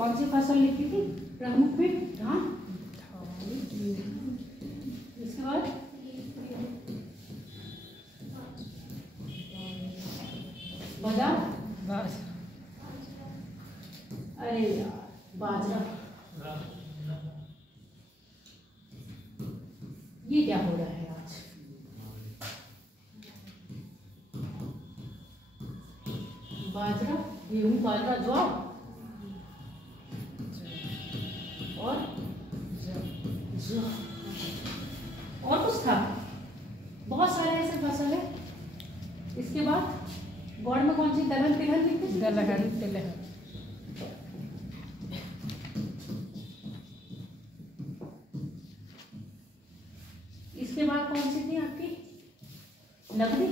कौन सी फसल लिखी थी प्रमुख में? धान। इसके बाद बाजरा। अरे यार, बाजरा। ये क्या हो रहा है आज? बाजरा, गेहूं, बाजरा, ज्वार और कुछ था, बहुत सारे ऐसे फसल है। इसके बाद गौड़ में कौन सी? दलहन, तिलहन लिखते हैं। दलहन, तिलहन। इसके बाद कौन सी थी आपकी? नकदी।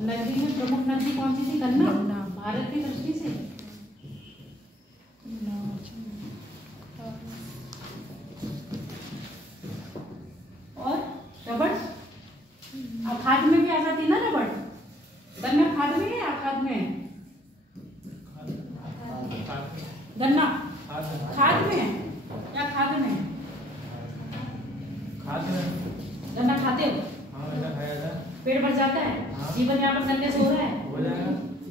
नकदी में प्रमुख नकदी कौन सी थी? गन्ना। भारत की दृष्टि से और रबड़। खाद में भी आ जाती ना रबड़। गन्ना खाद में है या खाद में है? गन्ना खाद में है या खाद में है? गन्ना खाते हो? पेट भर जाता है? जीवन यापन गन्ने से हो रहा है?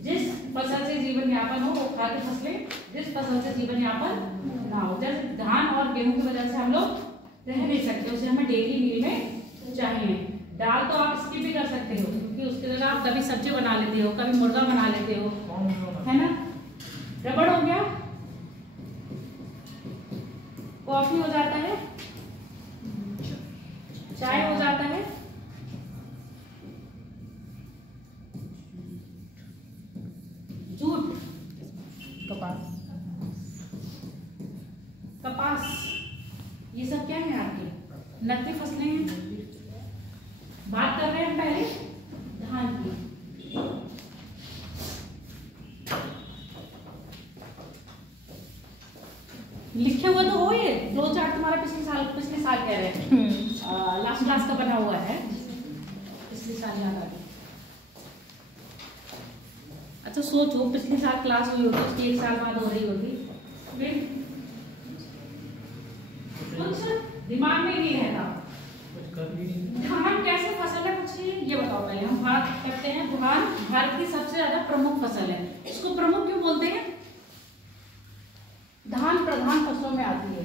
जिस फसल से जीवन यापन हो वो खाद्य फसलें, जिस फसल से जीवन यापन ना हो। जैसे धान और गेहूं की वजह से हम लोग रह नहीं सकते, उसे हमें डेली मील में चाहिए। दाल तो आप स्किप भी कर सकते हो क्योंकि उसके जगह आप कभी सब्जी बना लेते हो, कभी मुर्गा बना लेते हो, है ना। रबड़ हो गया, कॉफी हो जाता है, चाय हो जाता है, जूट, कपास, ये सब क्या है आपके? नकदी फसलें हैं। बात कर रहे हैं पहले धान की। लिखे हुआ तो हो, ये दो चार्ट तुम्हारा पिछले साल कह रहे हैं, लास्ट क्लास का बना हुआ है, पिछले साल याद आ गया। अच्छा सोचो, पिछले साल क्लास हुई होगी, उसकी 1 साल बाद हो रही होगी, फिर कुछ दिमाग में नहीं रहता। धान कैसे फसल है, कुछ नहीं, ये बताओ पहले। हम बात करते हैं, धान भारत की सबसे ज्यादा प्रमुख फसल है। इसको प्रमुख क्यों बोलते हैं? धान प्रधान फसलों में आती है।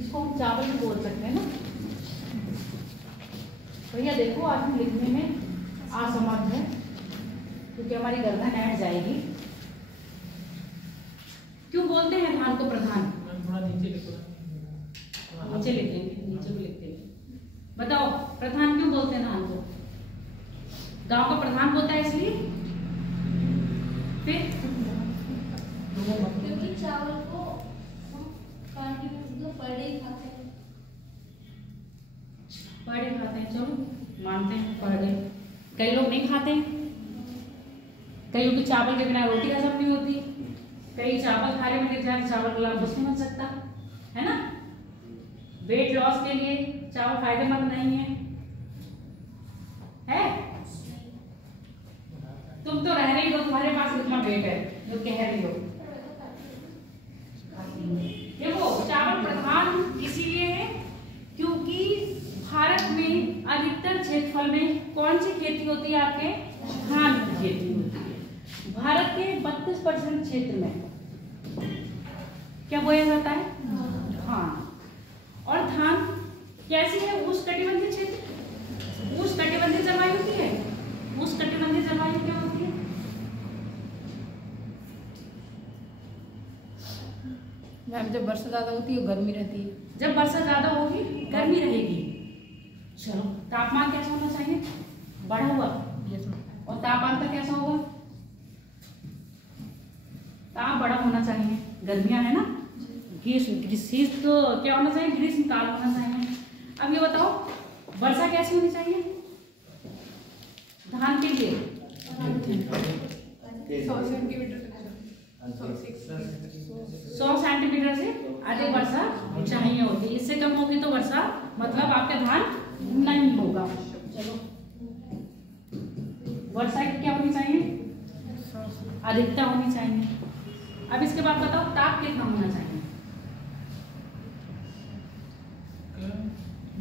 इसको हम चावल भी बोल सकते हैं ना। भैया देखो, आज हम लिखने में असमर्थ है क्योंकि हमारी गर्दन ऐड जाएगी। क्यों बोलते हैं धान को प्रधान? नीचे लिखेंगे, नीचे भी लिखते हैं। बताओ प्रधान क्यों बोलते हैं धान को? गांव का प्रधान होता है इसलिए। फिर क्योंकि चावल को हम कंटिन्यू पर डे खाते हैं। पर डे खाते हैं, चलो मानते हैं पर डे। कई लोग नहीं खाते, कईयों की चावल के बिना रोटी हजम नहीं होती, कई चावल खाने में गिर जाए, चावल गुलाब कुछ नहीं बन सकता, है ना। वेट लॉस के लिए चावल फायदेमंद नहीं है, तुम तो रह रही हो, तुम्हारे पास कितना वेट है जो कह रही हो। देखो चावल प्रधान इसीलिए है क्योंकि भारत में अधिकतर क्षेत्रफल में कौन सी खेती होती है? आपके धान की खेती होती है। भारत के 32% क्षेत्र में क्या बोया जाता है? धान। और धान कैसी है? उष्णकटिबंधीय क्षेत्र, उष्णकटिबंधीय जलवायु होती है। उष्णकटिबंधीय जलवायु क्या होती है? मैम जब वर्षा ज्यादा होती है गर्मी रहती है। जब वर्षा ज्यादा होगी गर्मी रहेगी। चलो तापमान कैसा होना चाहिए? बढ़ा हुआ। और तापांतर कैसा होगा? ताप बड़ा होना चाहिए। गर्मियां है ना, ग्रीष्म तो क्या होना चाहिए? ग्रीष्म काल होना चाहिए। अब ये बताओ वर्षा कैसी होनी चाहिए धान के लिए? 100 सेंटीमीटर से अधिक वर्षा चाहिए होगी। इससे कम होगी तो वर्षा मतलब आपका धान नहीं होगा। चलो वर्षा क्या होनी चाहिए? अधिकता होनी चाहिए। अब इसके बाद बताओ ताप कितना होना चाहिए।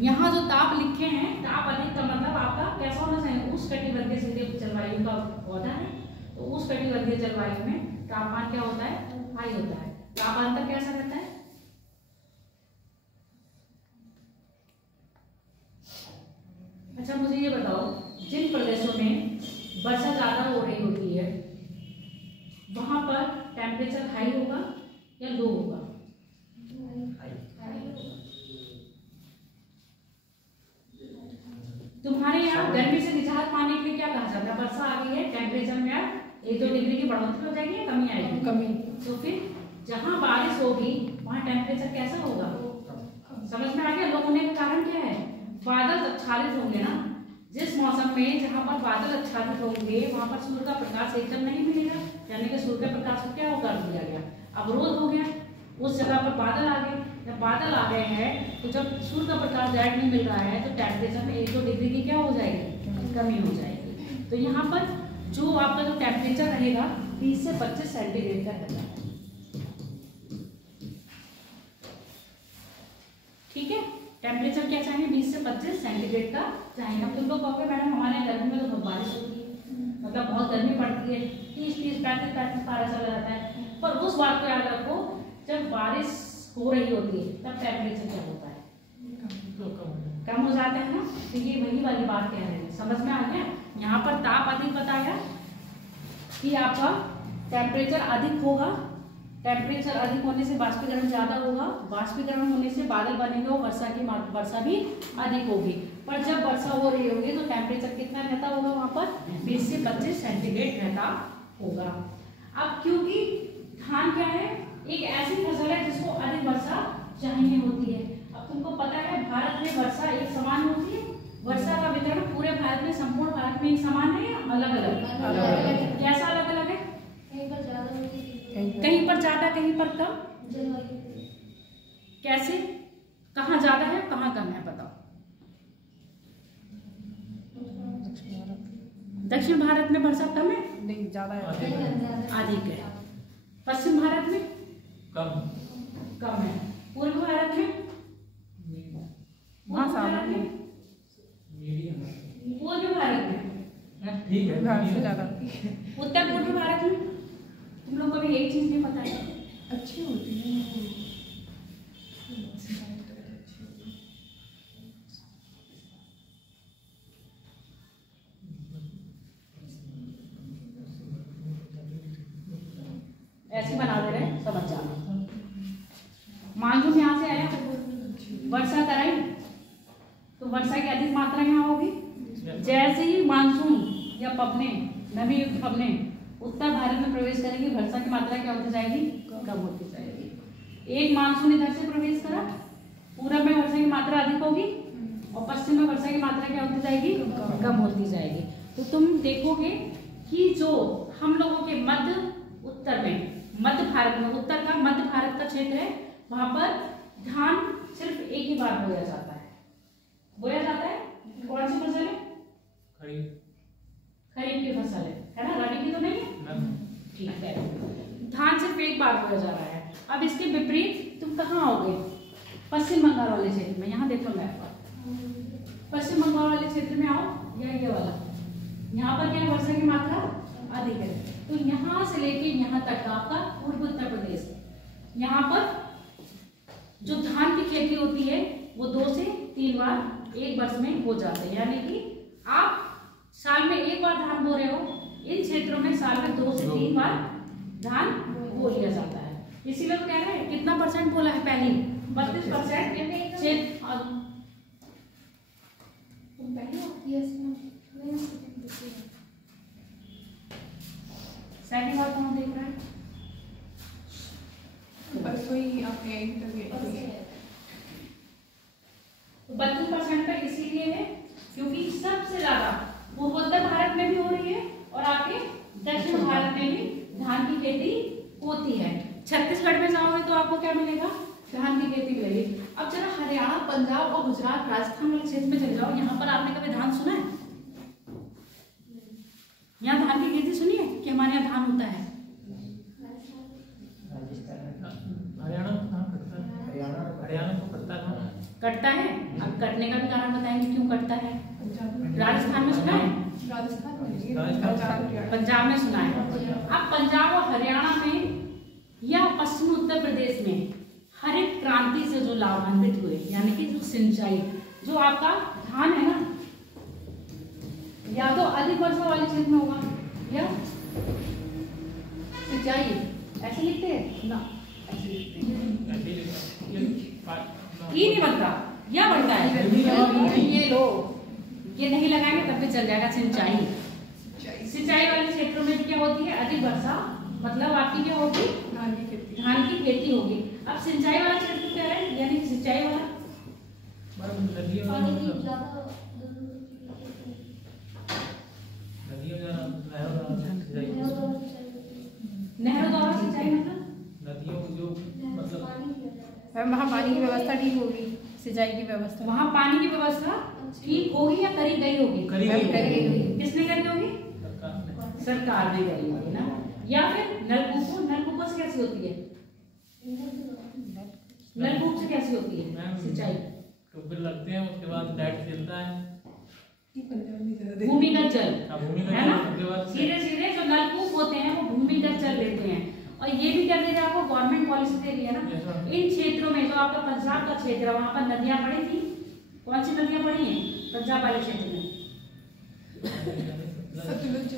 यहाँ जो ताप लिखे हैं, ताप अधिक का मतलब आपका कैसा होना चाहिए, उष्णकटिबंधीय शीतोष्ण जलवायु का पौधा है, तो उष्णकटिबंधीय जलवायु में तापमान क्या होता है, हाई होता है। तापांतर कैसा रहता है, अच्छा मुझे ये बताओ जिन प्रदेशों में वर्षा ज्यादा हो रही होती है वहां पर टेम्परेचर हाई होगा या लो होगा, तुम्हारे यहाँ गर्मी से निजात पाने के लिए क्या कहा जाता है, वर्षा आ गई है टेम्परेचर में अब 1-2 डिग्री की बढ़ोतरी हो जाएगी या कमी आएगी, कमी। तो फिर जहाँ बारिश होगी वहाँ टेम्परेचर कैसा होगा, समझ में आ गया। लो होने का कारण क्या है, बादल आच्छादित होंगे ना, जिस मौसम में जहाँ पर बादल आच्छादित होंगे वहाँ पर सूर्य का प्रकाश एकदम नहीं मिलेगा, यानी कि सूर्य के प्रकाश को क्या कर दिया गया, अवरोध हो गया, उस जगह पर बादल आ गए। जब बादल आ गए हैं तो जब सूर्य का प्रकाश डायरेक्ट नहीं मिल रहा है तो टेम्परेचर में 1-2 डिग्री की क्या हो जाएगी, कमी हो जाएगी। तो यहाँ पर जो आपका जो टेम्परेचर रहेगा 20 से 25 सेंटीग्रेड का रहता है, ठीक है। टेम्परेचर क्या चाहिए, 20 से 25 सेंटीग्रेड का चाहिए। अब तुम लोग कहोगे मैडम हमारे यहाँ गर्मी में तो बहुत बारिश होती है, मतलब बहुत गर्मी पड़ती है, 30-35 पारा चला जाता है, पर उस बात को याद रखो जब बारिश हो रही होती है तब टेम्परेचर क्या होता है, कम हो जाता है ना। तो ये वही वाली बात कह रहे हैं, समझ में आ गया। यहाँ पर ताप अधिक बताया कि आपका टेम्परेचर अधिक होगा, टेम्परेचर अधिक होने से बाष्पीकरण ज्यादा होगा, बाष्पीकरण होने से बादल बनेंगे और वर्षा भी अधिक होगी। पर जब वर्षा हो रही होगी तो टेम्परेचर कितना रहता होगा, वहां पर 20 से 25 सेंटीग्रेड रहता होगा। अब क्योंकि धान क्या है, एक ऐसी फसल है जिसको अधिक वर्षा चाहिए होती है। अब तुमको पता है भारत में वर्षा एक समान होती है, वर्षा का वितरण पूरे भारत में, संपूर्ण भारत में एक समान है या अलग अलग, कैसा अलग अलग है, कहीं पर ज्यादा होती है, कहीं पर ज्यादा कहीं पर कम, कैसे, कहाँ ज्यादा है कहाँ कम है बताओ। दक्षिण भारत में वर्षा कम है, नहीं ज्यादा है, अधिक है। पश्चिम भारत में कम है। पूर्व भारत में, वहाँ सामान है, पूर्व भारत में ठीक है, भारत से ज्यादा उत्तर पूर्व भारत में तुम लोग को भी यही चीज नहीं पता है, अच्छी होती है। ऐसे बना दे रहे हैं, समझ जाओ। मानसून यहाँ से आया, वर्षा कराई तो वर्षा की अधिक मात्रा यहाँ होगी। जैसे ही मानसून या पवने, नमी युक्त पवने उत्तर भारत में प्रवेश करेंगी, वर्षा की मात्रा क्या होती जाएगी, कम होती जाएगी। एक मानसून इधर से प्रवेश करा, पूरब में वर्षा की मात्रा अधिक होगी और पश्चिम में वर्षा की मात्रा क्या होती जाएगी, कम होती जाएगी। तो तुम देखोगे कि जो हम लोगों के मध्य उत्तर में, मध्य भारत में, उत्तर का मध्य भारत का क्षेत्र है, वहां पर धान सिर्फ एक ही बार बोया जाता है। बोया जाता है, कौन सी फसल है, खरीफ की फसल है ना, रबी की तो नहीं है, ठीक है। धान सिर्फ एक बार बोया जा रहा है। अब इसके विपरीत तुम कहाँ आओगे, पश्चिम बंगाल वाले क्षेत्र में, यहाँ देखो मैप पर, पश्चिम बंगाल वाले क्षेत्र में आओ, या ये वाला, यहाँ पर क्या वर्षा की मात्रा अधिक है। तो यहाँ से लेके यहाँ तक का आपका पूर्व उत्तर प्रदेश, यहाँ पर जो धान की खेती होती है वो 2 से 3 बार एक वर्ष में हो जाते हैं, यानी कि आप साल में एक बार धान बो रहे हो, इन क्षेत्रों में साल में 2 से 3 बार धान बो लिया जाता है। इसीलिए तो कह रहे हैं कितना परसेंट बोला है पहले, 32%। सेकंड बार कौन देख रहा है, बस वही आपने एक तक 32% पर इसीलिए है क्योंकि सबसे ज्यादा पूर्वोत्तर भारत में भी हो रही है और आपके दक्षिण भारत में भी धान की खेती होती है। छत्तीसगढ़ में जाओगे तो आपको क्या मिलेगा, धान की खेती मिलेगी। अब जरा हरियाणा, पंजाब और गुजरात, राजस्थान वाले क्षेत्र में चले जाओ, यहाँ पर आपने कभी धान सुना है, यहाँ धान की खेती सुनी है कि हमारे यहाँ धान होता है? हरियाणा तो धान कटता है, हरियाणा तो कटता है। कटता है। अब कटने का भी कारण बताएंगे क्यों कटता है। राजस्थान में सुना है, राजस्थान में नहीं, राजस्थान। पंजाब हरियाणा। पंजाब में सुना है। अब पंजाब और हरियाणा में या पश्चिमी उत्तर प्रदेश में हरित क्रांति से जो लाभान्वित हुए, यानी कि जो सिंचाई, जो आपका धान है ना, या तो अधिक वर्षा वाले क्षेत्र में होगा या सिंचाई, ऐसे लिखते हैं ना, ऐसे लिखते हैं। ये नहीं बनता, या बनता है। ये लो, ये नहीं लगाएंगे तब भी चल जाएगा। सिंचाई, सिंचाई वाले क्षेत्रों में क्या होती है? अधिक वर्षा, मतलब आपकी क्या होगी? धान की खेती। धान की खेती होगी। अब सिंचाई वाला क्षेत्र क्या है? यानी सिंचाई वाला पानी की ज्यादा नहरों द्वारा सिंचाई, मतलब नदियों जो मतलब वहाँ पानी की व्यवस्था ठीक होगी, सिंचाई की व्यवस्था वहाँ पानी की व्यवस्था ठीक होगी या करी गई होगी? करी गई होगी। किसने करी होगी? सरकार ने करी होगी ना। या फिर नलकूपों, नलकूपों से कैसी होती है? नलकूप से कैसी होती है सिंचाई? ट्यूबवेल लगते हैं, उसके बाद लाइट चलता है, भूमिगत जल, भूमिगत है ना। जल, उसके बाद सीधे सीधे जो नलकूप होते हैं वो भूमिगत जल लेते हैं। और ये भी क्या दे रहा है आपको? गवर्नमेंट पॉलिसी दे रही है ना। इन क्षेत्रों में जो आपका पंजाब का क्षेत्र है, वहाँ पर नदियाँ पड़ी थी। कौन सी नदियाँ पड़ी हैं पंजाब वाले क्षेत्र में? सतलुज,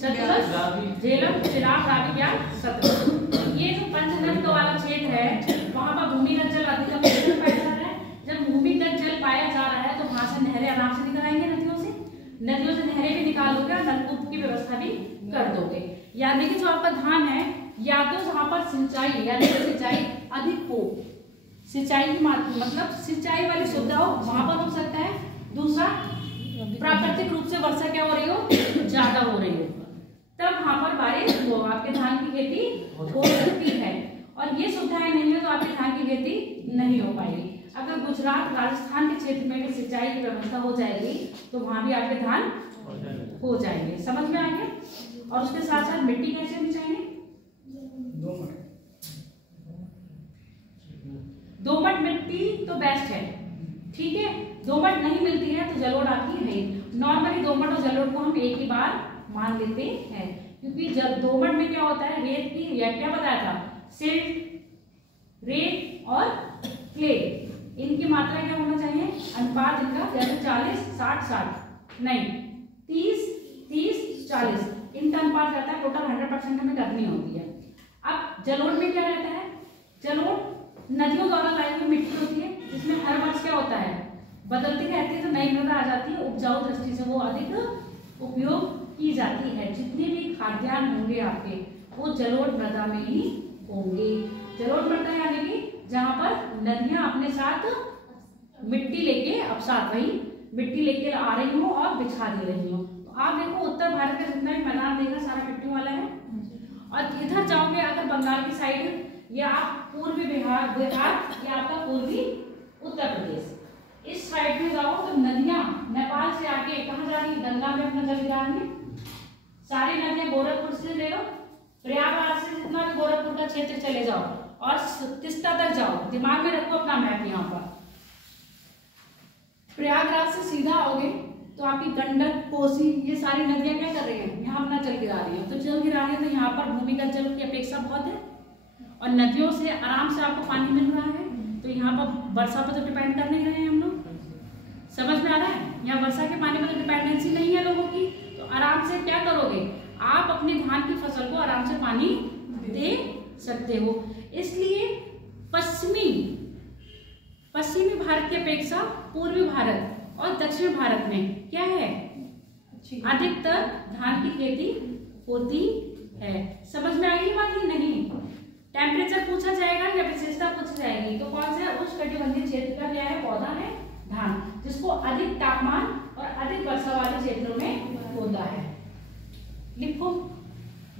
सतलुज, झेलम, चिनाब, रावी, ब्यास, सतलुज। ये जो पंचनद वाला क्षेत्र है, वहाँ पर भूमिगत जल अधिकतम पाया जा रहा है। जब भूमिगत जल पाया जा रहा है तो वहाँ से नहरें आराम से निकल आएंगे। नदियों से नहरें भी निकालोगे और नलकूप की व्यवस्था भी कर दोगे। यानी कि जो आपका धान है, या तो जहाँ पर सिंचाई, यानी कि सिंचाई अधिक हो, सिंचाई की मात्रा मतलब सिंचाई वाली सुविधा हो, वहां पर हो सकता है। दूसरा, प्राकृतिक रूप से वर्षा क्या हो रही हो? ज्यादा हो रही हो, तब वहां पर बारिश हो, आपके धान की खेती हो सकती है। और ये सुविधाएं नहीं है तो आपकी धान की खेती नहीं हो पाएगी। अगर गुजरात, राजस्थान के क्षेत्र में भी सिंचाई की व्यवस्था हो जाएगी तो वहां भी आपके धान हो जाएंगे। समझ में आ गया? और उसके साथ साथ मिट्टी कैसे होनी चाहिए? दोमट मिट्टी तो बेस्ट है, ठीक है। दोमट नहीं मिलती है तो जलोढ़ आपकी है। नॉर्मली दोमट और जलोढ़ को हम एक ही बार मान लेते हैं, क्योंकि जब दोमट में क्या होता है, रेत की, या क्या बताया था, सिल्ट, रेत और क्ले, इनकी मात्रा क्या होना चाहिए? अनुपात इनका जैसे 40 60 60 नहीं 30 30 40, इनका अनुपात रहता है। टोटल 100% हमें करनी होती है। अब जलोढ़ में क्या रहता है? जलोढ़ नदियों द्वारा लाई हुई मिट्टी होती है, जिसमें हर वर्ष क्या होता है, बदलती रहती है, तो नई मृदा आ जाती है। उपजाऊ दृष्टि से वो अधिक उपयोग की जाती है। जितने भी खाद्यान्न होंगे आपके, वो जलोढ़ मृदा में ही होंगे। जलोढ़ मृदा यानी कि जहाँ पर नदियां अपने साथ मिट्टी लेके, अब साथ वही मिट्टी लेके आ रही हो और बिछा दे रही हो। तो आप देखो उत्तर भारत का जितना भी मैदान देखा सारा मिट्टी वाला है। और इधर जाओगे अगर बंगाल की साइड, या आप पूर्वी बिहार, या आपका पूर्वी उत्तर प्रदेश, इस साइड में जाओ तो नदियां नेपाल से आके कहाँ जा रही है? गंगा में अपना जल गिरा रही है। सारी नदियां गोरखपुर से ले लो, प्रयागराज से जितना भी गोरखपुर का क्षेत्र चले जाओ और तिस्ता तक जाओ। दिमाग में रखो अपना मैप। यहाँ पर प्रयागराज से सीधा आओगे तो आपकी गंडक, कोसी, ये सारी नदियां क्या कर रही हैं? यहाँ अपना जल गिरा रही है। तो जल गिरा रही है तो यहाँ पर भूमिगत जल की अपेक्षा बहुत है और नदियों से आराम से आपको पानी मिल रहा है। तो यहाँ पर वर्षा पर तो डिपेंड कर नहीं रहे हैं हम लोग। समझ में आ रहा है? यहाँ वर्षा के पानी पर तो डिपेंडेंसी नहीं है लोगों की। तो आराम से क्या करोगे आप? अपने धान की फसल को आराम से पानी दे सकते हो। इसलिए पश्चिमी भारत की अपेक्षा पूर्वी भारत और दक्षिण भारत में क्या है? अधिकतर धान की खेती होती है। समझ में आई बात ही नहीं? टेम्परेचर पूछा जाएगा या विशेषता पूछी जाएगी तो कौन सा? उष्णकटिबंधीय क्षेत्र का क्या है? पौधा है धान, जिसको अधिक तापमान और अधिक वर्षा वाले क्षेत्रों में होता है। लिखो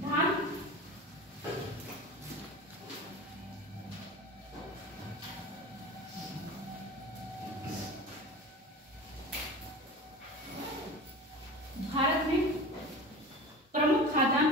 धान। भारत में प्रमुख खाद्यान्न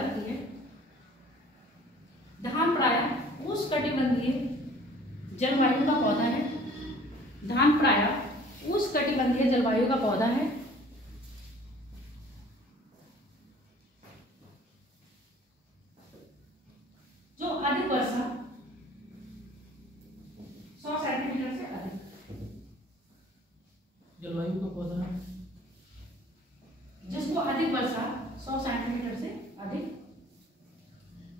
लगती है। धान प्रायः उष्णकटिबंधीय जलवायु का पौधा है। धान प्रायः उष्णकटिबंधीय जलवायु का पौधा है। जो अधिक वर्षा 100 सेंटीमीटर से अधिक, जलवायु का पौधा है। जिसको अधिक वर्षा 100 सेंटीमीटर से अधिक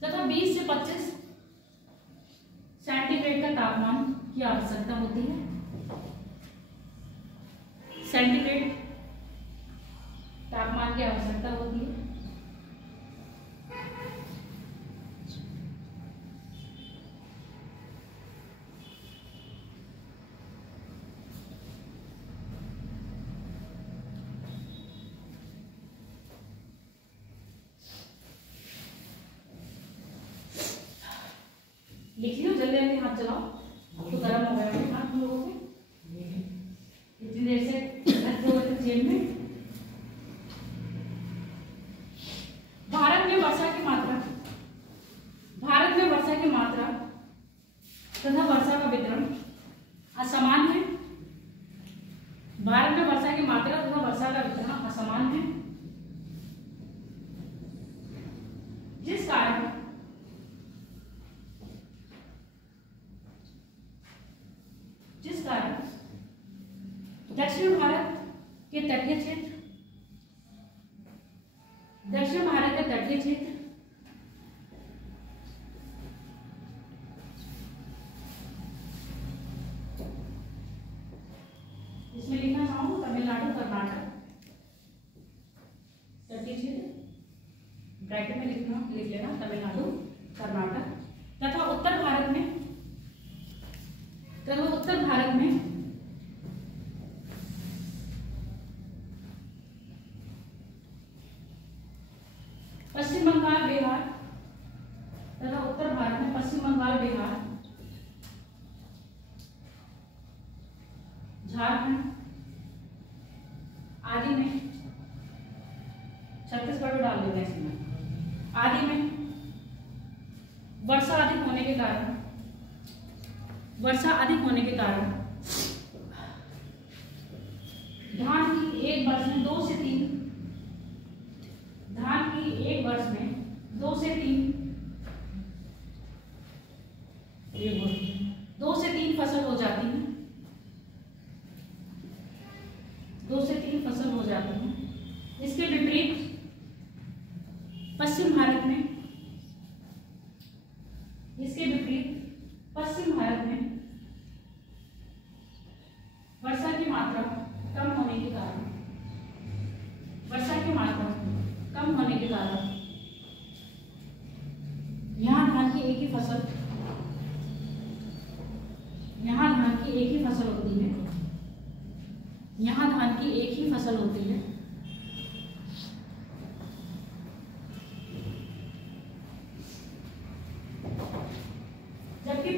तथा 20 से 25 सेंटीग्रेड का तापमान की आवश्यकता होती है। सेंटीग्रेड तापमान की आवश्यकता होती है। लिख लो जल्दी जल्दी, हाथ चलाओ। अब तो गर्म हो गया है हाथ लोगों से, इतनी देर से रखे हुए थे जेल में। भारत में वर्षा की मात्रा तथा वर्षा का वितरण असमान है। भारत में वर्षा की मात्रा तथा वर्षा का वितरण असमान है, जिस कारण दक्षिण भारत के तटीय क्षेत्र इसमें लिखना चाहूँ तमिलनाडु कर्नाटक तटीय क्षेत्र, ब्रैकेट में लिख लेना तमिलनाडु कर्नाटक तथा उत्तर भारत में पश्चिम बंगाल बिहार तथा उत्तर भारत में पश्चिम बंगाल बिहार झारखंड आदि में, छत्तीसगढ़ को डाल देते हैं इसमें, आदि में वर्षा अधिक होने के कारण धान की एक वर्ष में 2 से 3 फसल हो जाती है। 2 से 3 फसल हो जाती है। इसके विपरीत पश्चिम भारत में वर्षा की मात्रा कम होने के कारण यहाँ धान की एक ही फसल होती है। जबकि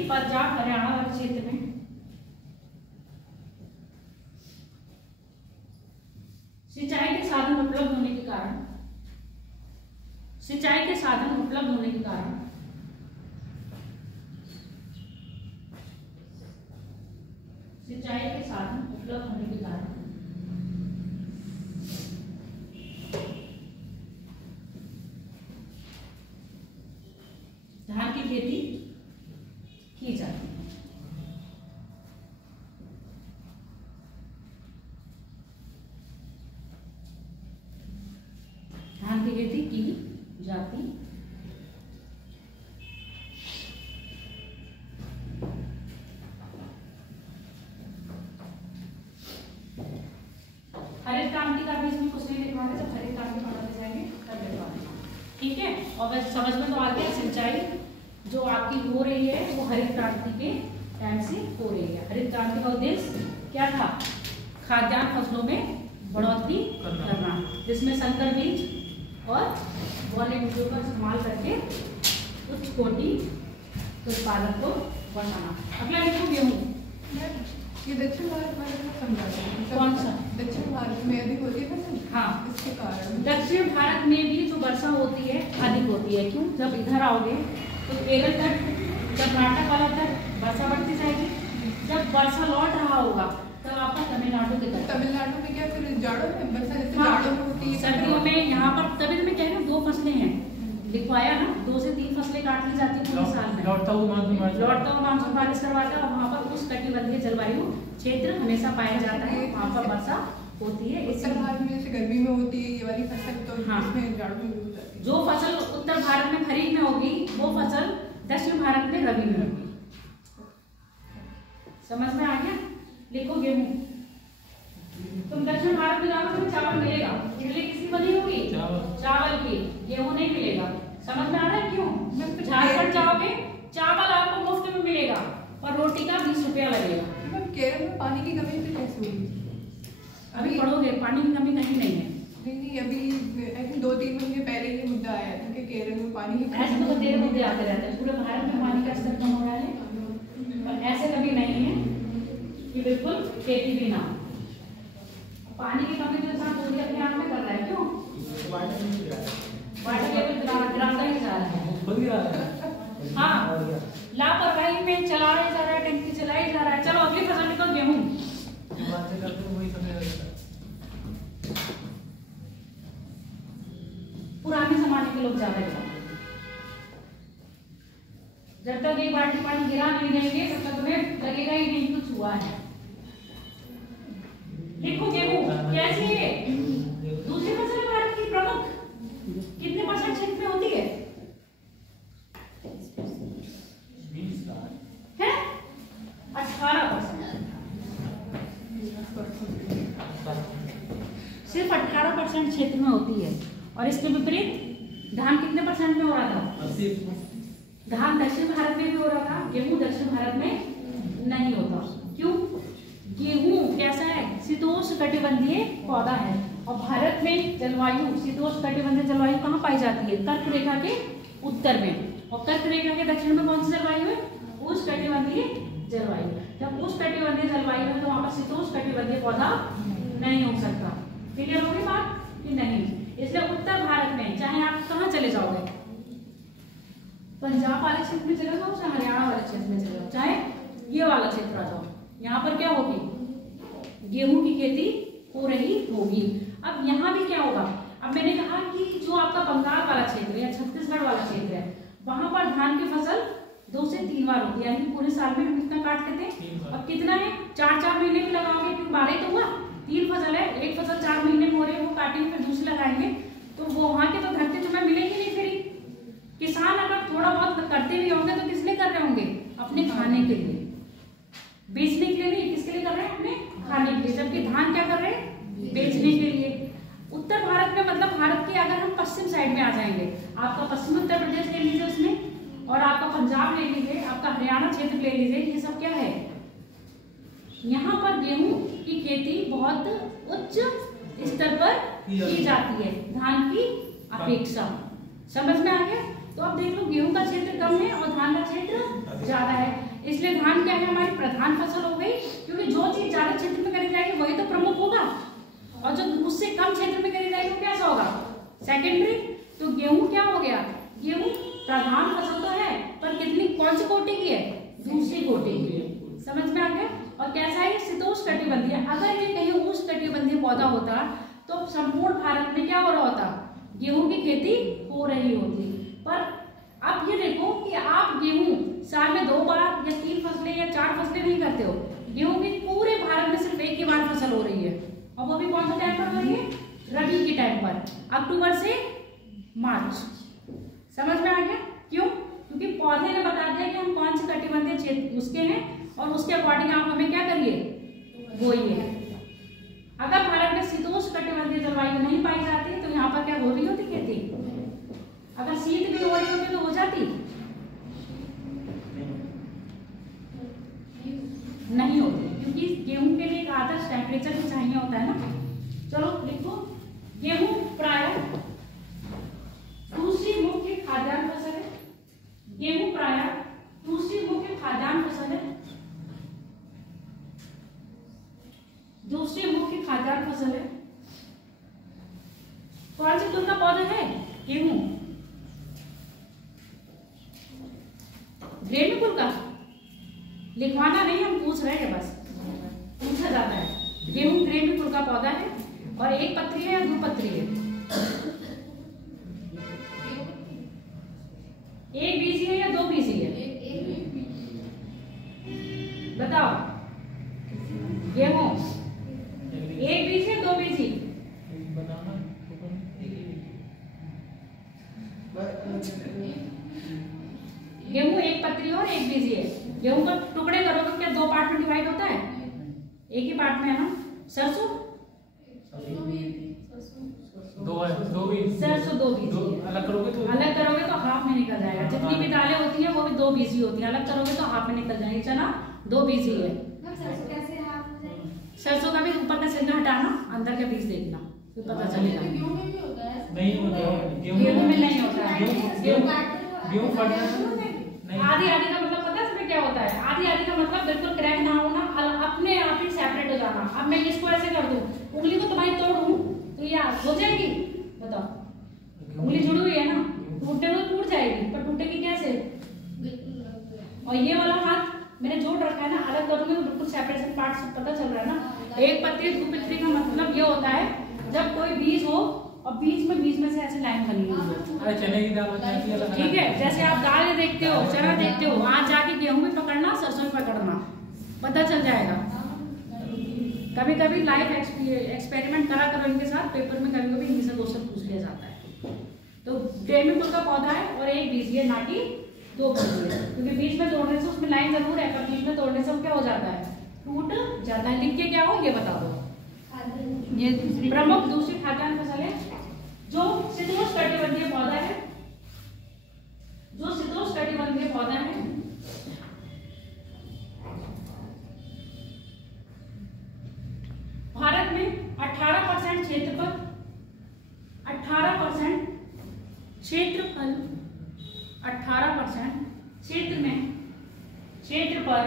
पंजाब हरियाणा वाले क्षेत्र में सिंचाई के साधन उपलब्ध होने के कारण धान की खेती की जाती है। धान की खेती की जाती हरित क्रांति का भी इसमें कुछ नहीं लिखवा रहे, जब हरित क्रांति पढ़ाते जाएंगे तब लिखवा देंगे, ठीक है। और बस समझ में तो आ गया, सिंचाई जो आपकी हो रही है वो हरित क्रांति के टाइम से हो रही है। हरित क्रांति का उद्देश्य क्या था? खाद्यान्न फसलों में बढ़ोतरी करना, जिसमें संकर बीज और बौने बीजों का इस्तेमाल करके उच्च कोटि उत्पादन को बढ़ाना। अगला लिखो गेहूँ। ये दक्षिण भारत में समझा दें। कौन सा? दक्षिण भारत में अधिक होती है फसल। हाँ। इसके कारण दक्षिण भारत में भी जो वर्षा होती है अधिक होती है। क्यों? जब इधर आओगे तो केरल तट, कर्नाटक वाला तट वर्षा बढ़ती जाएगी। जब वर्षा लौट रहा होगा तब आपका तमिलनाडु के तट। तमिलनाडु में क्या फिर जाड़ों में वर्षा जैसे हाँ, जाड़ों में होती है, सर्दियों में यहाँ पर, तभी तो मैं कह रही हूँ 2 फसलें हैं, लिखवाया ना, 2 से 3 फसलें काट ली जाती है पूरे साल में। लौटता हुआ मानसून बारिश करवाता है और वहाँ पर उष्णकटिबंधीय जलवायु क्षेत्र हमेशा पाया जाता है, वहाँ पर वर्षा होती है। उत्तर भारत में जैसे गर्मी में होती है ये वाली फसल, तो हाँ। इसमें जाड़ों में भी हो जाती है। जो फसल उत्तर भारत में खरीफ में होगी वो फसल दक्षिण भारत में रबी में होगी। समझ में आ गया? लिखो गेहूं। तुम दक्षिण भारत में जाओगे तो चावल मिलेगा, इडली किसकी बनी होगी? चावल की। गेहूं नहीं मिलेगा। समझ में आ रहा है क्यों? झारखंड जाओगे चावल आपको मुफ्त में मिलेगा और रोटी का 20 रुपया लगेगा। मैम केरल में पानी की कमी फिर कैसे होगी? अभी पढ़ोगे, पानी की कमी कहीं नहीं है। नहीं, अभी आई थिंक 2-3 महीने पहले ये मुद्दा आया था कि केरल में पानी की ऐसे तो तेरे मुद्दे आते रहते हैं, पूरे भारत में पानी का स्तर कम हो रहा है, पर ऐसे कभी नहीं है कि बिल्कुल खेती भी ना हो। पानी की कमी तो इंसान पूरी अपने आप में कर रहा है। क्यों? वाटर टेबल गिराता ही जा रहा है। हाँ, लापरवाही में चला ही जा रहा है, टंकी चला ही जा रहा है। चलो अगली फसल लिखो गेहूं। पुराने जमाने के लोग ज्यादा गिराते, जब तक एक बाल्टी पानी गिरा नहीं देंगे तब तक तुम्हें लगेगा ही नहीं कुछ हुआ है। लिखो गेहूं कैसी है? दूसरी फसल भारत की प्रमुख, कितने % क्षेत्र में होती है? है 18%। सिर्फ 18% क्षेत्र में होती है। और इसके विपरीत धान कितने % में हो रहा था? धान दक्षिण भारत में भी हो रहा था, गेहूं दक्षिण भारत में नहीं होता। क्यों? गेहूं कैसा है? शीतोष्णकटिबंधीय पौधा है और भारत में जलवायु, शीतोष्णकटिबंधीय जलवायु कहाँ पाई जाती है? कर्क रेखा के उत्तर में। और कर्क रेखा के दक्षिण में कौन सी जलवायु है? उष्णकटिबंधीय जलवायु। जब उष्णकटिबंधीय जलवायु है तो वहां पर शीतोष्णकटिबंधीय पौधा नहीं हो सकता। क्लियर होगी बात कि नहीं? इसलिए उत्तर भारत में चाहे आप कहाँ चले जाओगे, पंजाब वाले क्षेत्र में चले जाओ, चाहे हरियाणा वाले क्षेत्र में चले जाओ, चाहे ये वाला क्षेत्र आ जाओ, यहाँ पर क्या होगी? गेहूं की खेती हो रही होगी। अब यहाँ भी क्या होगा? अब मैंने कहा कि जो आपका बंगाल वाला क्षेत्र या छत्तीसगढ़ वाला क्षेत्र है वहां पर धान की फसल 2 से 3 बार होती है, यानी पूरे साल में हम कितना काटते थे? अब कितना है? 4-4 महीने में लगाओगे, क्योंकि 12 तो हुआ, 3 फसल है, एक फसल 4 महीने में हो रही है, वो काटेंगे फिर दूसरी लगाएंगे, तो वो वहां के तो धरती तुम्हें मिलेगी नहीं। फिर किसान अगर थोड़ा बहुत करते भी होंगे तो किस लिए कर रहे होंगे? अपने खाने के लिए, बेचने के लिए नहीं। किसके लिए कर रहे हैं? अपने खाने के लिए। जबकि धान क्या कर रहे हैं? बेचने के लिए। उत्तर भारत में मतलब भारत के अगर हम पश्चिम साइड में आ जाएंगे, आपका पश्चिमी उत्तर प्रदेश ले लीजिए उसमें, और आपका पंजाब ले लीजिए, आपका हरियाणा क्षेत्र ले लीजिए, ये सब क्या है? यहाँ पर गेहूं की खेती बहुत उच्च स्तर पर की जाती है धान की अपेक्षा। समझ में आ गया? तो अब देख लो गेहूं का क्षेत्र कम है और धान का क्षेत्र ज्यादा है, इसलिए धान क्या है? हमारी प्रधान फसल हो गई, क्योंकि जो चीज ज्यादा क्षेत्र में करी जाएगी वही तो प्रमुख होगा, और जो उससे कम क्षेत्र में करी जाएगी वो कैसा होगा? सेकेंडरी। तो गेहूं क्या हो गया? गेहूं प्रधान फसल तो है, पर कितनी, कौन सी कोटि की है? दूसरी कोटि की है। समझ में आ गया? और कैसा है? शीतोष्णकटिबंधीय। अगर ये कहीं उष्णकटिबंधीय पौधा होता तो संपूर्ण भारत में क्या हो रहा होता? गेहूं की खेती हो रही होती। पर अब ये देखो कि आप गेहूं साल में 2 बार या 3 फसलें या 4 फसलें नहीं करते हो। गेहूं की पूरे भारत में सिर्फ एक ही बार फसल हो रही है, और वो भी कौन सा टाइम पर हो रही है? रबी के टाइम पर, अक्टूबर से मार्च। समझ में आ गया? क्यों? क्योंकि पौधे ने बता दिया कि हम कौन से कटिबंधीय क्षेत्र उसके हैं, और उसके अकॉर्डिंग आप हमें क्या करिए? बोइए। अगर भारत में शीतोष्णकटिबंधीय जलवायु नहीं पाई जाती तो यहाँ पर क्या हो रही होती खेती? अगर शीत भी हो रही होती तो हो जाती? नहीं होती, क्योंकि गेहूं के लिए एक आदर्श टेम्परेचर भी चाहिए होता है ना। चलो लिखो, गेहूं प्रायः दूसरी मुख्य खाद्यान्न फसल है। गेहूं प्रायः दूसरी मुख्य खाद्यान्न फसल है। कौन से कुल का पौधा है? गेहूं। ग्रेमी कुल का? लिखवाना नहीं, हम पूछ रहे हैं, बस पूछा जाता है। गेहूं ग्रेमी कुल का पौधा है और एक पत्री है या दो पत्री है? एक बीजी है या दो बीजी है? बताओ। गेहूं एक बीजी है दो बीजी? गेहूं एक पत्री और एक बीजी है। गेहूं को टुकड़े करोगे क्या दो पार्ट में डिवाइड होता है? एक ही पार्ट में है ना। सरसों दो बीज। सरसों दो बीजी है। अलग करोगे तो हाफ में निकल जाएगा। जितनी भी दालें होती हैं वो भी दो बीजी होती हैं, अलग करोगे तो हाफ में निकल जाएगी। चना दो बीजी है। सरसों का भी ऊपर का छिलका हटाना, अंदर का बीज देखना, फिर पता चलेगा। नहीं होता है, गेहूं में नहीं होता है। गेहूं फटना नहीं। आधी आधी का मतलब पता है तुम्हें क्या होता है? आधी आधी का मतलब बिल्कुल क्रैक ना होना, अपने आप ही सेपरेट हो जाना। अब मैं इसको ऐसे कर दूं, उंगली को तुम्हारी तोड़ूं तो ये हो जाएगी? बताओ। उंगली जुड़ी हुई है ना, टूटने में टूट जाएगी, पर टूटेगी कैसे? और ये वाला हाथ मैंने जोड़ रखा है ना, अलग करूंगी तो बिल्कुल सेपरेशन पार्ट्स पता चल रहा है ना। एक पत्री दो पत्री का मतलब ये होता है जब कोई बीज हो और बीच में से ऐसे लाइन बनी हुई हो। अरे चने की दाल होती है अलग। ठीक है, जैसे आप दाल देखते हो, चना देखते हो, आज जाके गेहूं में पकड़ना, सरसों में पकड़ना, पता चल जाएगा। कभी कभी लाइव एक्सपेरिमेंट करा करो इनके साथ, पेपर में कभी कभी इन्हीं से क्वेश्चन पूछ लिया जाता है। तो ग्रेमी कुल का पौधा है और एक बीज है, ना कि दो बीज है, क्योंकि बीच में तोड़ने से उसमें लाइन जरूर है, पर बीच में तोड़ने से वो क्या हो जाता है? टूट जाता है। लिख के क्या हो ये बता दो। ये प्रमुख दूसरी खाद्यान्न फसल है जो शीतोष्णकटिबंधीय पौधा है, जो शीतोष्णकटिबंधीय पौधा है। भारत में 18% क्षेत्र पर 18% क्षेत्रफल 18% क्षेत्र पर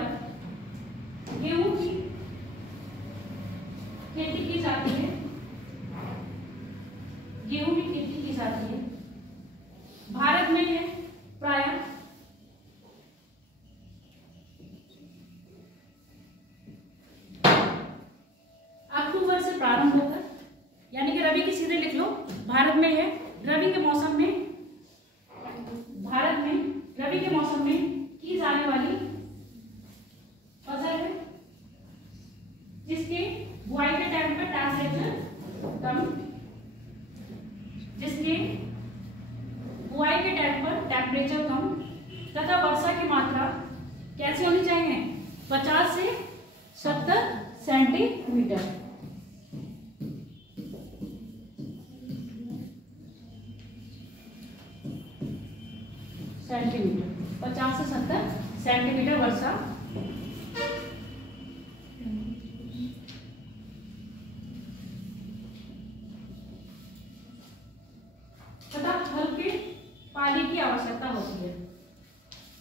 गेहूं की खेती की जाती है। गेहूं की खेती की जाती है। भारत में यह प्रायः अक्टूबर से प्रारंभ होकर, यानी कि रबी की सीधे लिख लो। भारत में है रबी के मौसम में, भारत में रबी के मौसम में की जाने वाली फसल है जिसके बुआई के टाइम पर टेम्परेचर कम, जिसके बुआई के टाइम पर टेम्परेचर कम तथा वर्षा की मात्रा कैसी होनी चाहिए? 50 से 70 सेंटीमीटर। सेंटीमीटर 50 से 70 सेंटीमीटर वर्षा तथा हल्के पानी की आवश्यकता होती है।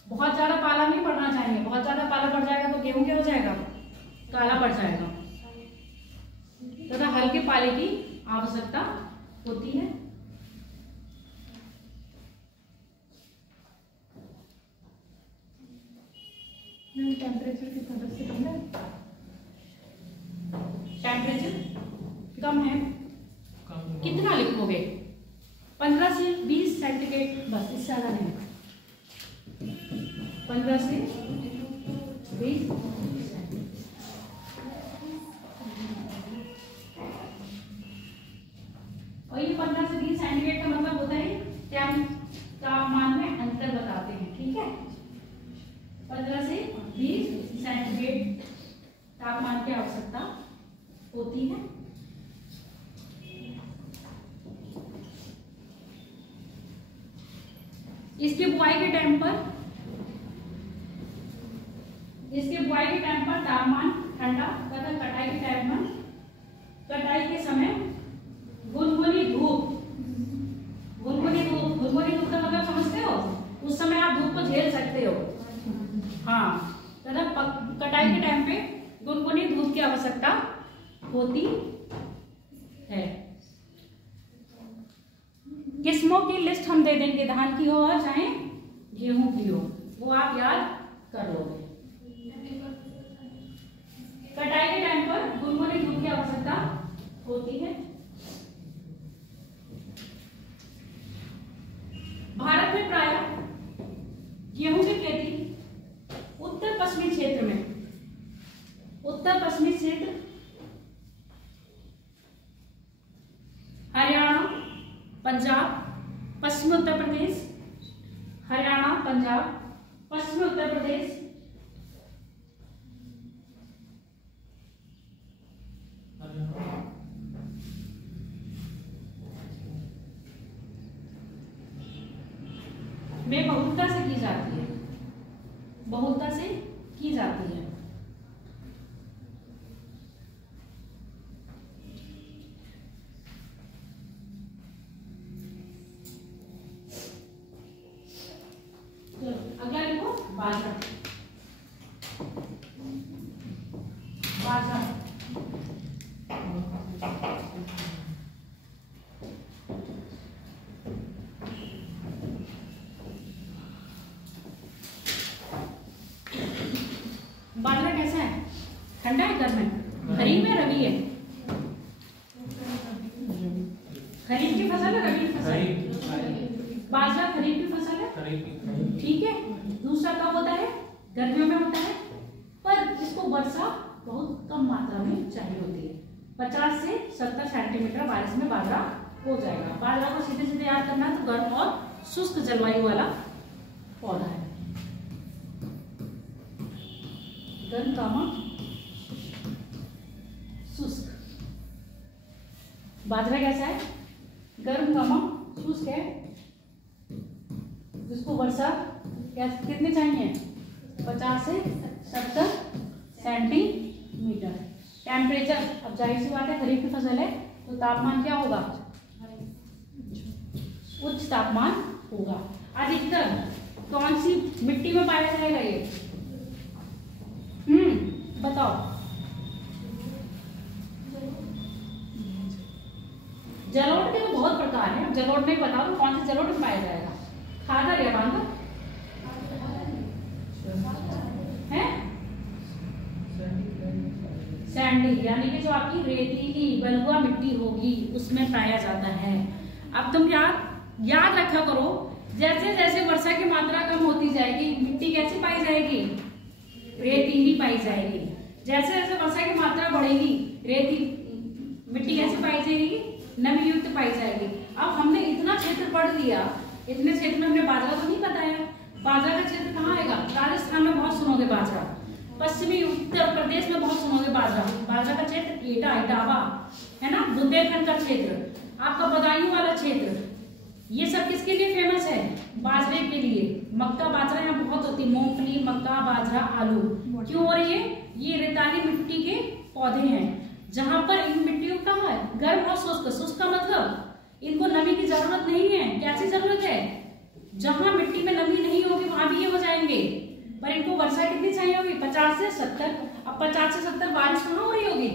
बहुत ज्यादा पाला नहीं पड़ना चाहिए, बहुत ज्यादा पाला पड़ जाएगा तो गेहूं क्या हो जाएगा? काला पड़ जाएगा। तथा हल्के पाले की आवश्यकता होती है। टेम्परेचर कितना 10 से कम है? टेम्परेचर कम है, कितना लिखोगे? 15 से 20 सेंटीग्रेड, बस, इससे ज्यादा नहीं। 15 से 20 और ये 15 से 20 सेंटीग्रेड का मतलब होता है तापमान में अंतर बताते हैं। ठीक है, 15 से 20 सेंटीग्रेड तापमान की आवश्यकता होती है। इसके बुआई के टाइम पर तापमान ठंडा तथा कटाई के समय गुनगुनी धूप का मतलब समझते हो? उस समय आप धूप को झेल सकते हो। हाँ, तथा कटाई के टाइम पे गुनगुनी धूप की आवश्यकता होती है। किस्मों की लिस्ट हम दे देंगे, धान की हो चाहे गेहूं की हो, वो आप याद कर लोगे। कटाई के टाइम पर गुनगुने धूप की आवश्यकता होती है। भारत में प्राय गेहूं की खेती उत्तर पश्चिमी क्षेत्र में, उत्तर पश्चिमी क्षेत्र हरियाणा, पंजाब, पश्चिमी उत्तर प्रदेश, हरियाणा, पंजाब, पश्चिमी उत्तर प्रदेश, में बहुलता से की जाती है, बहुलता से की जाती है। अगला लिखो बाजरा। बाजरा बाजरा कैसा है? ठंडा है, गर्म है? खरीफ है, रबी है? खरीफ की फसल है, रबी की फसल है? बाजरा खरीफ की फसल है, ठीक है। दूसरा कब होता है? गर्मियों में होता है, पर इसको वर्षा बहुत कम मात्रा में चाहिए होती है। 50 से 70 सेंटीमीटर बारिश में बाजरा हो जाएगा। बाजरा को सीधे सीधे याद करना है तो गर्म और शुष्क जलवायु वाला पौधा है। गर्म कामा शुष्क। बाजरा कैसा है? गर्म कामा शुष्क है, जिसको वर्षा कितने चाहिए? 50 से 70 सेंटीमीटर। टेम्परेचर, अब जाहिर सी बात है खरीफ की फसल है तो तापमान क्या होगा? उच्च तापमान होगा। अधिकतर कौन सी मिट्टी में पाया जाएगा ये? बताओ। जलोढ़ के तो बहुत प्रकार हैं, जलोढ़ में बताओ तो कौन से जलोढ़ में पाया जाएगा? खादर या बांदर है? सैंडी, यानी कि जो आपकी रेतीली बलुआ मिट्टी होगी उसमें पाया जाता है। अब तुम याद रखा करो, जैसे जैसे वर्षा की मात्रा कम होती जाएगी मिट्टी कैसी पाई जाएगी? रेतीली पाई जाएगी। जैसे जैसे वर्षा की मात्रा बढ़ेगी मिट्टी कैसी पाई जाएगी? नमी युक्त पाई जाएगी। अब हमने इतना क्षेत्र पढ़ लिया, इतने क्षेत्र में हमने बाजरा तो नहीं बताया। बाजरा का क्षेत्र कहाँ आएगा? राजस्थान में बहुत सुनोगे बाजरा, पश्चिमी उत्तर प्रदेश में बहुत सुनोगे बाजरा। बाजरा का क्षेत्र एटा, इटावा है ना, बुंदेलखंड का क्षेत्र, आपका बदायूं वाला क्षेत्र, ये सब किसके लिए फेमस है? बाजरे के लिए। मक्का बाजरा यहाँ बहुत होती है, मूंगफली, मक्का, बाजरा, आलू। क्यों हो रही है? ये रेताली मिट्टी के पौधे हैं, जहां पर इन मिट्टियों का है गर्म और शुष्क। शुष्क का मतलब इनको नमी की जरूरत नहीं है। कैसी जरूरत है? जहां मिट्टी में नमी नहीं होगी वहां भी ये हो जाएंगे, पर इनको वर्षा कितनी चाहिए होगी? 50 से 70। अब 50 से 70 बारिश कहाँ हो रही होगी?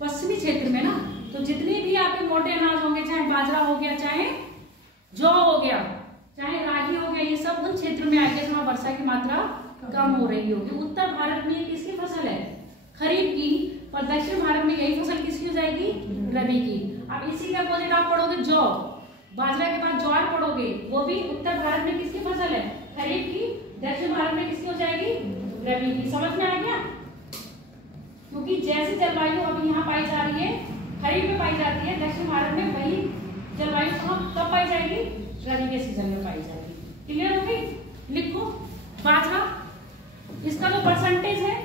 पश्चिमी क्षेत्र में ना। तो जितने भी आपके मोटे अनाज होंगे, चाहे बाजरा हो गया, चाहे जौ हो गया, चाहे रागी हो गया, ये सब उन क्षेत्र में आएंगे जहाँ वर्षा की मात्रा कम हो रही होगी। उत्तर भारत में किसकी फसल है? खरीफ की। पर दक्षिण भारत में यही फसल किसकी हो जाएगी? रबी की। अब इसी का अपोजिट आप पढ़ोगे जौ, बाजरा के बाद ज्वार पढ़ोगे, वो भी उत्तर भारत में किसकी फसल है? खरीफ की। दक्षिण भारत में किसकी हो जाएगी? रबी की। समझ में आ गया? क्योंकि जैसी जलवायु अभी यहाँ पाई जा रही है खरीफ में पाई जाती है, दक्षिण भारत में वही जलवायु कब पाई जाएगी? रबी के सीजन में पाई जाएगी। क्लियर हो गई? लिखो बाजरा, इसका जो परसेंटेज है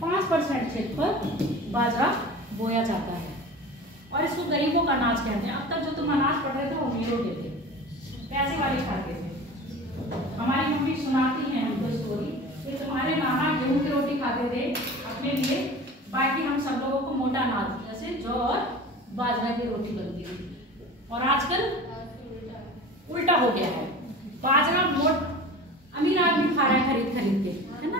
5% क्षेत्र पर बाजरा बोया जाता है और इसको गरीबों का अनाज कहते हैं। अब तक जो तुम अनाज पढ़ रहे थे वो अमीरों के थे, पैसे वाले खाते थे। हमारी मम्मी सुनाती हैं हमको स्टोरी कि तुम्हारे नाना गेहूं की रोटी खाते थे अपने लिए, बाकी हम सब लोगों को मोटा अनाज जैसे जौ और बाजरा की रोटी बनती थी। और आजकल उल्टा हो गया है, बाजरा अमीर आदमी खा रहा है खरीद खरीद के, है ना,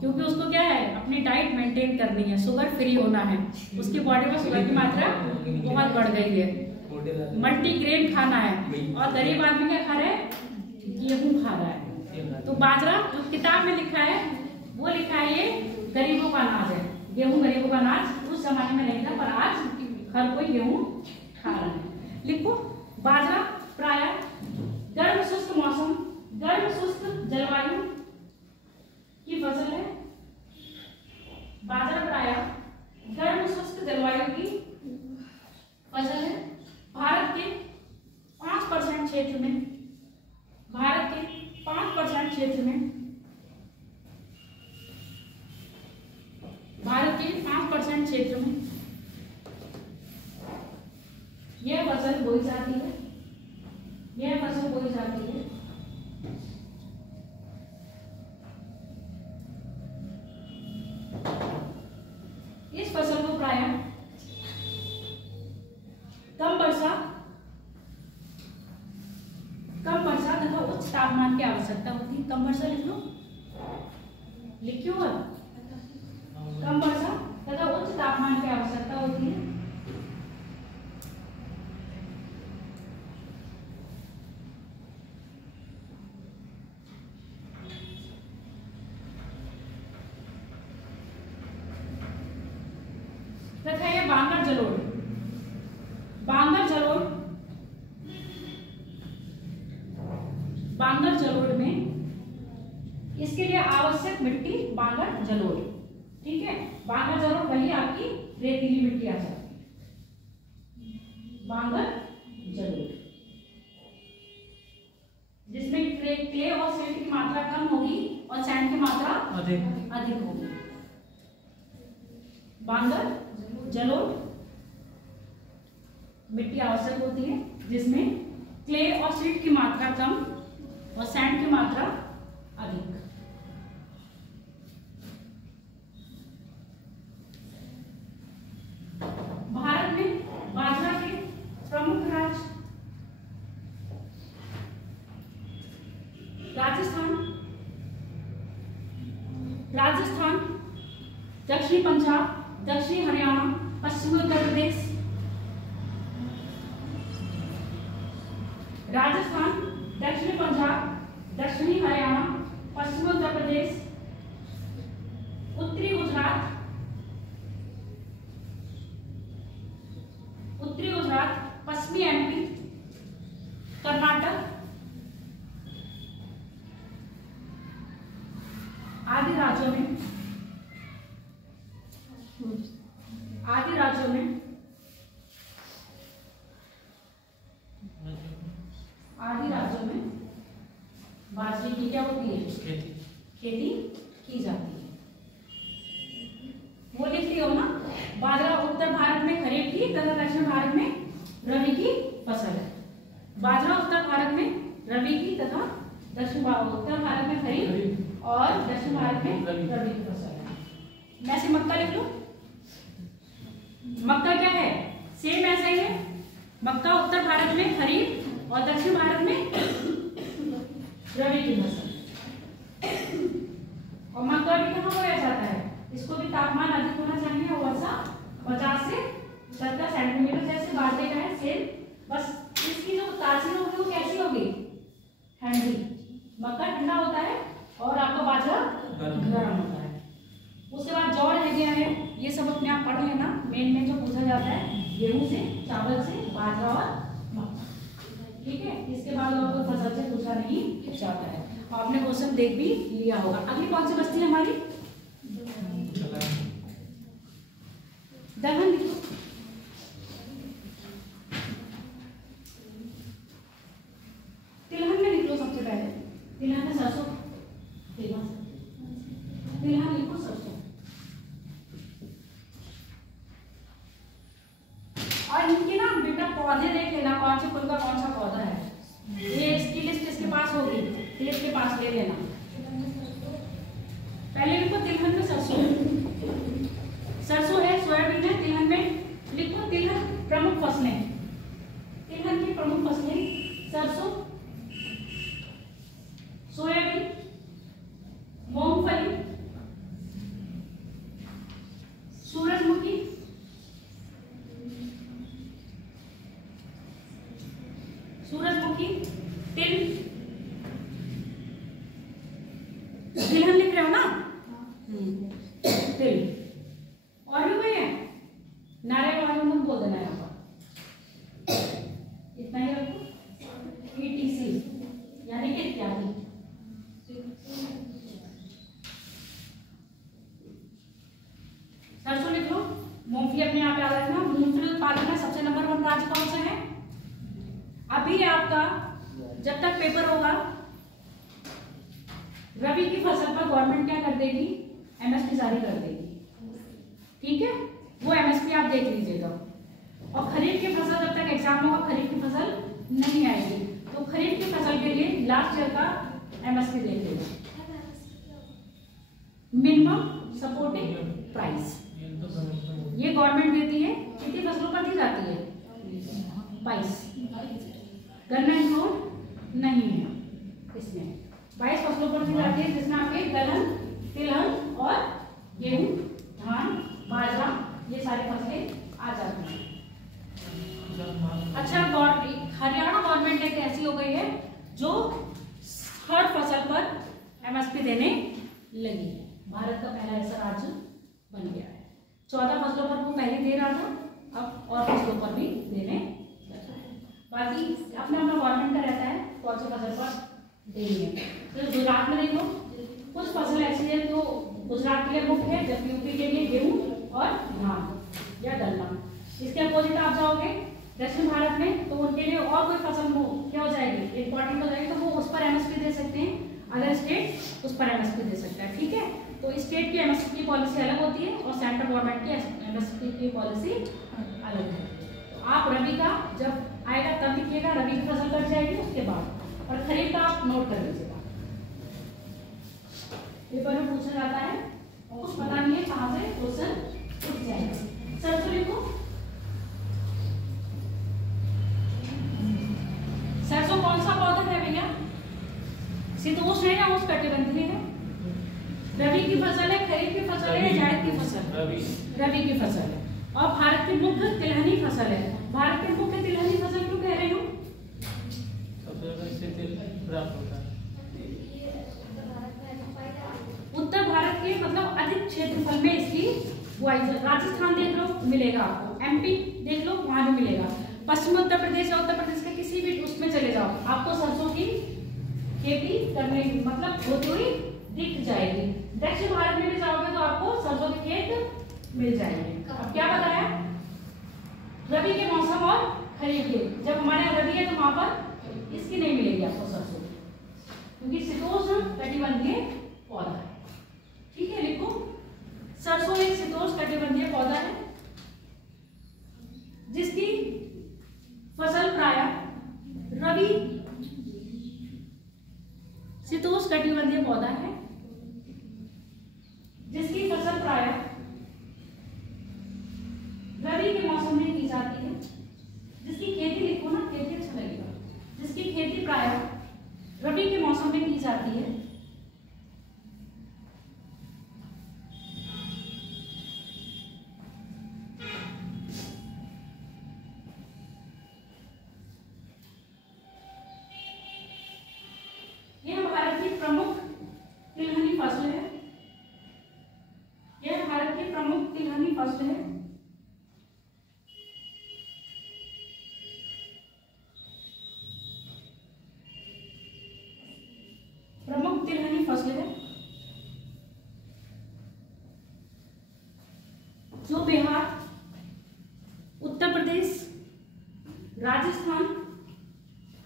क्योंकि उसको क्या है अपनी डाइट मेंटेन करनी है, शुगर फ्री होना है, उसकी बॉडी में शुगर की मात्रा बहुत बढ़ गई है। मल्टीग्रेन खाना है। और गरीब आदमी क्या खा रहा है? गेहूं खा रहा है। तो बाजरा जो किताब में लिखा है वो लिखा है ये गरीबों का अनाज है। गेहूं गरीबों का अनाज उस जमाने में नहीं था, पर आज हर कोई गेहूं खा रहा है। लिखो बाजरा प्रायः गर्म शुष्क मौसम, गर्म शुष्क जलवायु की फसल है। बाजरा प्रायः गर्म शुष्क जलवायु की फसल है। भारत के 5% क्षेत्र में, भारत के 5% क्षेत्र में, भारत के 5% क्षेत्र में यह फसल बोई जाती है। यह फसल बोई जाती है। इस फसल को प्रायः कम वर्षा तथा उच्च तापमान की आवश्यकता होती है। कम वर्षा लिख लो, लिखियो। कम वर्षा तथा उच्च तापमान की आवश्यकता होती है। तथा यह बांगर जलोढ़, बांगर जलोढ़, बांगर जलोढ़ में इसके लिए आवश्यक मिट्टी बांगर जलोढ़। ठीक है, बांगर जलोढ़ वही आपकी रेतीली मिट्टी आ जाती है। बांगर जलोढ़ जिसमें क्ले और सिल्ट की मात्रा कम होगी और सैंड की मात्रा अधिक होगी। बांगर जलोढ़ मिट्टी आवश्यक होती है जिसमें क्ले और सिल्ट की मात्रा कम और सैंड की मात्रा अधिक। भारत में बाजरा के प्रमुख राज्य राजस्थान, दक्षिणी पंजाब, दक्षिणी हरियाणा, पश्चिमी उत्तर प्रदेश। राजस्थान, दक्षिणी पंजाब, दक्षिणी हरियाणा, पश्चिमी उत्तर प्रदेश, उत्तरी गुजरात, पश्चिमी एमपी, कर्नाटक आदि राज्यों में बाजरे की क्या होती है? खेती की जाती है। वो लिख लियो ना, बाजरा उत्तर भारत में खरीफ की तथा दक्षिण भारत में रबी की फसल है। बाजरा उत्तर भारत में रबी की तथा उत्तर भारत में खरीफ और दक्षिण भारत में रबी की फसल है। वैसे मक्का लिख लो। मक्का क्या है? सेम ऐसा ही है। मक्का उत्तर भारत में खरीफ और दक्षिण भारत में रबी की फसल। और मक्का भी कहाँ बोया जाता है? इसको भी तापमान अधिक होना चाहिए और वर्षा 50 से 70 सेंटीमीटर जैसे बांटे का है सेल। बस इसकी जो तासीर होगी वो कैसी होगी? ठंडी। मक्का ठंडा होता है और आपका बाजरा गर्म होता है। उसके बाद जौ रह गया है, ये सब अपने आप पढ़ लेना। मेन जो पूछा जाता है गेहूं से, चावल से, बाजरा और मक्का। ठीक है, इसके बाद आपको फसल से पूछा नहीं जाता है। आपने क्वेश्चन देख भी लिया होगा। अगली कौन सी बस्ती है हमारी? दलहन लिखो। तिलहन में लिख लो सबसे पहले। तिलहन में सरसों, तिलहन लिखो सरसों। और इनके ना बेटा पौधे देख लेना, कौन से फूल का कौन सा पौधा है। ये इसकी लिस्ट इसके पास होगी, इसके पास ले लेना। पहले लिखो तिलहन में सरसों, सरसों है, सोयाबीन है। तिलहन में लिखो तिलहन प्रमुख फसलें, तिलहन की प्रमुख फसलें सरसों, सोयाबीन, मूंगफली, सूरजमुखी, सूरजमुखी, तिल, तिलहन लिख रहे हो ना? तिल। और भी कोई है? नारियल वाले तुम बोल देना यहाँ पर, इतना ही रखो। ETC यानी कि इत्यादि। सरसों लिख लो। मूंगफली अपने यहाँ पे याद रखना। मूंगफली उत्पादन में सबसे नंबर 1 राज्य कौन सा है? अभी आपका जब तक पेपर होगा, रबी की फसल पर गवर्नमेंट क्या कर देगी? MSP जारी कर देगी। ठीक है, वो MSP आप देख लीजिएगा। और खरीफ की फसल जब तक एग्जाम होगा, खरीफ की फसल नहीं आएगी, तो खरीफ की फसल के लिए लास्ट ईयर का MSP देख लेगा। मिनिमम सपोर्टिंग प्राइस ये गवर्नमेंट देती है। कितनी फसलों पर दी जाती है? 22। गन्ना इंक्लूड नहीं है इसमें। 22 फसलों पर दी जाती है, जिसमें आपके दलहन, तिलहन और गेहूं, धान, बाजरा ये सारी फसलें आ जाती हैं। अच्छा, हरियाणा गवर्नमेंट एक ऐसी हो गई है जो हर फसल पर MSP देने लगी है। भारत का पहला ऐसा राज्य बन गया है। 14 फसलों पर वो पहले दे रहा था, अब और फसलों पर भी देने लगा है। बाकी अपना अपना गवर्नमेंट का रहता है कौन सी फसल पर देनी है। तो गुजरात में देख लो, कुछ फसल ऐसी है जो गुजरात के लिए मुख्य है, जबकि यूपी के लिए गेहूं और धान या गन्ना। इसके अपोजिट आप जाओगे दक्षिण भारत में, तो उनके लिए और कोई फसल क्या हो जाएगी? इंपॉर्टेंट हो जाएगी, तो वो उस पर MSP दे सकते हैं। अदर स्टेट उस पर MSP दे सकता है। ठीक है, तो स्टेट की MSP की पॉलिसी अलग होती है और सेंट्रल गवर्नमेंट की MSP की पॉलिसी अलग है। तो आप रबी का जब आएगा तब लिखिएगा, रबी की फसल कट जाएगी उसके बाद, और खरीफ का आप नोट कर लीजिएगा। पेपर में पूछा जाता है और कुछ पता नहीं है कहाँ से क्वेश्चन उठ जाएगा। सरसों लिखो। सरसों कौन सा पौधा है भैया? शीतोष्ण है या उष्णकटिबंधीय है? रबी की फसल है, खरीफ की फसल है, जायद की फसल? रबी की फसल है। और भारत की मुख्य तिलहनी फसल है। भारत की मुख्य तिलहनी फसल क्यों कह रही हूँ? सबसे ज्यादा इससे तेल प्राप्त होता है। उत्तर भारत के मतलब अधिक क्षेत्रफल में इसकी बुआई। राजस्थान देख लो मिलेगा आपको, MP देख लो वहां भी मिलेगा, पश्चिमी उत्तर प्रदेश या उत्तर प्रदेश के किसी भी उसमें चले जाओ, आपको सरसों की खेती करने मतलब होती हुई दिख जाएगी। दक्षिण भारत में भी जाओगे तो आपको सरसों के खेत मिल जाएंगे। अब क्या बताया? रबी के मौसम और खरीफ के। जब हमारे यहाँ रबी है तो वहां पर इसकी नहीं मिलेगी आपको सरसों, क्योंकि शीतोष्ण कटिबंधीय पौधा है। ठीक है, लिखो। सरसों एक शीतोष्ण कटिबंधीय पौधा है जिसकी फसल प्रायः रबी शीतोष्ण कटिबंधीय पौधा है जिसकी फसल प्रायः रबी के मौसम में की जाती है। जिसकी खेती लिखो ना, खेती अच्छा लगेगा। जिसकी खेती प्रायः रबी के मौसम में की जाती है। यह भारत की प्रमुख तिलहनी फसल है। यह भारत की प्रमुख तिलहनी फसल है। प्रमुख तिलहनी फसल है जो बिहार, उत्तर प्रदेश, राजस्थान,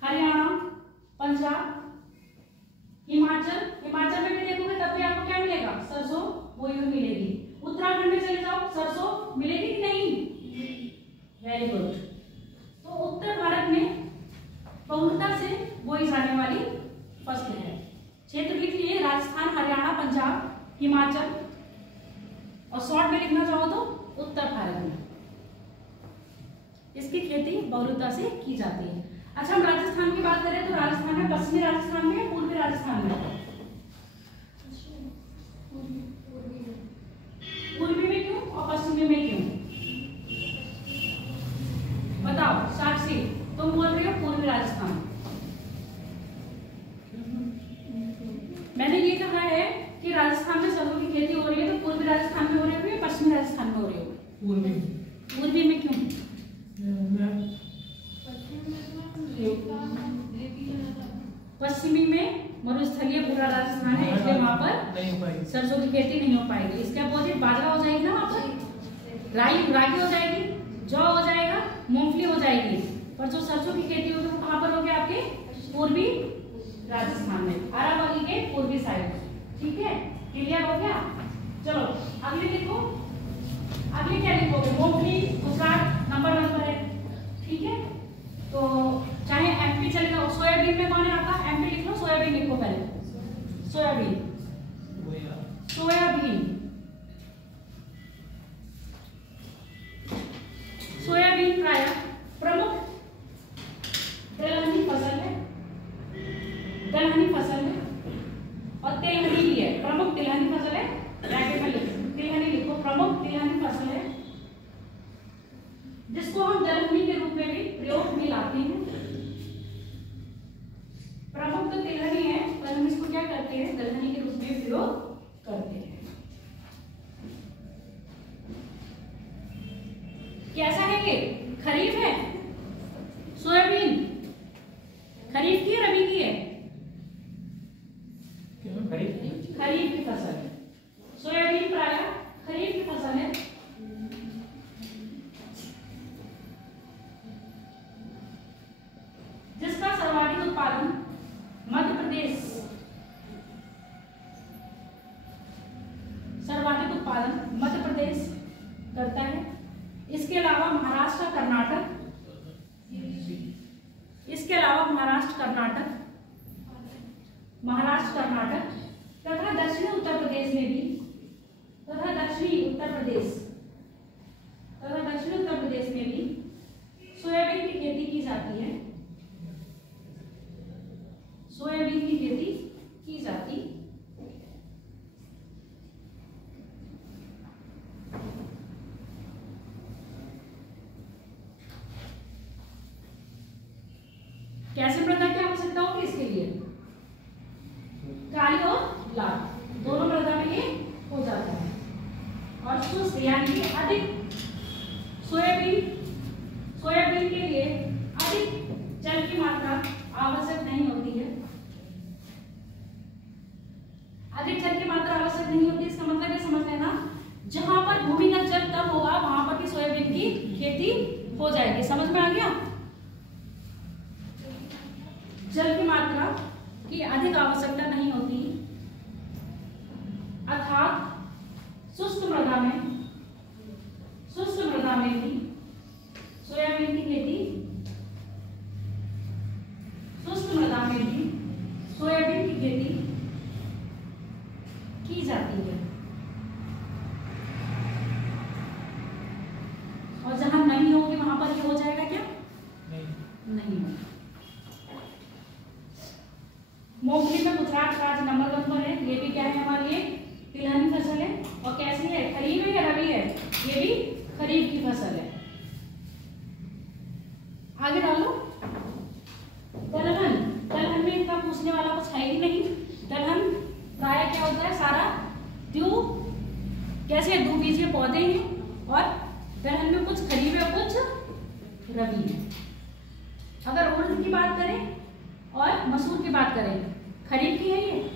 हरियाणा, पंजाब, हिमाचल में भी देखोगे तब भी आपको क्या मिलेगा? सरसों बोई हुई मिलेगी। उत्तराखंड में चले जाओ, सरसों मिलेगी कि नहीं? Very good. तो उत्तर भारत में बहुलता से बोई जाने वाली फसल है। क्षेत्र लिख लिए, राजस्थान, हरियाणा, पंजाब, हिमाचल, और शॉर्ट में लिखना चाहो तो उत्तर भारत में इसकी खेती बहुलता से की जाती है। अच्छा, हम राजस्थान की बात करें तो राजस्थान में पश्चिमी राजस्थान में, पूर्वी राजस्थान में? पूर्वी में क्यों और पश्चिमी में क्यों? बताओ साक्षी, तुम बोल रही हो पूर्वी राजस्थान। राजस्थान में सरसों की खेती हो रही है तो पूर्वी राजस्थान में हो रही होगी या पश्चिमी राजस्थान में हो रही होगी? पूर्वी में क्यों? पश्चिमी में मरुस्थलीय पूरा राजस्थान है, इसलिए वहाँ पर सरसों की खेती नहीं हो पाएगी। इसके अपोजिट बाजरा हो जाएगी ना, वहाँ पर रागी हो जाएगी, जौ हो जाएगा, मूंगफली हो जाएगी। पर जो सरसों की खेती होगी वो कहाँ पर होगी? आपके पूर्वी राजस्थान में, अरावली के पूर्वी साइड। ठीक है, क्लियर हो गया? चलो अगले लिखो। अगले क्या लिखोगे? मूंगफली गुजरात नंबर 1 पर है। ठीक है, तो चाहे एमपी चलेगा। सोयाबीन में कौन है आपका? एमपी लिख लो, सोयाबीन लिखो पहले। सोयाबीन सोयाबीन प्रायः प्रमुख दलहनी फसल है, और तिलहनी भी है। प्रमुख तिलहनी फसल है, ब्रैकेट में लिखो, तिलहनी लिखो, प्रमुख तिलहनी फसल है जिसको हम दलहनी के रूप में भी प्रयोग में लाते हैं। प्रमुख तो तिलहनी है, पर हम इसको क्या करते हैं? दलहनी के रूप में प्रयोग करते हैं। कैसा है ये? खरीफ है। सोयाबीन खरीफ की रबी की है? खरीफ की फसल है। सोयाबीन प्रायः खरीफ की फसल है। जिसका सर्वाधिक उत्पादन मध्य प्रदेश करता है। इसके अलावा महाराष्ट्र, कर्नाटक तथा दक्षिणी उत्तर प्रदेश में भी सोयाबीन की खेती की जाती है। कैसे मृदा की आवश्यकता होगी इसके लिए? काली और लाल दोनों मृदा में ये हो जाता है। और शुष्क यानी कि अधिक सोयाबीन के लिए अधिक जल की मात्रा आवश्यक नहीं होती है। अधिक जल की मात्रा आवश्यक नहीं होती, इसका मतलब ये समझ लेना, जहां पर भूमिगत जल कम होगा वहां पर भी सोयाबीन की खेती हो जाएगी। समझ में आ गया? जल की मात्रा की अधिक आवश्यकता नहीं होती, अर्थात शुष्क मृदा में भी सोयाबीन की खेती की जाती है। और जहां नहीं होगी वहां पर ये हो जाएगा क्या? नहीं होगा। मूंगफली में गुजरात राज्य नंबर 1 पर है। ये भी क्या है हमारे लिए? तिलहनी फसल है। और कैसी है? खरीफ है या रबी है? ये भी खरीफ की फसल है। आगे डालो। दलहन में इतना पूछने वाला कुछ है ही नहीं। दलहन प्रायः क्या होता है? सारा कैसे द्विबीजीय पौधे हैं, और दलहन में कुछ खरीफ है कुछ रबी है। अगर उड़द की बात करें और मसूर की बात करें, खरीफ की है ये?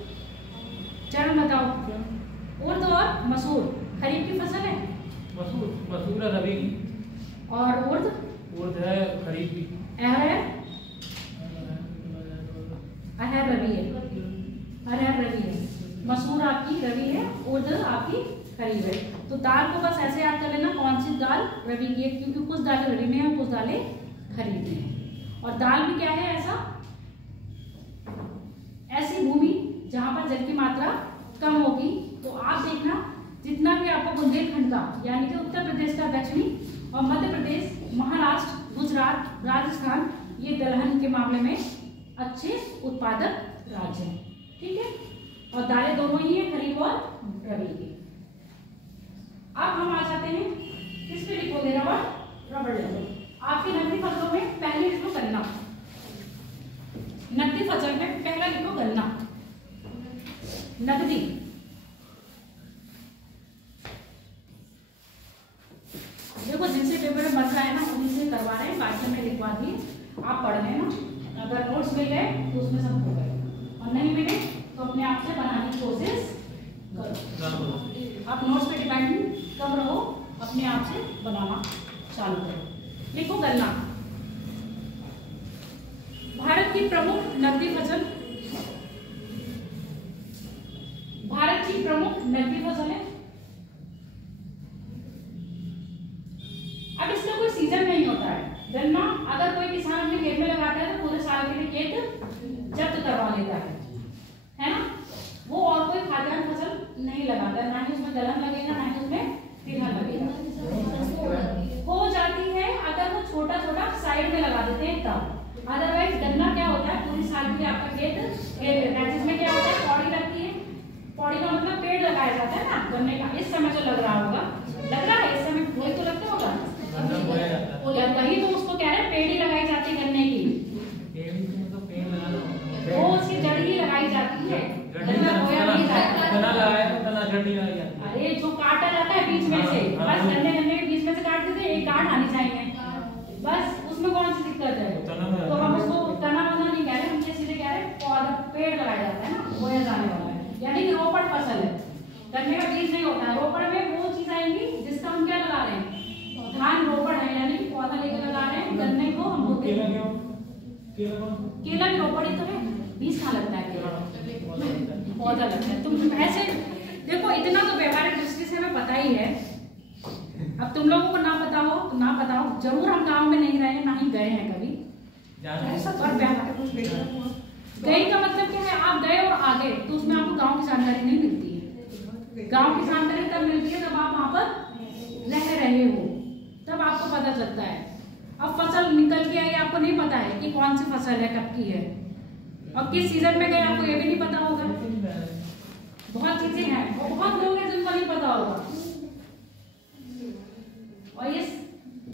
चरण बताओ। उड़द और मसूर खरीफ की फसल है? मसूर है रबी की। और उड़द है खरीफ की। अरहर रबी है। मसूर आपकी रबी है, उड़द आपकी खरीफ है। तो दाल को बस ऐसे याद कर लेना, कौन सी दाल रबी की है, क्योंकि कुछ दालें रबी में है, कुछ दालें खरीफ में है। और दाल भी क्या है? ऐसी भूमि जहां पर जल की मात्रा कम होगी। तो आप देखना, जितना भी आपको बुंदेलखंड का यानी कि उत्तर प्रदेश का दक्षिणी और मध्य प्रदेश, महाराष्ट्र, गुजरात, राजस्थान, ये दलहन के मामले में अच्छे उत्पादक राज्य हैं। ठीक है, और दालें दोनों ही है, खरीफ और रबी की। अब हम आ जाते हैं किस पे लिखोगे? रबड़ लिखो। आपकी नकदी फसलों में पहले लिखो गन्ना। नकदी फसल में पहला लिखो गन्ना। नकदी गए तो उसमें सब हो गए, और नहीं मिले तो अपने आप से बनाने की कोशिश करो। आप नोट्स पे डिपेंड कब रहो, अपने आप से बनाना चालू करो। लिखो गन्ना। भारत की प्रमुख नकदी फसल, भारत की प्रमुख नकदी फसल है। अब इसका कोई सीजन नहीं होता है। गन्ना अगर कोई किसान अपने खेत में लगाता है तो पूरे साल के लिए खेत जब्त करवा लेता है ना। वो और कोई खाद्यान्न फसल नहीं लगाता है, ना ही उसमें दलहन लगेगा, ना ही उसमें तिलहन लगेगा। हो जाती है अगर वो छोटा छोटा साइड में लगा देते हैं तब। अदरवाइज गन्ना क्या होता है, पूरी साल के लिए आपका खेत, जिसमें क्या होता है पौड़ी लगती है। पौड़ी का मतलब पेड़ लगाया जाता है ना गन्ने का। इस समय जो लग रहा होगा, लग रहा है इस समय वही तो लगता होगा, वही तो उसको कह रहे हैं पेड़ ही लगाई जाती है गन्ने की। वो उसकी जड़ ही लगाई जाती है, गन्ना बोया नहीं जाता। अरे जो काटा जाता है बीच में से, बस गन्ने के बीच में से काट देते, एक गांठ आनी चाहिए, बस उसमें कौन सी दिक्कत है। तो हम उसको तना वना नहीं कह रहे, हम सीधे कह रहे पौधा पेड़ लगाया जाता है ना, बोया जाने वाला है, यानी कि रोपड़ फसल है। गन्ने का बीज नहीं होता है। रोपड़ में वो चीज आएंगी जिसका हम क्या लगा रहे हैं, धान रोपड़ है, यानी कि पौधा लेकर लगा रहे हैं। गन्ने को हम बोलते हैं केला भी रोपड़ ही तो है, बीज कहाँ लगता है, पौधा लगता है। तुम ऐसे देखो, इतना तो व्यवहारिक दृष्टि से हमें पता ही है। अब तुम लोगों को ना पता हो तो ना पता हो, जरूर हम गांव में नहीं रहे, ना ही गए हैं कभी। गए का मतलब क्या है, आप गए और आ गए तो उसमें आपको गांव की जानकारी नहीं मिलती है। गांव की जानकारी तब मिलती है जब आप वहां पर रह रहे हो, तब आपको पता चलता है। अब फसल निकल के आई, आपको नहीं पता है कि कौन सी फसल है, कब की है, और किस सीजन में गए, आपको ये भी नहीं पता होगा। बहुत चीजें हैं और बहुत लोग हैं जिनको नहीं पता होगा। और ये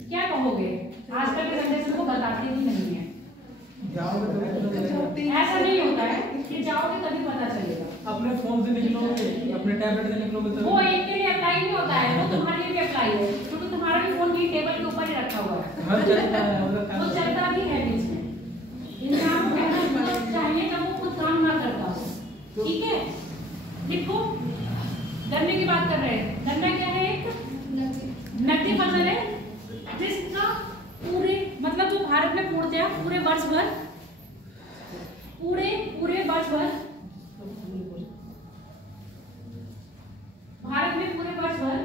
क्या कहोगे, आजकल के जनरेशन को बताते ही नहीं है। ऐसा नहीं होता है कि जाओगे तभी पता चलेगा। अपने फोन से निकलोगे, अपने टैबलेट से निकलोगे तो वो एक के लिए अप्लाई नहीं होता है, वो तुम्हारे लिए भी अप्लाई है, क्योंकि तुम्हारा भी फोन भी टेबल के ऊपर ही रखा हुआ है, वो चलता भी है बीच में। इंसान को कहना चाहिए कि वो खुद काम ना करता हो। ठीक है, लिखो। गन्ने की बात कर रहे हैं। गन्ना क्या है, एक नकदी फसल है जिसका पूरे मतलब जो भारत में पूर्णतया पूरे वर्ष भर भारत में पूरे वर्ष भर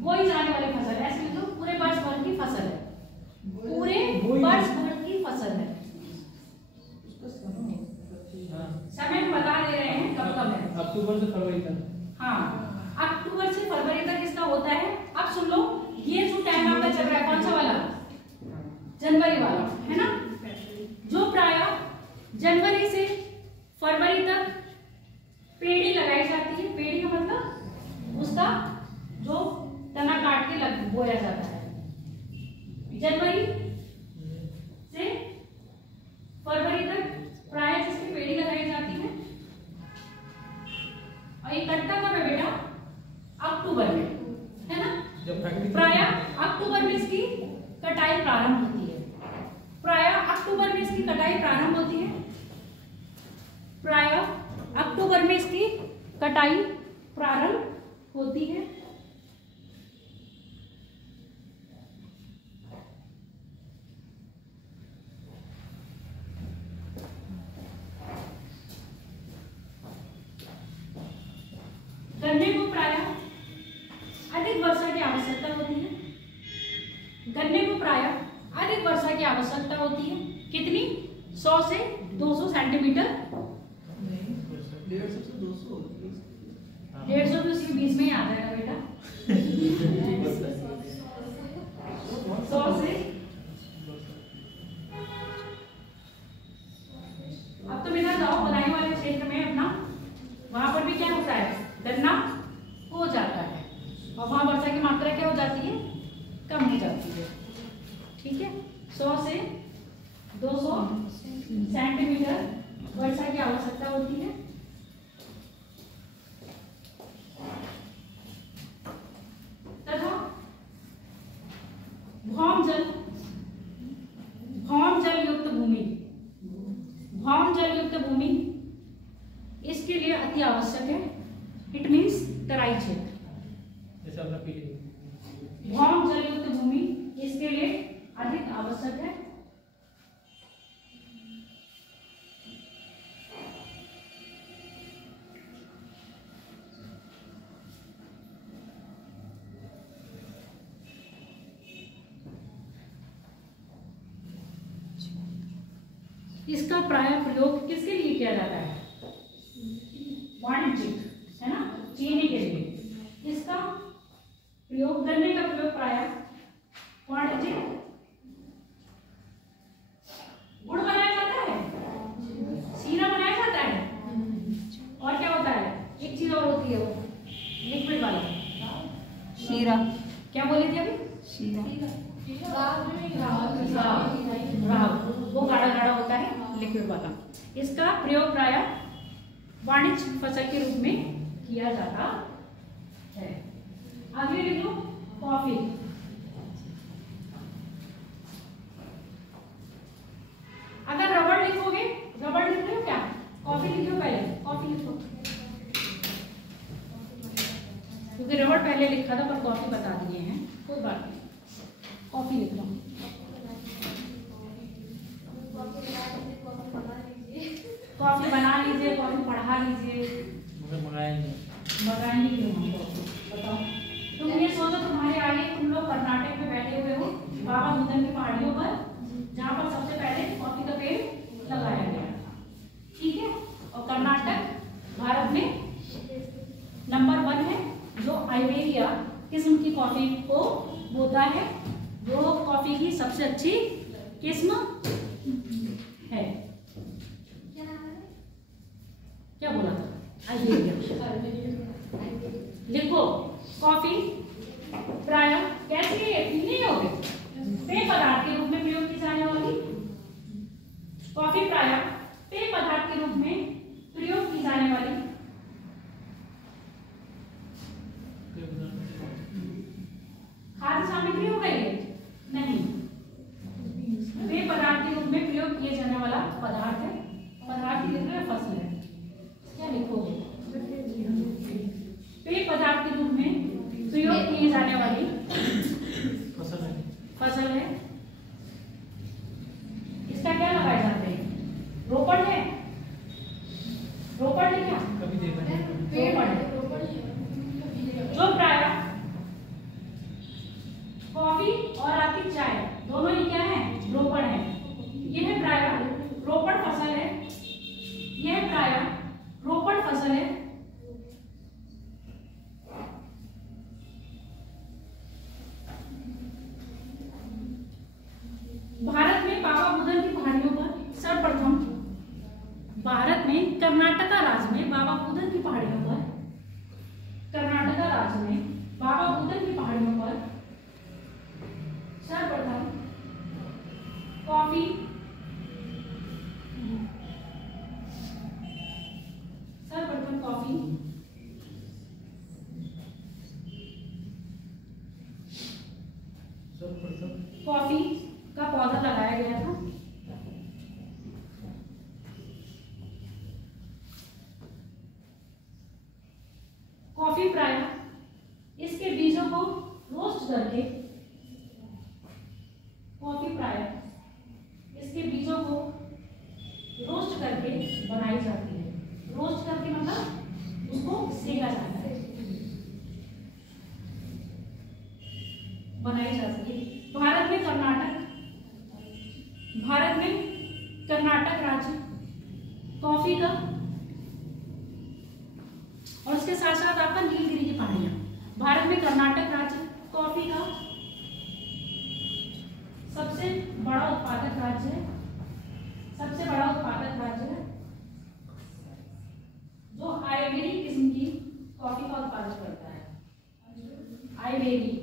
बोई जाने वाली फसल है। ऐसे तो पूरे वर्ष भर की फसल है, पूरे वर्ष भर की फसल है। समय हम बता दे रहे हैं कब कब है, अक्टूबर से फरवरी तक। हाँ, अक्टूबर से फरवरी तक इसका होता है। अब सुन लो, ये जो टाइम आपका चल रहा है कौन सा वाला, जनवरी वाला है ना, जो प्राय जनवरी से फरवरी तक पेड़ी लगाई जाती है। पेड़ी का मतलब उसका जो तना काट के बोया जाता है। जनवरी से फरवरी तक प्राय जिसकी पेड़ी लगाई जाती है। और ये कटता कब है बेटा, अक्टूबर में, है ना। प्राय अक्टूबर में इसकी कटाई प्रारंभ होती है। प्राय अक्टूबर में इसकी कटाई प्रारंभ होती है। प्राय अक्टूबर में इसकी कटाई प्रारंभ होती है। गन्ने को प्राय अधिक वर्षा की आवश्यकता होती है। गन्ने को प्राय अधिक वर्षा की आवश्यकता होती है। कितनी, 100 से 200 सेंटीमीटर। 150 से 200, 150 तो इसके बीच में ही आ जाएगा बेटा। 100 से, अब तो बिना जाओ बदायूं वाले क्षेत्र में अपना, वहां पर भी क्या होता है, गन्ना हो जाता है और वहां वर्षा की मात्रा क्या हो जाती है, कम हो जाती है। ठीक है, 100 से 200 सेंटीमीटर वर्षा की आवश्यकता होती है। तथा भौम जल युक्त भूमि, भौम जलयुक्त भूमि इसके लिए अति आवश्यक है। इट मीन्स तराई क्षेत्र। जैसे अपना पीली भौम जलयुक्त भूमि इसके लिए अधिक आवश्यक है। इसका प्राय प्रयोग किसके लिए किया जाता है? वाणिज्यिक, है ना, चीनी के लिए। इसका प्रयोग, गन्ने का प्रयोग प्राय वाणिज्यिक। गुड़ बनाया जाता है, शीरा बनाया जाता है, और क्या होता है? एक चीज और होती है, वो लिक्विड वाला शीरा। क्या बोली थी अभी? राव, वो गाढ़ा गाढ़ा होता है, लिक्विड वाला। इसका प्रयोग प्राय वाणिज्य फसल के रूप में किया जाता है। आगे लिख लो कॉफी। अगर रबड़ लिखोगे, रबड़ लिख रहे हो क्या? कॉफी लिख लो पहले, कॉफी लिखो, क्योंकि रबड़ पहले लिखा था पर कॉफी बता दिए हैं, कोई बात नहीं, कॉफी लिख लो। कॉफी बना लीजिए, कॉफी पढ़ा लीजिए, मगर मंगाएंगे मंगाएंगे क्यों हमको? बताओ। तुम ये सोचो, तुम्हारे आगे तुम लोग कर्नाटक में बैठे हुए हो, बाबा बुदन की पहाड़ियों पर, जहाँ पर सबसे पहले कॉफी का पेड़ लगाया गया था, ठीक है। और कर्नाटक भारत में नंबर 1 है, जो आइबेरिया किस्म की कॉफी को बोता है, जो कॉफी की सबसे अच्छी किस्म है। क्या बोला था? आइबेरिया। लिखो कॉफी प्राय कैसी है? पीने योग्य पेय पदार्थ के रूप में प्रयोग की जाने वाली। कॉफी प्राय पेय पदार्थ के रूप में प्रयोग की जाने वाली खाद्य सामग्री हो गई? नहीं, पेय पदार्थ के रूप में प्रयोग किए जाने वाला पदार्थ है। पदार्थ लिख रहे फसल है, क्या लिखोगे? पेय पदार्थ के रूप में प्रयोग किए जाने वाली फसल है। इसका क्या लगाए जाते हैं? रोपड़ है, रोपड़ है क्या? कभी देखा नहीं। रोपड़ है, जो प्राय कॉफी और आपकी चाय दोनों ही क्या है? रोपड़ है। यह प्राय रोपड़ फसल है, यह प्राय रोपड़ फसल है। भारत में बाबा बुदन की पहाड़ियों पर सर्वप्रथम, भारत में कर्नाटका राज्य में बाबा बुदन की पहाड़ियों पर, कर्नाटका राज्य में बाबा बुदन की पहाड़ियों पर सर्वप्रथम कॉफी कॉफी का पौधा लगाया गया था। कॉफी प्राय इसके बीजों को रोस्ट करके, कॉफी प्राय इसके बीजों को रोस्ट करके बनाई जाती है। रोस्ट करके मतलब उसको सेका जाता है, बनाई जा सकती है। भारत में कर्नाटक राज्य कॉफी का, और उसके साथ साथ आपका नीलगिरी की पहाड़ियां। भारत में कर्नाटक राज्य कॉफी का सबसे बड़ा उत्पादक राज्य है, सबसे बड़ा उत्पादक राज्य है, जो आइबेरी किस्म की कॉफी का उत्पादन करता है। आइबेरी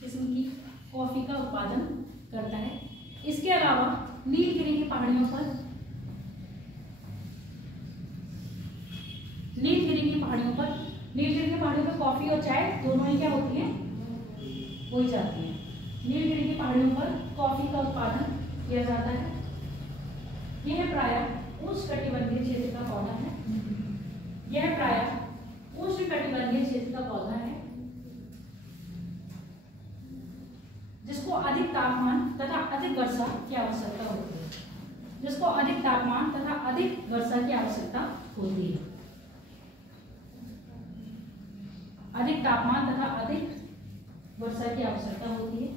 किस्म की कॉफी का उत्पादन करता है। इसके अलावा नीलगिरी की पहाड़ियों पर, नीलगिरी की पहाड़ियों पर कॉफी और चाय दोनों ही क्या होती है? बोई जाती है। नीलगिरी की पहाड़ियों पर कॉफी का उत्पादन किया जाता है। यह प्रायः उष्णकटिबंधीय क्षेत्र का पौधा है। यह प्रायः उष्णकटिबंधीय क्षेत्र का पौधा है जिसको अधिक तापमान तथा अधिक वर्षा की आवश्यकता होती है। जिसको अधिक तापमान तथा अधिक वर्षा की आवश्यकता होती है। अधिक तापमान तथा अधिक वर्षा की आवश्यकता होती है।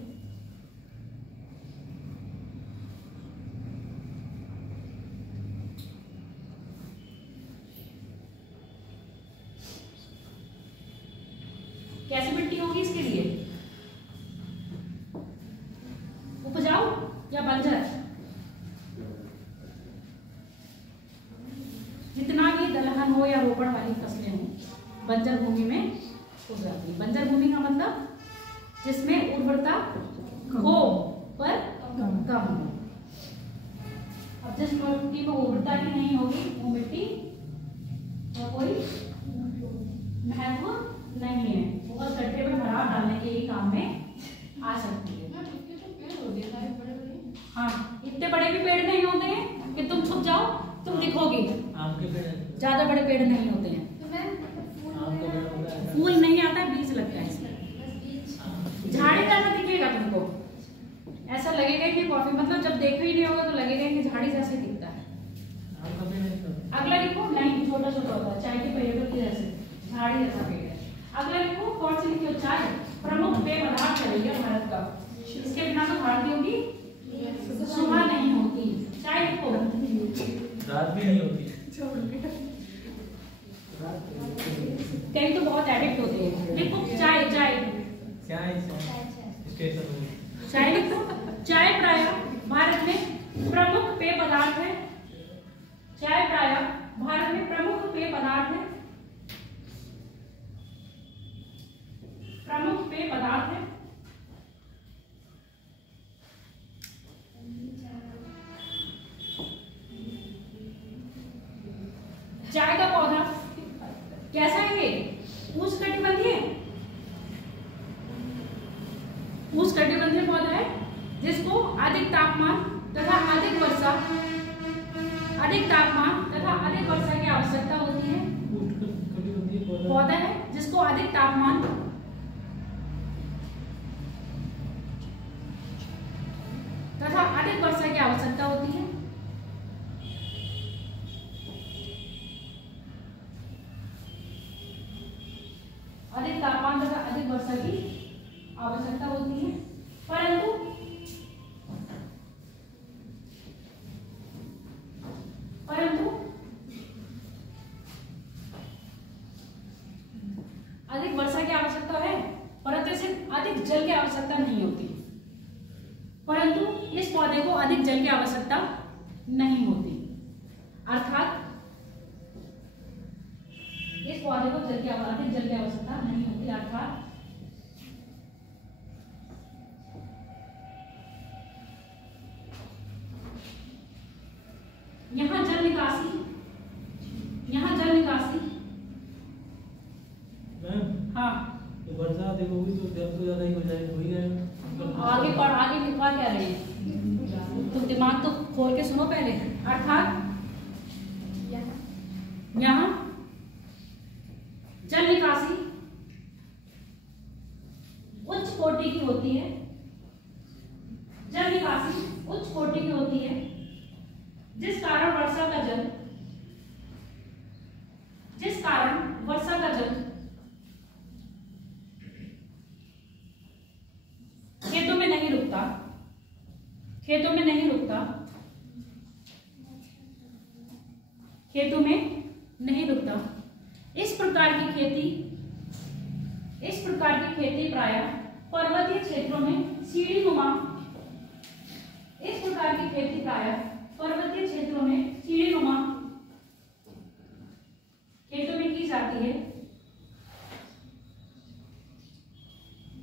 कैसी मिट्टी होगी इसके लिए? उपजाऊ या बंजर? जितना भी दलहन हो या रोपण वाली फसलें हो बंजर भूमि में हो जाती है। बंजर भूमि का मतलब जिसमें उर्वरता हो पर कम हो। अब जिस मिट्टी में उर्वरता ही नहीं होगी वो मिट्टी का कोई महत्व नहीं है। वो बस गड्ढे में भराव डालने के ही काम में आ सकती है। हाँ, इतने बड़े भी पेड़ नहीं होते हैं कि तुम छुप जाओ तुम दिखोगे। आम के पेड़ ज्यादा बड़े पेड़ नहीं होते हैं। फूल नहीं आता, बीज लगता है इसमें। झाड़ी जैसा दिखेगा तुमको, ऐसा लगेगा कि कॉफी मतलब जब देखो ही नहीं होगा तो लगेगा कि झाड़ी जैसे दिखता है। अगला लिखो, नहीं छोटा छोटा होता है, चाय के पेड़ के जैसे झाड़ी जैसा पेड़ है। अगला लिखो, कौन सी लिखी हो? चाय प्रमुख पेय पदार्थ है भारत का। इसके बिना तो भारतीयों की सुबह नहीं होती। चाय लिखो, रात भी नहीं होती। कई तो बहुत एडिक्ट होते हैं। लिखो चाय चाय चाय चाय लिखो। चाय प्रायः भारत में प्रमुख पेय पदार्थ है। चाय प्रायः भारत में प्रमुख पेय पदार्थ है। प्रमुख पेय पदार्थ है। चाय का पौधा कैसा है? उष्णकटिबंधीय उष्णकटिबंधीय पौधा है जिसको अधिक तापमान तथा अधिक वर्षा की आवश्यकता होती है। पौधा है जिसको अधिक तापमान तथा अधिक वर्षा की आवश्यकता होती है। अधिक तापमान तथा अधिक वर्षा की आवश्यकता होती है। परंतु अधिक वर्षा की आवश्यकता है, परंतु इसे अधिक जल की आवश्यकता नहीं होती। परंतु इस पौधे को अधिक जल की आवश्यकता नहीं होती। अर्थात इस पौधे को अधिक जल की आवश्यकता नहीं होती। अर्थात यहाँ जल निकासी हाँ तो वर्षा देखोगी तो जल तो ज्यादा ही हो जाएगा, हो ही जाएगा। आगे लिखवा क्या रहे हैं? तुम दिमाग तो खोल के सुनो पहले। अर्थात यहाँ जल निकासी उच्च कोटि की होती है। जल निकासी उच्च कोटि की होती है जिस कारण वर्षा का जल खेतों में नहीं रुकता। इस प्रकार की खेती प्रायः पर्वतीय क्षेत्रों में सीढ़ीनुमा खेतों में की जाती है।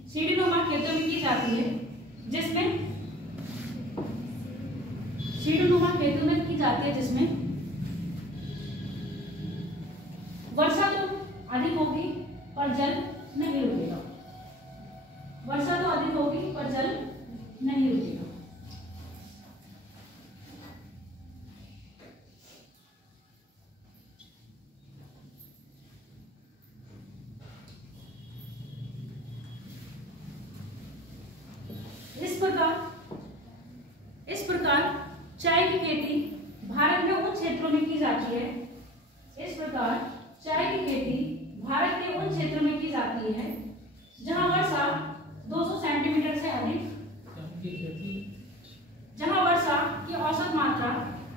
सीढ़ीनुमा खेतों में की जाती है जिसमें वर्षा तो अधिक होगी पर जल नहीं रुकेगा। वर्षा तो अधिक होगी पर जल प्रकार चाय की खेती भारत में उन क्षेत्रों में की जाती है। इस प्रकार चाय की खेती भारत के उन क्षेत्रों में की जाती है जहां वर्षा 200 सेंटीमीटर से अधिक, जहां वर्षा की औसत मात्रा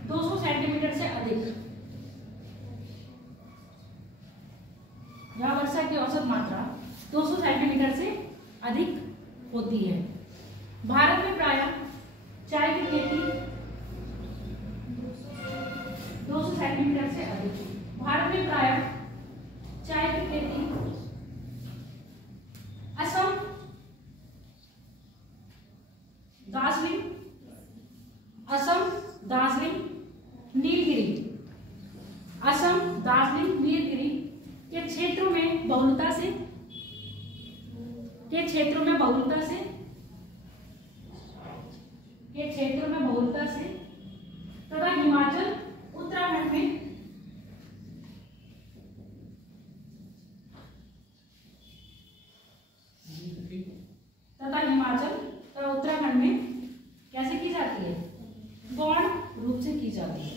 200 सेंटीमीटर से अधिक, जहां वर्षा की औसत मात्रा 200 सेंटीमीटर से अधिक होती है। भारत में प्रायः चाय की खेती 200 सेंटीमीटर से अधिक, भारत में प्रायः चाय की खेती असम, दार्जिलिंग, नीलगिरी, असम, दार्जिलिंग, नीलगिरी के क्षेत्रों में बहुलता से तथा हिमाचल, उत्तराखंड में कैसे की जाती है? गौण रूप से की जाती है।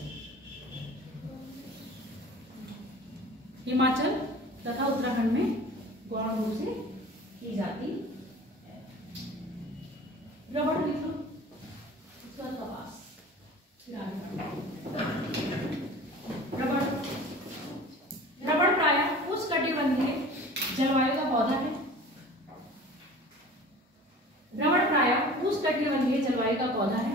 हिमाचल तथा उत्तराखंड में गौण रूप से की जाती है। रबड़ लिख लो, उसका कपास, रबड़ प्रायः उष्णकटिबंधीय जलवायु का पौधा है। रबड़ प्रायः उष्णकटिबंधीय जलवायु का पौधा है।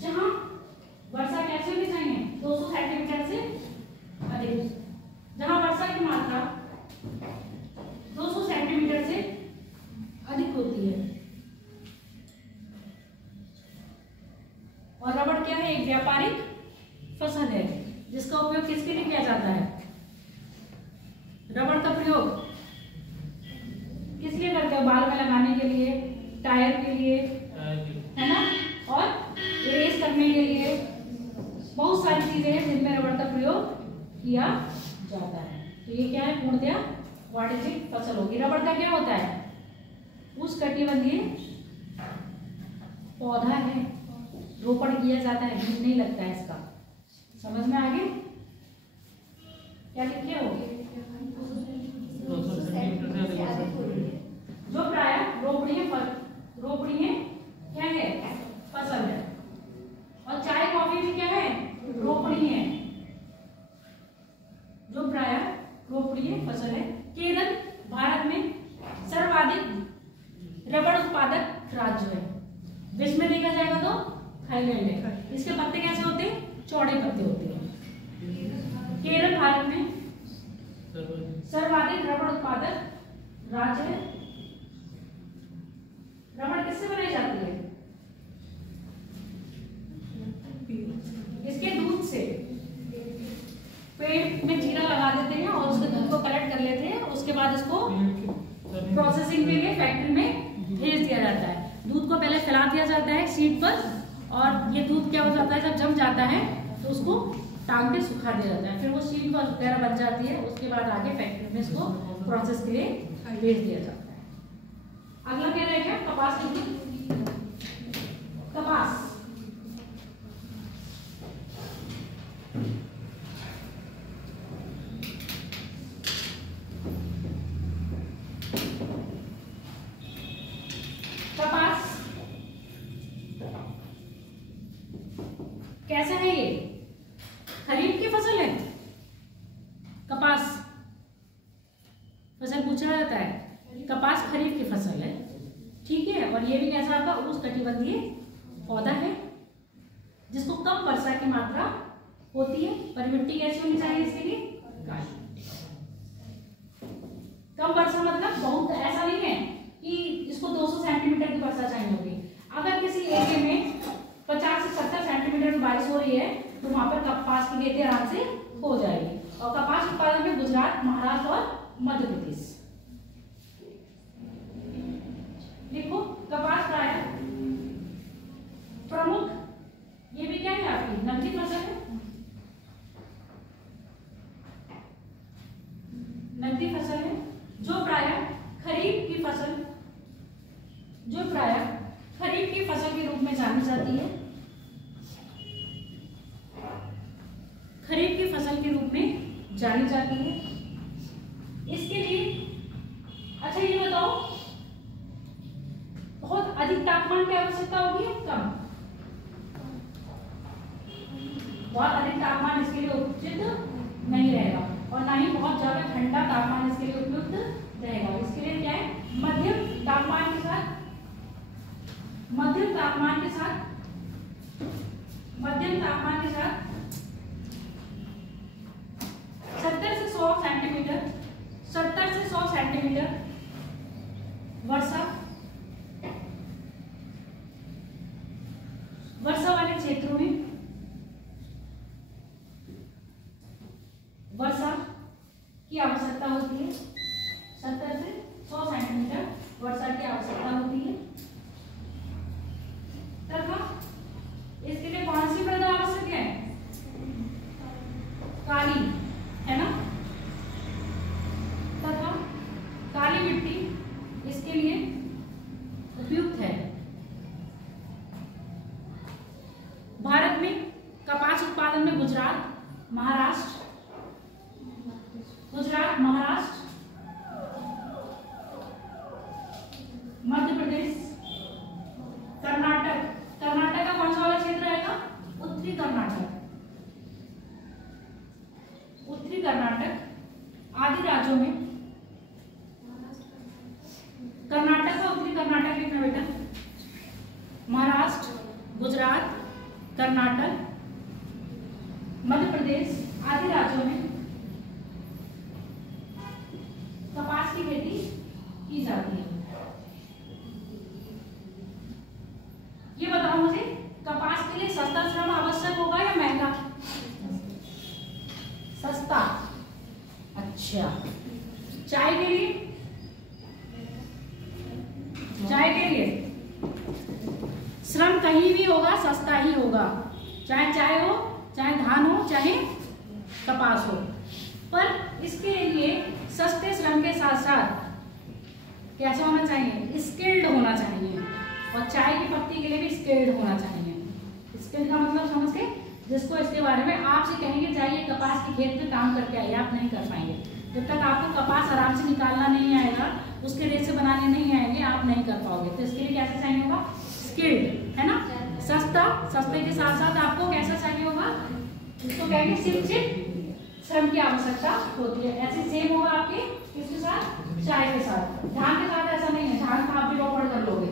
जहां वर्षा कैसे होनी चाहिए? 200 सेंटीमीटर से अधिक, जहां वर्षा की मात्रा 200 सेंटीमीटर से अधिक होती है। और रबड़ क्या है? एक व्यापारिक फसल है जिसका उपयोग किसके लिए किया जाता है? रबड़ का प्रयोग किस लिए करते हैं? बाल में लगाने के लिए, टायर के लिए, है ना, और इरेज करने के लिए, बहुत सारी चीजें हैं जिनमें रबड़ का प्रयोग किया जाता है। तो ये क्या है? पूर्णतया वाणिज्यिक फसल होगी। रबड़ का क्या होता है? उष्णकटिबंधीय पौधा है, रोपण किया जाता है, बीज नहीं लगता है इसका। समझ में आगे? क्या लिखे हो? जो प्रायः रोपणीय क्या है? फसल है। और चाय कॉफी भी क्या है? रोपणीय है, जो प्रायः रोपणीय फसल है। केरल भारत में सर्वाधिक रबड़ उत्पादक राज्य है। विश्व में देखा जाएगा तो थाईलैंड है। इसके पत्ते कैसे होते हैं? चौड़े पत्ते होते हैं। केरल भारत में सर्वाधिक रबड़ उत्पादक राज्य है। रबड़ किससे बनाई जाती है? इसके दूध से। पेड़ में जीरा लगा देते हैं और उसके दूध को कलेक्ट कर लेते हैं, उसके बाद इसको प्रोसेसिंग के लिए फैक्ट्री में भेज दिया जाता है। दूध को पहले फैला दिया जाता है शीट पर, और ये दूध क्या हो जाता है? जब जम जाता है तो उसको टांग के सुखा दिया जाता है, फिर वो शीट वगैरह बन जाती है। उसके बाद आगे फैक्ट्री में इसको प्रोसेस के लिए भेज दिया जाता है। अगला क्या रहेगा? कपास की खेती। कपास कैसा है? ये खरीफ की फसल है। कपास फसल पूछा जाता है। कपास खरीफ की फसल है, ठीक है। और ये भी कैसा आपका? उष्णकटिबंधीय पौधा है जिसको कम वर्षा की मात्रा होती है। पर मिट्टी कैसी होनी चाहिए इसके लिए? कम वर्षा मतलब बहुत ऐसा नहीं है कि इसको 200 सेंटीमीटर की वर्षा चाहिए होगी। अगर किसी एरिया में 50 से 70 सेंटीमीटर में बारिश हो रही है तो वहां पर कपास की खेती आराम से हो जाएगी। और कपास उत्पादन में गुजरात, महाराष्ट्र और मध्य प्रदेश। देखो कपास का है प्रमुख, ये भी क्या है आपकी नकदी फसल है। नकदी फसल जो प्रायः खरीफ की फसल के रूप में जानी जाती है, खरीफ की फसल के रूप में जानी जाती है। इसके लिए अच्छा ये बताओ, बहुत अधिक तापमान की आवश्यकता होगी या कम? बहुत अधिक तापमान इसके लिए उचित नहीं रहेगा और ना ही बहुत ज्यादा ठंडा तापमान इसके लिए उपयुक्त रहेगा। इसके लिए क्या है, मध्यम तापमान के साथ 70 से 100 सेंटीमीटर वर्षा वाले क्षेत्रों में वर्षा की आवश्यकता होती है। 70 से 100 सेंटीमीटर वर्षा की आवश्यकता होती है। तथा इसके लिए कौन सी मृदा आवश्यक है? काली, है ना? तथा काली मिट्टी इसके लिए उपयुक्त है। भारत में कपास उत्पादन में गुजरात, महाराष्ट्र, मध्य प्रदेश, कर्नाटक का कौन सा वाला क्षेत्र आएगा? उत्तरी कर्नाटक आदि राज्यों में, कर्नाटक का उत्तरी कर्नाटक लिखना बेटा, महाराष्ट्र, गुजरात, कर्नाटक, मध्य प्रदेश आदि राज्यों में कपास की खेती की जाती है। ये बताओ मुझे, कपास के लिए सस्ता श्रम आवश्यक होगा या महंगा? सस्ता। अच्छा, चाय के लिए श्रम कहीं भी होगा, सस्ता ही होगा, चाहे चाय हो, चाहे धान हो, चाहे कपास हो। पर इसके लिए सस्ते श्रम के साथ साथ कैसा होना चाहिए? स्किल्ड होना चाहिए। और चाय की पत्ती के लिए भी स्किल्ड होना चाहिए। स्किल्ड का मतलब समझ के, जिसको इसके बारे में आपसे कहेंगे जाइए कपास के खेत में काम करके आइए, आप नहीं कर पाएंगे। जब तक आपको कपास आराम से निकालना नहीं आएगा, उसके रेशे बनाने नहीं आएंगे, आप नहीं कर पाओगे। तो इसके लिए कैसा चाहिए होगा? स्किल्ड, है ना? सस्ते के साथ साथ आपको कैसा चाहिए होगा? इसको कहेंगे शिक्षित श्रम की आवश्यकता होती है। ऐसे सेम होगा आपके किसके साथ? चाय के साथ। धान के साथ ऐसा नहीं है, धान का आप भी पढ़ कर लोगे।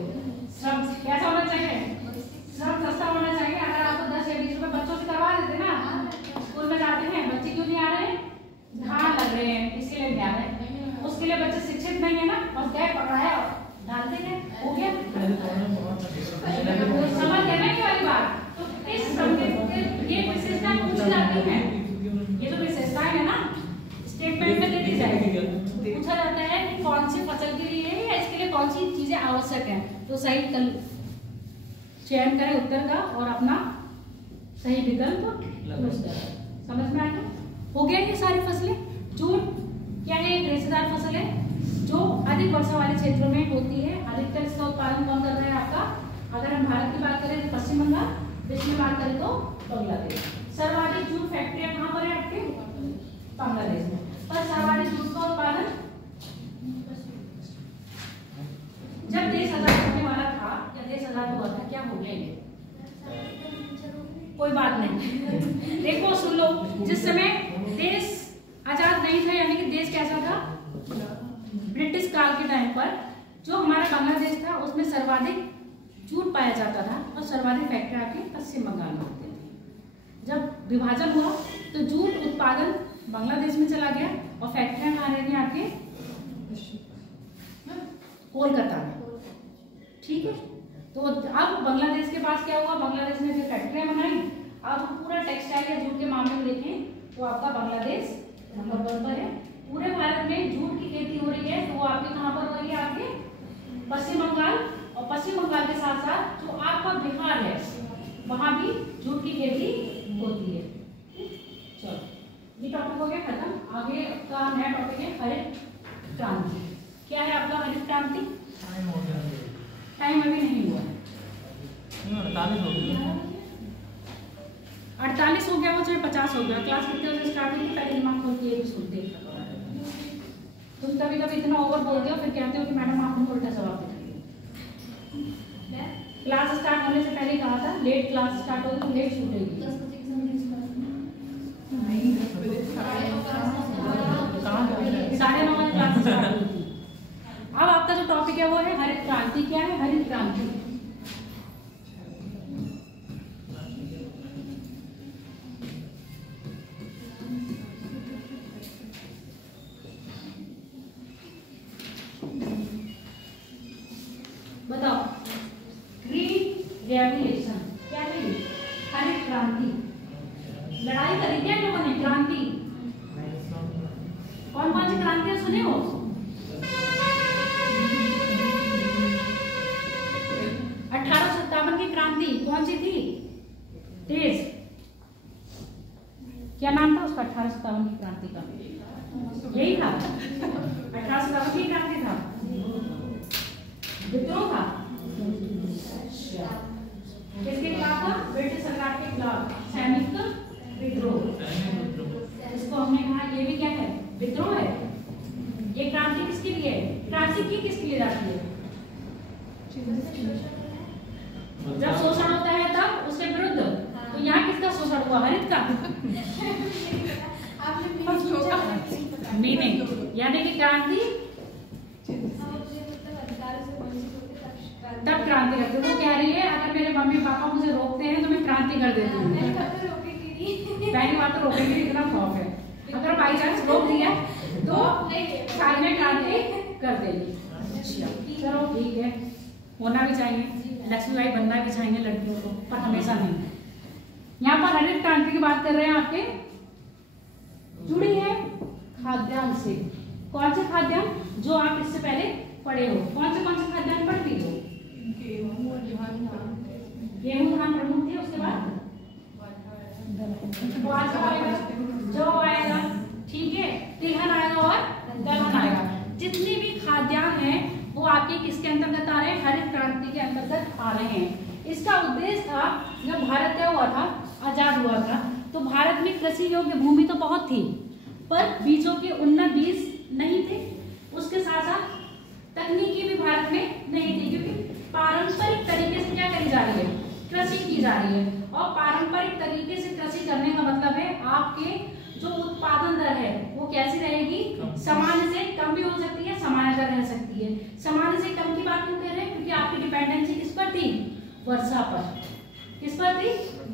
श्रम कैसा होना चाहिए? श्रम सस्ता होना चाहिए। अगर आपको 10 या 20 रुपए बच्चों से करवा देते ना, स्कूल में जाते हैं बच्चे, क्यों नहीं आ रहे? धान लग रहे हैं, इसलिए नहीं आ रहे। उसके लिए बच्चे शिक्षित नहीं है ना, बस गए पकड़ाया डाल देंगे, हो गया। समझ गए ना ये वाली बात? तो इस श्रम के ये विशेषताएं पूछी जाती हैं। ये जो विशेषताएं है ना, स्टेटमेंट में दे दी जाएगी। पूछा जाता है कि कौन सी फसल के लिए है या इसके लिए कौन सी चीजें आवश्यक हैं। तो सही चयन करें उत्तर का और अपना सही विकल्प समझ में आ गया? हो गया ये सारी फसलें। जूट क्या है? एक रेशेदार फसल है जो अधिक वर्षा वाले क्षेत्रों में होती है। अधिकतर इसका उत्पादन कौन कर रहा है आपका? अगर हम भारत की बात करें तो पश्चिम बंगाल, विश्व में बात करें तो बांग्लादेश। सर्वाधिक जूट फैक्ट्रियां कहाँ पर है आपके? बांग्लादेश में। पर सर्वाधिक जूट का उत्पादन जब देश आजाद होने वाला था, या देश आजाद हुआ था, क्या हो गया ये? कोई बात नहीं। देखो सुन लो, जिस समय देश आजाद नहीं था, यानी कि देश कैसा था? ब्रिटिश काल के टाइम पर जो हमारा बांग्लादेश था उसमें सर्वाधिक जूट पाया जाता था और सर्वाधिक फैक्ट्रियां आपके पश्चिम बंगाल में होती थी। जब विभाजन हुआ तो जूट उत्पादन बांग्लादेश में चला गया और फैक्ट्रियां कहाँ रह गई आपके? कोलकाता में। ठीक है, तो अब बांग्लादेश के पास क्या हुआ? बांग्लादेश ने फिर फैक्ट्रियां बनाई। अब पूरा टेक्सटाइल या जूट के मामले में देखें तो आपका बांग्लादेश नंबर 1 पर है। पूरे भारत में जूट की खेती हो रही है तो वो आपके कहाँ पर हो रही है? आपके पश्चिम बंगाल। और पश्चिम बंगाल के साथ साथ जो आपका बिहार है वहां भी जूट की खेती होती है। चलो ये टॉपिक हो गया खत्म। आगे का नया टॉपिक है हरित क्रांति। क्या है आपका हरित क्रांति? टाइम हो गया। टाइम अभी नहीं हुआ, 48 हो गया। 48 हो गया वो, चाहे 50 हो गया। क्लास कितने बजे स्टार्ट हुई थी? पहले दिमाग खोल के ये भी सुनते। तुम कभी कभी इतना ओवर बोलते हो फिर कहते हो कि मैडम आपने उल्टा जवाब दे दिया। क्लास स्टार्ट होने से पहले कहा था लेट क्लास स्टार्ट होगी तो लेट छूटेगी। 10 बजे की समझ नहीं 10 बजे 9:30 बजे क्लास स्टार्ट हुई थी। अब आपका जो टॉपिक है वो है हरित क्रांति। क्या है हरित क्रांति? बताओ। ग्रीन रेवोल्यूशन क्या है? हरित क्रांति। लड़ाई करी क्या लोगों ने? क्रांति। कौन कौन सी क्रांतियां सुने हो? 1857 की क्रांति कौन सी थी? तेज। क्या नाम था उसका? 1857 की क्रांति का यही था। 1857 की क्रांति था। विद्रोह था। किसके खिलाफ था? ब्रिटिश सरकार के खिलाफ सैनिक विद्रोह। इसको हमने कहा ये भी क्या है? विद्रोह है। ये क्रांति किसके लिए है? क्रांति की किसके लिए जाती है? जब शोषण होता है तब उसके विरुद्ध। तो यहाँ किसका शोषण हुआ? हरित का। नहीं, यानी कि क्रांति तब क्रांति करते। वो कह रही है अगर मेरे मम्मी पापा मुझे रोकते हैं तो मैं क्रांति कर देती हूँ। पहली बात तो रोकेंगे इतना खौफ है, अगर बाई चांस रोक दिया तो सारी में क्रांति कर देगी। चलो ठीक है, होना भी चाहिए, लक्ष्मीबाई बनना भी चाहिए लड़कियों को, पर हमेशा नहीं। यहाँ पर हरित क्रांति की बात कर रहे हैं आपके, जुड़ी है खाद्यान्न से। कौन से खाद्यान्न? जो आप इससे पहले पढ़े हो। कौन से खाद्यान्न पढ़ ली हो? गेहूं धान प्रमुख थे। उसके बाद बाजरा आएगा, जौ आएगा, ठीक है, तिलहन आएगा और दलहन आएगा। जितने भी खाद्यान्न हैं वो आपके किसके अंतर्गत आ रहे हैं? हरित क्रांति के अंतर्गत आ रहे हैं। इसका उद्देश्य था, जब भारत तय हुआ था, आजाद हुआ था, तो भारत में कृषि योग्य भूमि तो बहुत थी पर बीजों के उन्नत बीज नहीं थे। उसके साथ साथ तकनीकी भी भारत में नहीं थी, क्योंकि पारंपरिक तरीके से क्या करी जा रही है? कृषि की जा रही है। और पारंपरिक तरीके से कृषि करने का मतलब है आपके जो उत्पादन दर है वो कैसी रहेगी? सामान्य से कम भी हो सकती है, सामान्य दर रह सकती है। सामान्य से कम की बात क्यों कर रहे हैं? क्योंकि आपकी डिपेंडेंसी किस पर थी? वर्षा पर। किस पर थी?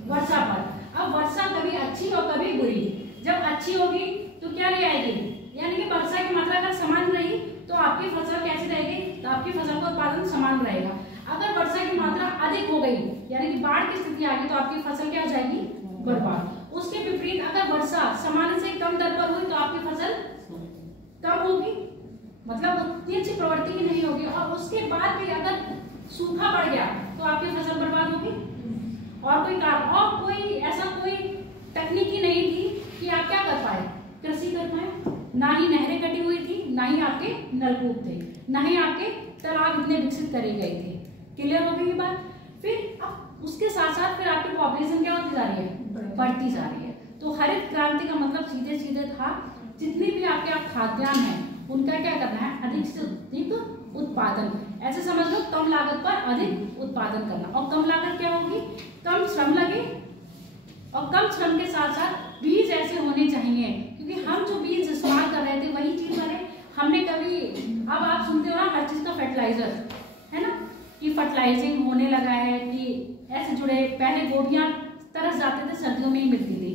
वर्षा पर। अब वर्षा कभी अच्छी और कभी बुरी। जब अच्छी होगी तो क्या ले आएगी? यानी कि वर्षा की मात्रा अगर समान रही तो आपकी फसल कैसी रहेगी? तो आपकी फसल का उत्पादन समान रहेगा। अगर वर्षा की मात्रा अधिक हो गई, यानी कि बाढ़ की स्थिति आ गई, तो आपकी फसल क्या हो जाएगी? बर्बाद। उसके विपरीत अगर वर्षा सामान्य से कम दर पर हुई तो आपकी फसल कम होगी, मतलब उतनी अच्छी प्रवृत्ति की नहीं होगी। और उसके बाद भी अगर सूखा पड़ गया तो आपकी फसल बर्बाद होगी। और कोई कारण और कोई ऐसा कोई तकनीकी नहीं थी कि आप क्या कर पाए? कृषि कर पाए। ना ही नहरें कटी हुई थी, ना ही आपके नलकूप थे, ना ही आपके तालाब इतने विकसित करे गए थे। क्लियर हो गई बात? फिर अब उसके साथ साथ फिर आपकी पॉपुलेशन क्या होती जा रही है? बढ़ती जा रही है। तो हरित क्रांति का मतलब सीधे सीधे था जितने भी आपके आप खाद्यान्न हैं उनका क्या करना है? अधिक से अधिक उत्पादन। ऐसे समझ लो कम लागत पर अधिक उत्पादन करना। और कम लागत क्या होगी? कम श्रम लगे, और कम श्रम के साथ साथ बीज ऐसे होने चाहिए, क्योंकि हम जो बीज इस्तेमाल कर रहे थे वही चीज बने। हमने कभी, अब आप सुनते हो ना हर चीज का फर्टिलाइजर है ना, कि फर्टिलाइजिंग होने लगा है, कि ऐसे जुड़े। पहले गोभियां तरस जाते थे, सर्दियों में ही मिलती थी।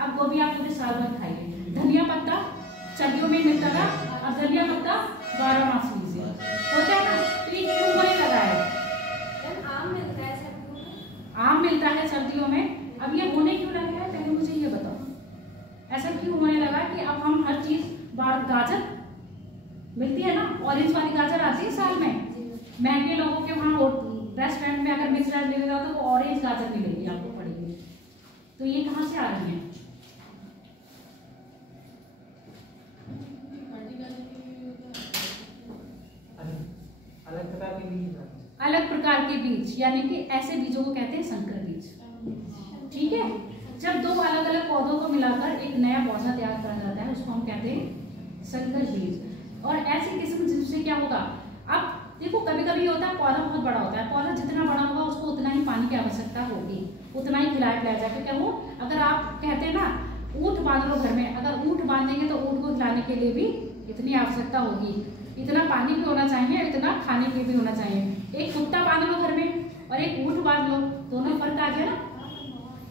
अब गोभी आप पूरे साल भर खाइए। धनिया पत्ता सर्दियों में मिलता था, अब धनिया पत्ता 12 मास लीजिए, होता है ना। तो ये क्यों होने लगा है? आम मिलता है सर्दियों में, अब ये होने क्यों लगा है? पहले मुझे ये बताओ, ऐसा क्यों होने लगा कि अब हम हर चीज बार गाजर मिलती है ना, ऑरेंज वाली गाजर आती है साल में। महंगे लोगों के वहाँ रेस्टोरेंट में अगर मिक्स ले लेगा तो वो ऑरेंज गाजर मिलेगी आपको पड़ेगी। तो ये कहाँ से आ रही है? अलग प्रकार के बीज हैं। अलग प्रकार के बीज, यानी कि ऐसे बीजों को कहते हैं संकर बीज। ठीक है, जब दो अलग अलग पौधों को मिलाकर एक नया पौधा तैयार करा जाता है उसको हम कहते हैं संकर बीज। और ऐसी किस्म जिससे क्या होगा, अब देखो कभी कभी होता है पौधा बहुत बड़ा होता है, पौधा जितना बड़ा होगा उसको उतना ही पानी की आवश्यकता होगी, उतना ही खिलाया पिलाया जाए। क्या वो, अगर आप कहते हैं ना ऊँट बांध लो घर में, अगर ऊँट बांधेंगे तो ऊँट को खिलाने के लिए भी इतनी आवश्यकता होगी, इतना पानी भी होना चाहिए, इतना खाने के भी होना चाहिए। एक कुत्ता बांध लो घर में और एक ऊँट बांध लो, दोनों फर्क आ गया ना,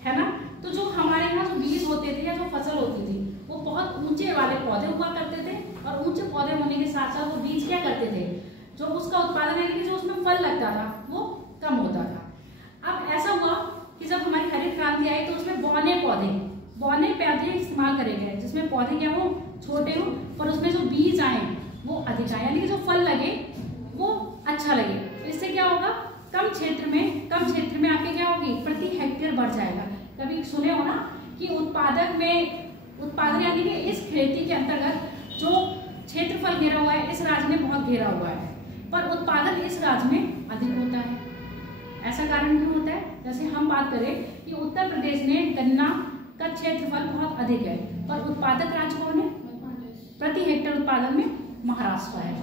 है ना। तो जो हमारे यहाँ जो बीज होते थे या जो फसल होती थी वो बहुत ऊंचे वाले पौधे हुआ करते थे, और ऊंचे पौधे होने के साथ साथ वो बीज क्या करते थे, जो उसका उत्पादन है कि जो उसमें फल लगता था वो कम होता था। अब ऐसा हुआ कि जब हमारी हरित क्रांति आई तो उसमें बौने पौधे इस्तेमाल करे गए, जिसमें पौधे क्या हो, छोटे हो, पर उसमें जो बीज आए वो अधिक आए, यानी कि जो फल लगे वो अच्छा लगे। इससे क्या होगा, कम क्षेत्र में आपके क्या होगी, प्रति हेक्टेयर बढ़ जाएगा। कभी सुने हो ना कि उत्पादन यानी कि इस खेती के अंतर्गत जो क्षेत्रफल घेरा हुआ है इस राज्य में बहुत घेरा हुआ है, पर उत्पादन इस राज्य में अधिक होता है। ऐसा कारण क्यों होता है, जैसे हम बात करें कि उत्तर प्रदेश में गन्ना का क्षेत्रफल बहुत अधिक है, पर उत्पादक राज्य कौन है, प्रति हेक्टेयर उत्पादन में महाराष्ट्र है।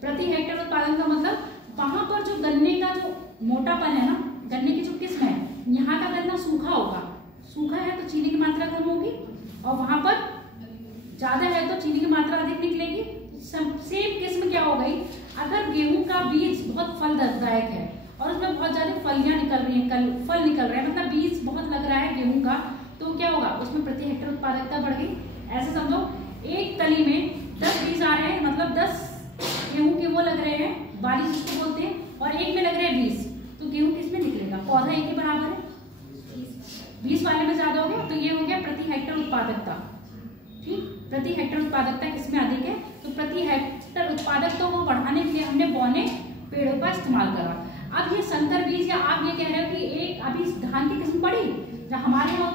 प्रति हेक्टेयर उत्पादन का मतलब वहां पर जो गन्ने का जो मोटापन है ना, गन्ने की जो किस्म है, यहाँ का गन्ना सूखा होगा, सूखा है तो चीनी की मात्रा कम होगी, और वहां पर ज्यादा है तो चीनी की मात्रा अधिक निकलेगी। सेम किस्म क्या हो गई, अगर गेहूं का बीज बहुत फलदायक है और उसमें बहुत ज्यादा फलियां निकल रही हैं, फल निकल रहे हैं, मतलब बीज बहुत लग रहा है गेहूं का, तो क्या होगा, उसमें प्रति हेक्टेयर उत्पादकता बढ़ गई। ऐसे समझो एक कली में 10 बीज आ रहे हैं, मतलब 10 गेहूं के वो लग रहे हैं, बाली जिसको बोलते हैं, और एक में लग रहे हैं 20, तो गेहूं किस में निकलेगा, पौधा एक के बराबर है, 20 वाले में ज्यादा हो गया, तो ये हो गया प्रति हेक्टेयर उत्पादकता। ठीक, प्रति हेक्टेयर उत्पादकता किसमें अधिक है, तो प्रति हेक्टेयर उत्पादकता को बढ़ाने के लिए हमने बौने पेड़ों का इस्तेमाल करा। अब ये संकर बीज, या आप ये कह रहे हो कि एक अभी धान की किस्म पड़ी, हमारे यहाँ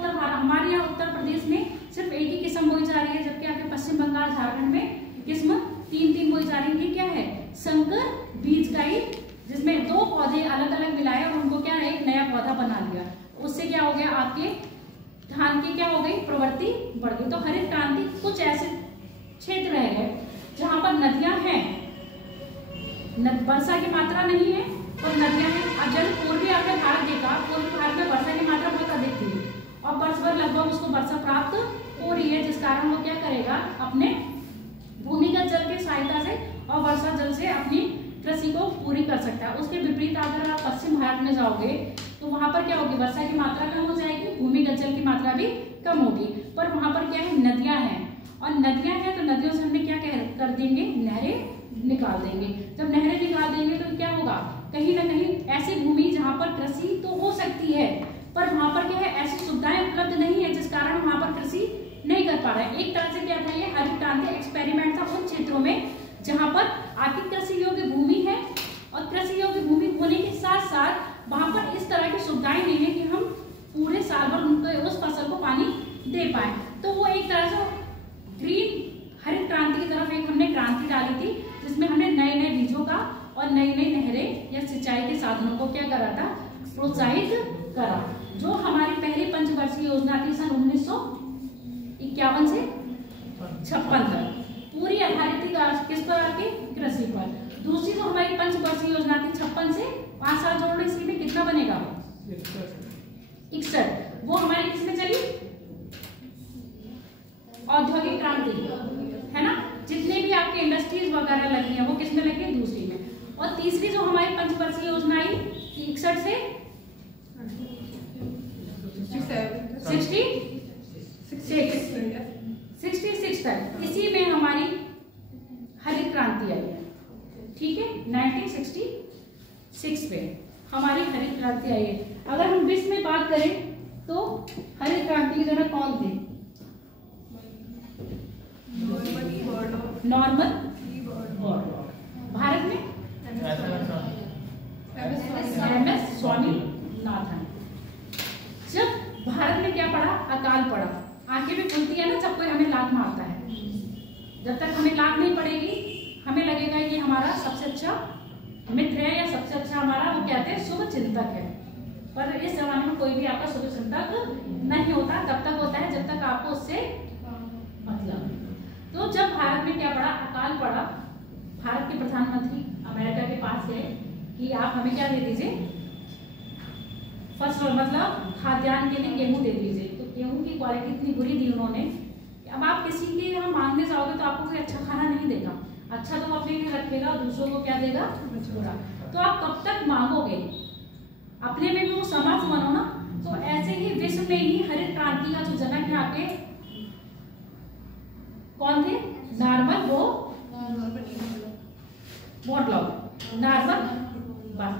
उत्तर प्रदेश में सिर्फ एक ही किस्म बोई जा रही है, जबकि आपके पश्चिम बंगाल झारखंड में किस्म 3 बोई जा रही है। ये क्या है, संकर बीज का ही, जिसमें 2 पौधे अलग अलग मिलाए और उनको क्या एक नया पौधा बना लिया, उससे क्या हो गया, आपके धान की क्या हो गई, प्रवृत्ति बढ़ गई। तो हरित क्रांति कुछ ऐसे क्षेत्र रह गए जहां पर नदियां हैं, वर्षा की मात्रा नहीं है और नदियां हैं। अब जब पूर्वी आपने भारत देखा, पूर्वी भारत में वर्षा की मात्रा बहुत अधिक थी और वर्ष भर लगभग उसको वर्षा प्राप्त हो रही है, जिस कारण वो क्या करेगा, अपने भूमिगत जल की सहायता से और वर्षा जल से अपनी कृषि को पूरी कर सकता है। उसके विपरीत अगर आप पश्चिम भारत में जाओगे तो वहां पर क्या होगी, वर्षा की मात्रा कम हो जाएगी, भूमिगत जल की मात्रा भी कम होगी, पर वहां पर क्या है, नदियां हैं, और नदियां हैं तो नदियों से हमने क्या कर देंगे, नहरें निकाल देंगे। जब नहरें निकाल देंगे तो क्या होगा, कहीं ना कहीं ऐसी भूमि जहां पर कृषि तो हो सकती है, पर वहां पर क्या है, ऐसी सुविधाएं उपलब्ध नहीं है, जिस कारण वहां पर कृषि नहीं कर पा रहे हैं। एक तरह से क्या था, ये हरित क्रांति एक्सपेरिमेंट था उन क्षेत्रों में जहां पर आपकी कृषि योग्य भूमि है, और कृषि योग्य भूमि होने के साथ साथ वहां पर इस तरह की सुविधाएं नहीं है कि हम पूरे साल भर उनको उस फसल को पानी दे पाए। तो वो एक तरह से ग्रीन हरित क्रांति की तरफ एक हमने क्रांति डाली थी, जिसमें हमने नए नए बीजों का और नई नई नहरें या सिंचाई के साधनों को क्या करा था, प्रोत्साहित करा। जो हमारी पहली पंचवर्षीय योजना थी सन 1951 से 56 तक, पूरी आधारित थी किस पर, आपके कृषि पर। दूसरी जो हमारी पंचवर्षीय योजना थी 56 से 5 साल जोड़ने, इसी में कितना बनेगा, 61, वो हमारी किसमें चली, औद्योगिक क्रांति, है ना। जितने भी आपके इंडस्ट्रीज वगैरह लगी है वो किसमें लगी है, दूसरी में। और तीसरी जो हमारी पंचवर्षीय योजना आई 61 से 66 तक, इसी में हमारी हरित क्रांति आई है। ठीक है, 1966 में हमारी हरित क्रांति आई है। अगर हम विश्व में बात करें तो हरित क्रांति के जनक कौन थे, नॉर्मन बोरलॉग। भारत में MS स्वामीनाथन। जब भारत में क्या पड़ा, अकाल पड़ा, आंखें भी खुलती है ना जब कोई हमें लात मारता है। जब तक हमें लात नहीं पड़ेगी हमें लगेगा ये हमारा सबसे अच्छा मित्र है या सबसे अच्छा हमारा वो कहते हैं शुभ चिंतक है। पर इस जमाने में कोई भी आपका शुभ चिंतक नहीं होता, तब तक होता है जब तक आपको उससे मतलब। तो जब भारत में क्या पड़ा, अकाल पड़ा, भारत के प्रधानमंत्री अमेरिका के पास गए कि आप हमें क्या दे दीजिए, फसल मतलब खाद्यान्न के लिए गेहूं दे दीजिए। तो गेहूं की क्वालिटी इतनी बुरी दी उन्होंने, अब आप किसी के यहाँ मांगने जाओगे तो आपको कोई अच्छा खाना नहीं देगा, अच्छा तो अपने लिए रखेगा और दूसरों को क्या देगा, बुरा। तो आप कब तक मांगोगे, अपने में भी वो समर्थ बनो ना। तो ऐसे ही विश्व में ही हरित क्रांति का जो जनक है आपके कौन थे, नॉर्मन बोरलॉग, नॉर्मन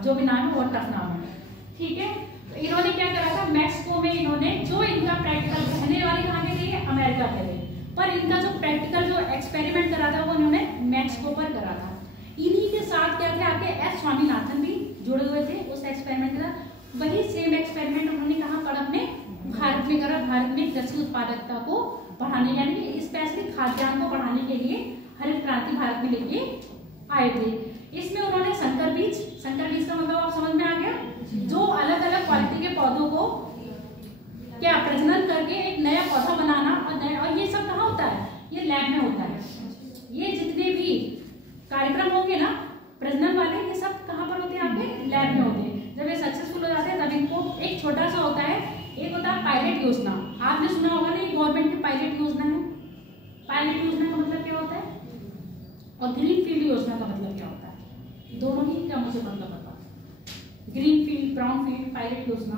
जो भी नाम है वो टफ नाम है, ठीक है। तो इन्होंने क्या करा था, मैक्सिको में इन्होंने जो इनका प्रैक्टिकल रहने वाली कहाँ के थे, अमेरिका के थे, पर इनका जो प्रैक्टिकल जो एक्सपेरिमेंट करा था वो इन्होंने मैक्सिको पर करा था। इन्हीं के साथ क्या थे आपके एस स्वामीनाथन भी जुड़े हुए थे उस एक्सपेरिमेंट के साथ। वही सेम एक्सपेरिमेंट उन्होंने कहाँ पर अपने भारत में करा, भारत में कृषि उत्पादकता को बढ़ाने यानी स्पेशली खाद्यान्न को बढ़ाने के लिए हरित क्रांति भारत में लेके आए थे। इसमें उन्होंने संकर बीज का मतलब आप समझ में आ गया, जो अलग अलग क्वालिटी के पौधों को क्या प्रजनन करके एक नया पौधा बनाना, और ये सब कहाँ होता है, ये लैब में होता है। ये जितने भी कार्यक्रम होंगे ना प्रजनन वाले, ये सब कहाँ पर होते हैं, आपके लैब में होते हैं। जब ये सक्सेसफुल हो जाते हैं तब इनको एक छोटा सा होता है, एक होता है पायलट योजना, आपने सुना होगा ना, ये गवर्नमेंट की पायलट योजना है। पायलट योजना का मतलब क्या होता है और ग्रीन फील्ड योजना का मतलब क्या होता है, दोनों ही क्या मुझे मतलब बता, green field, brown field, pilot योजना।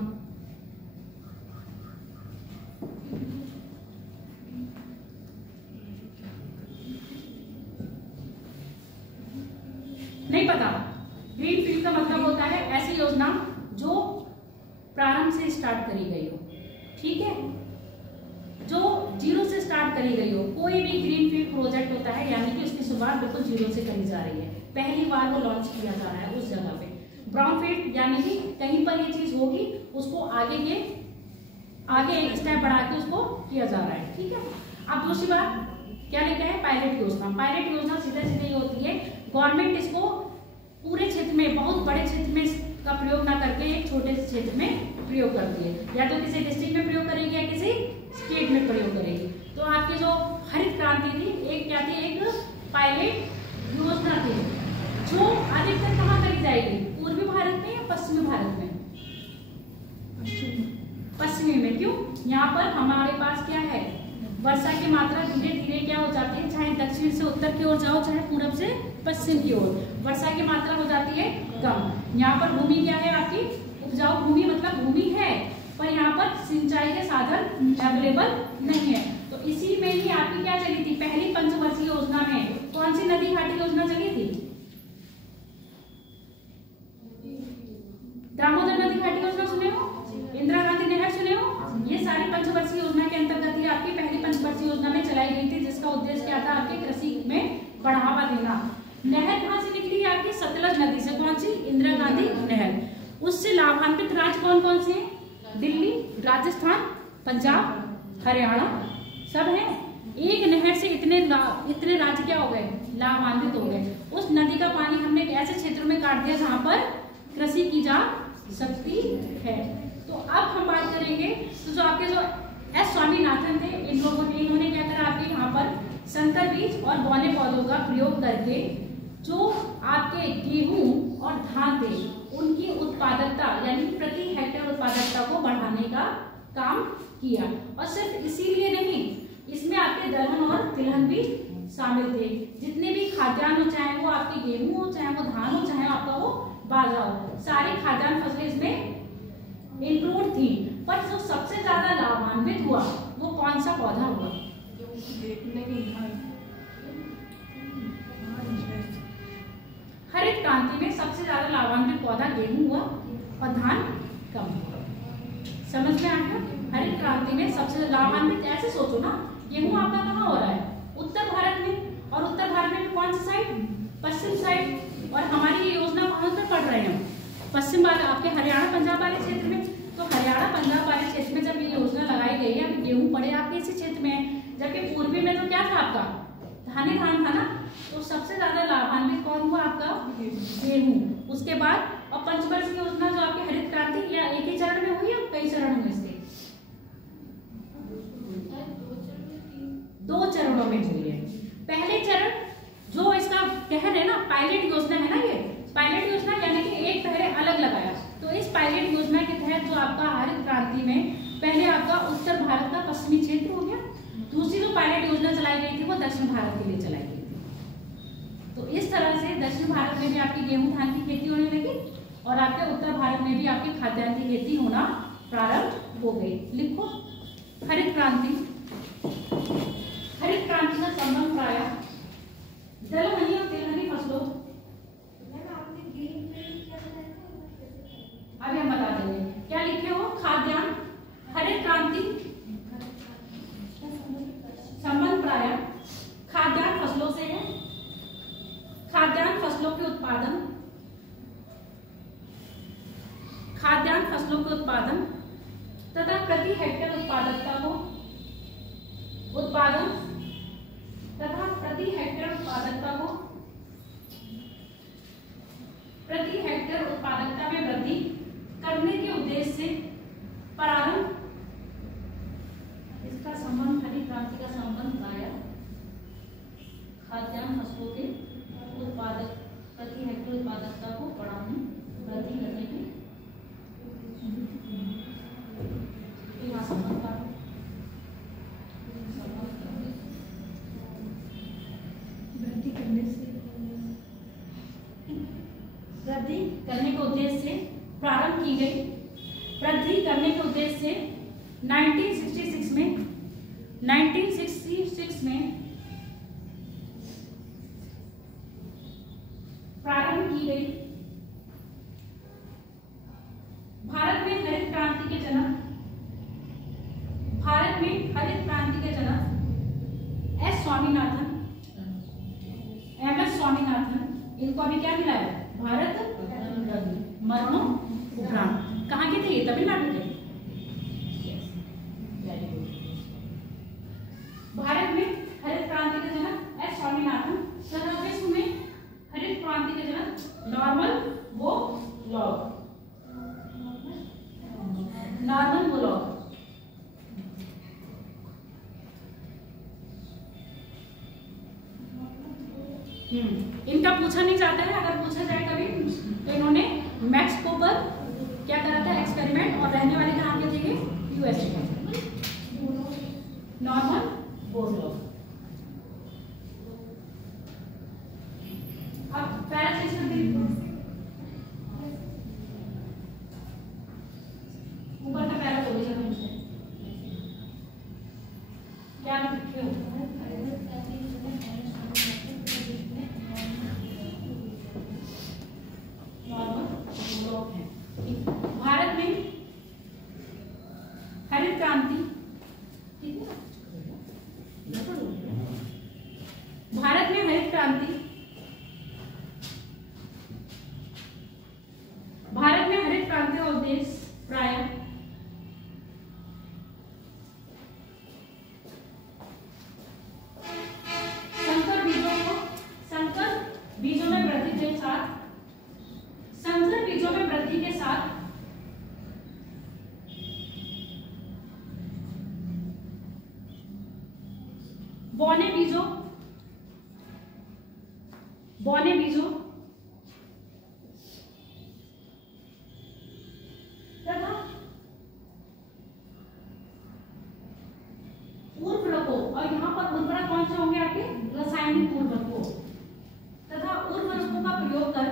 नहीं पता, ग्रीन फील्ड का मतलब होता है ऐसी योजना जो प्रारंभ से स्टार्ट करी गई हो, ठीक है, जो जीरो से स्टार्ट करी गई हो। कोई भी ग्रीन फील्ड प्रोजेक्ट होता है यानी कि उसकी शुरुआत बिल्कुल जीरो से करी जा रही है, पहली बार वो लॉन्च किया जा रहा है उस जगह पे। ब्राउन फील्ड यानी कि कहीं पर ये चीज होगी, उसको आगे एक स्टेप बढ़ा के उसको किया जा रहा है, ठीक है। अब दूसरी बात क्या लिखा है, पायलट योजना। पायलट योजना सीधे सीधे होती है, गवर्नमेंट इसको पूरे क्षेत्र में, बहुत बड़े क्षेत्र में का प्रयोग ना करके एक छोटे से क्षेत्र में प्रयोग करती है, या तो किसी डिस्ट्रिक्ट में प्रयोग करेगी या किसी स्टेट में प्रयोग करेगी। तो आपकी जो हरित क्रांति थी, एक क्या थी, एक पायलट योजना थी, जो अधिकतर कहाँ करी जाएगी, पूर्वी भारत में या पश्चिमी भारत में, पश्चिमी में। क्यों, यहाँ पर हमारे पास क्या है, वर्षा की मात्रा धीरे धीरे क्या हो जाती है, चाहे दक्षिण से उत्तर की ओर जाओ, चाहे पूरब से पश्चिम की ओर, वर्षा की मात्रा हो जाती है कम। यहाँ पर भूमि क्या है आपकी, उपजाऊ भूमि, मतलब भूमि है पर यहाँ पर सिंचाई के साधन अवेलेबल नहीं है। तो इसी में ही आपकी क्या चली थी, पहली पंचवर्षीय योजना में कौन सी नदी घाटी योजना चली थी, दामोदर नदी घाटी योजना सुने हो, इंदिरा गांधी नहर सुने हो, ये सारी पंचवर्षीय योजना के अंतर्गत ही आपकी पहली पंचवर्षीय योजना में चलाई गई थी, जिसका उद्देश्य क्या था, आपके कृषि में बढ़ावा देना। नहर कहाँ से निकली आपकी, सतलज नदी से, कौन सी, इंदिरा गांधी नहर। उससे लाभान्वित राज्य कौन कौन से हैं, दिल्ली, राजस्थान, पंजाब, हरियाणा सब है। एक नहर से इतने राज्य क्या हो गए, लाभान्वित हो गए। उस नदी का पानी हमने ऐसे क्षेत्रों में काट दिया जहां पर कृषि की जा सकती है। तो अब हम बात करेंगे, तो जो आपके जो एस स्वामीनाथन थे, इन्होंने क्या करा, आपके यहाँ पर संकर बीज और बौने पौधों का प्रयोग करके जो आपके गेहूं और धान थे उनकी उत्पादकता यानी प्रति हेक्टेयर उत्पादकता को बढ़ाने का काम किया। और सिर्फ इसीलिए नहीं, इसमें आपके दलहन और तिलहन भी शामिल थे। जितने भी खाद्यान्न हो, चाहे वो आपके गेहूं हो, चाहे वो धान हो, चाहे आपका वो बाजरा हो, सारी खाद्यान्न फसलें इसमें इंक्लूड थी। पर जो सबसे ज्यादा लाभान्वित हुआ वो कौन सा पौधा हुआ, हरित क्रांति में सबसे ज्यादा लाभान्वित पौधा गेहूं हुआ और धान कम हुआ। समझ में आ गया, हरित क्रांति में सबसे लाभान्वित, ऐसे सोचो ना, गेहूं आपका कहाँ हो रहा है, उत्तर भारत में, और उत्तर भारत में कौन सी साइड, पश्चिम साइड। और हमारी ये योजना कहाँ पर पढ़ रहे हैं, पश्चिम वाले आपके हरियाणा पंजाब वाले क्षेत्र में। तो हरियाणा पंजाब वाले क्षेत्र में जब ये योजना लगाई गई है, गेहूं पड़े आपके इसी क्षेत्र में, जबकि पूर्वी में तो क्या था आपका, धान था ना। तो सबसे ज्यादा लाभान्वित कौन हुआ आपका, गेहूं, उसके बाद और पंचवर्षीय योजना जो आपकी हरित क्रांति या एक ही चरण में हुई या कई चरण हुए इसके? 2 चरणों में हुई है। पहले चरण जो इसका कह रहे ना पायलट योजना है ना, ये पायलट योजना यानी कि एक पहले अलग लगाया। तो इस पायलट योजना के तहत जो आपका हरित क्रांति में पहले आपका उत्तर भारत का पश्चिमी क्षेत्र हो गया, दूसरी जो पायलट योजना चलाई गई थी वो दक्षिण भारत के लिए चलाई गई थी। तो इस तरह से दक्षिण भारत में भी आपकी गेहूं धान की खेती होने लगी और आपके उत्तर भारत में भी आपकी खाद्यान्न की खेती होना प्रारंभ हो गई। लिखो हरित क्रांति। हरित क्रांति का संबंध प्रायः दलहनी और तिलहनी फसलों, अभी हम बता देंगे क्या लिखे हो। खाद्यान्न, हरित क्रांति संबंध प्रायः खाद्यान्न फसलों से है। खाद्यान्न फसलों के उत्पादन, खाद्यान्न फसलों के उत्पादन तथा प्रति हेक्टेयर उत्पादकता को, उत्पादन तथा प्रति हेक्टेयर उत्पादकता को, प्रति हेक्टेयर उत्पादकता में वृद्धि करने के उद्देश्य से प्रारंभ, इसका संबंध हरित क्रांति का संबंध प्रायः खाद्यान्न फसलों के उत्पादक प्रति हेक्टेयर उत्पादकता को बढ़ाने, वृद्धि करने के संबंध का वृद्धि करने से, वृद्धि करने के उद्देश्य से प्रारंभ की गई। वृद्धि करने के उद्देश्य से 1966 में प्रारंभ की गई। भारत में हरित क्रांति के जनक, भारत में हरित क्रांति के जनक एस स्वामीनाथन, एमएस स्वामीनाथन, इनको अभी क्या मिला है? भारत मरणोपरांत। कहाँ के थे ये? तमिलनाडु के। भारत में हरित क्रांति के जनक एस स्वामीनाथन तथा विश्व में हरित क्रांति के जनक नॉर्मन बोरलॉग, नॉर्मन बोरलॉग। इनका पूछा नहीं जाता है, अगर पूछा जाए कभी तो इन्होंने मैक्सिको पर क्या करा था एक्सपेरिमेंट, और रहने वाले कहाँ के थे? यूएसए के। Norman Borlaug. अब पैरासिस्टम ऊपर का पैरा बोलिए हमसे क्या लिखे हो? भारत में हरित क्रांति, भारत में हरित क्रांति, भारत में हरित क्रांति का उद्देश्य प्रायः संकर बीजों में वृद्धि के साथ, संकर बीजों में वृद्धि के साथ बौने बीजों तथा उर्वरकों, और यहाँ पर उर्वरक कौन से होंगे आपके? रासायनिक उर्वरकों तथा उर्वरकों का प्रयोग कर,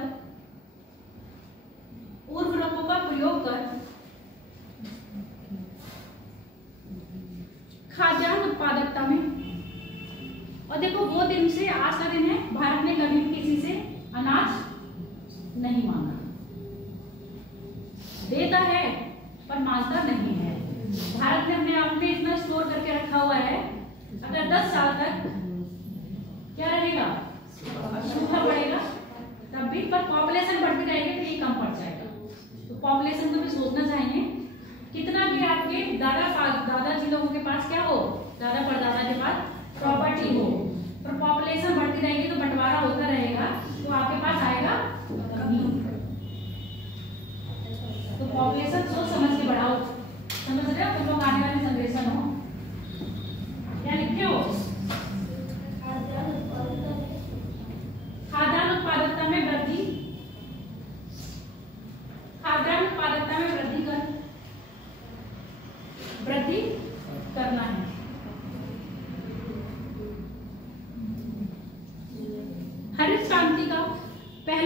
उर्वरकों का प्रयोग कर खाद्यान्न उत्पादकता में। और देखो वो दिन से आज का दिन है, भारत ने कभी भी किसी से अनाज नहीं मांगा, देता है पर मांगता नहीं है। भारत ने अपने आप में इतना स्टोर करके रखा हुआ है, अगर 10 साल तक क्या रहेगा? सूखा पड़ेगा तब भी, पर पॉपुलेशन बढ़ती रहेगी तो ये कम पड़ जाएगा। तो पॉपुलेशन को भी सोचना चाहिए, कितना भी आपके दादाजी लोगों के पास क्या हो, दादा परदादा के पास प्रॉपर्टी हो, पर पॉपुलेशन बढ़ती रहेगी तो बंटवारा होता रहेगा, तो आपके पास आएगा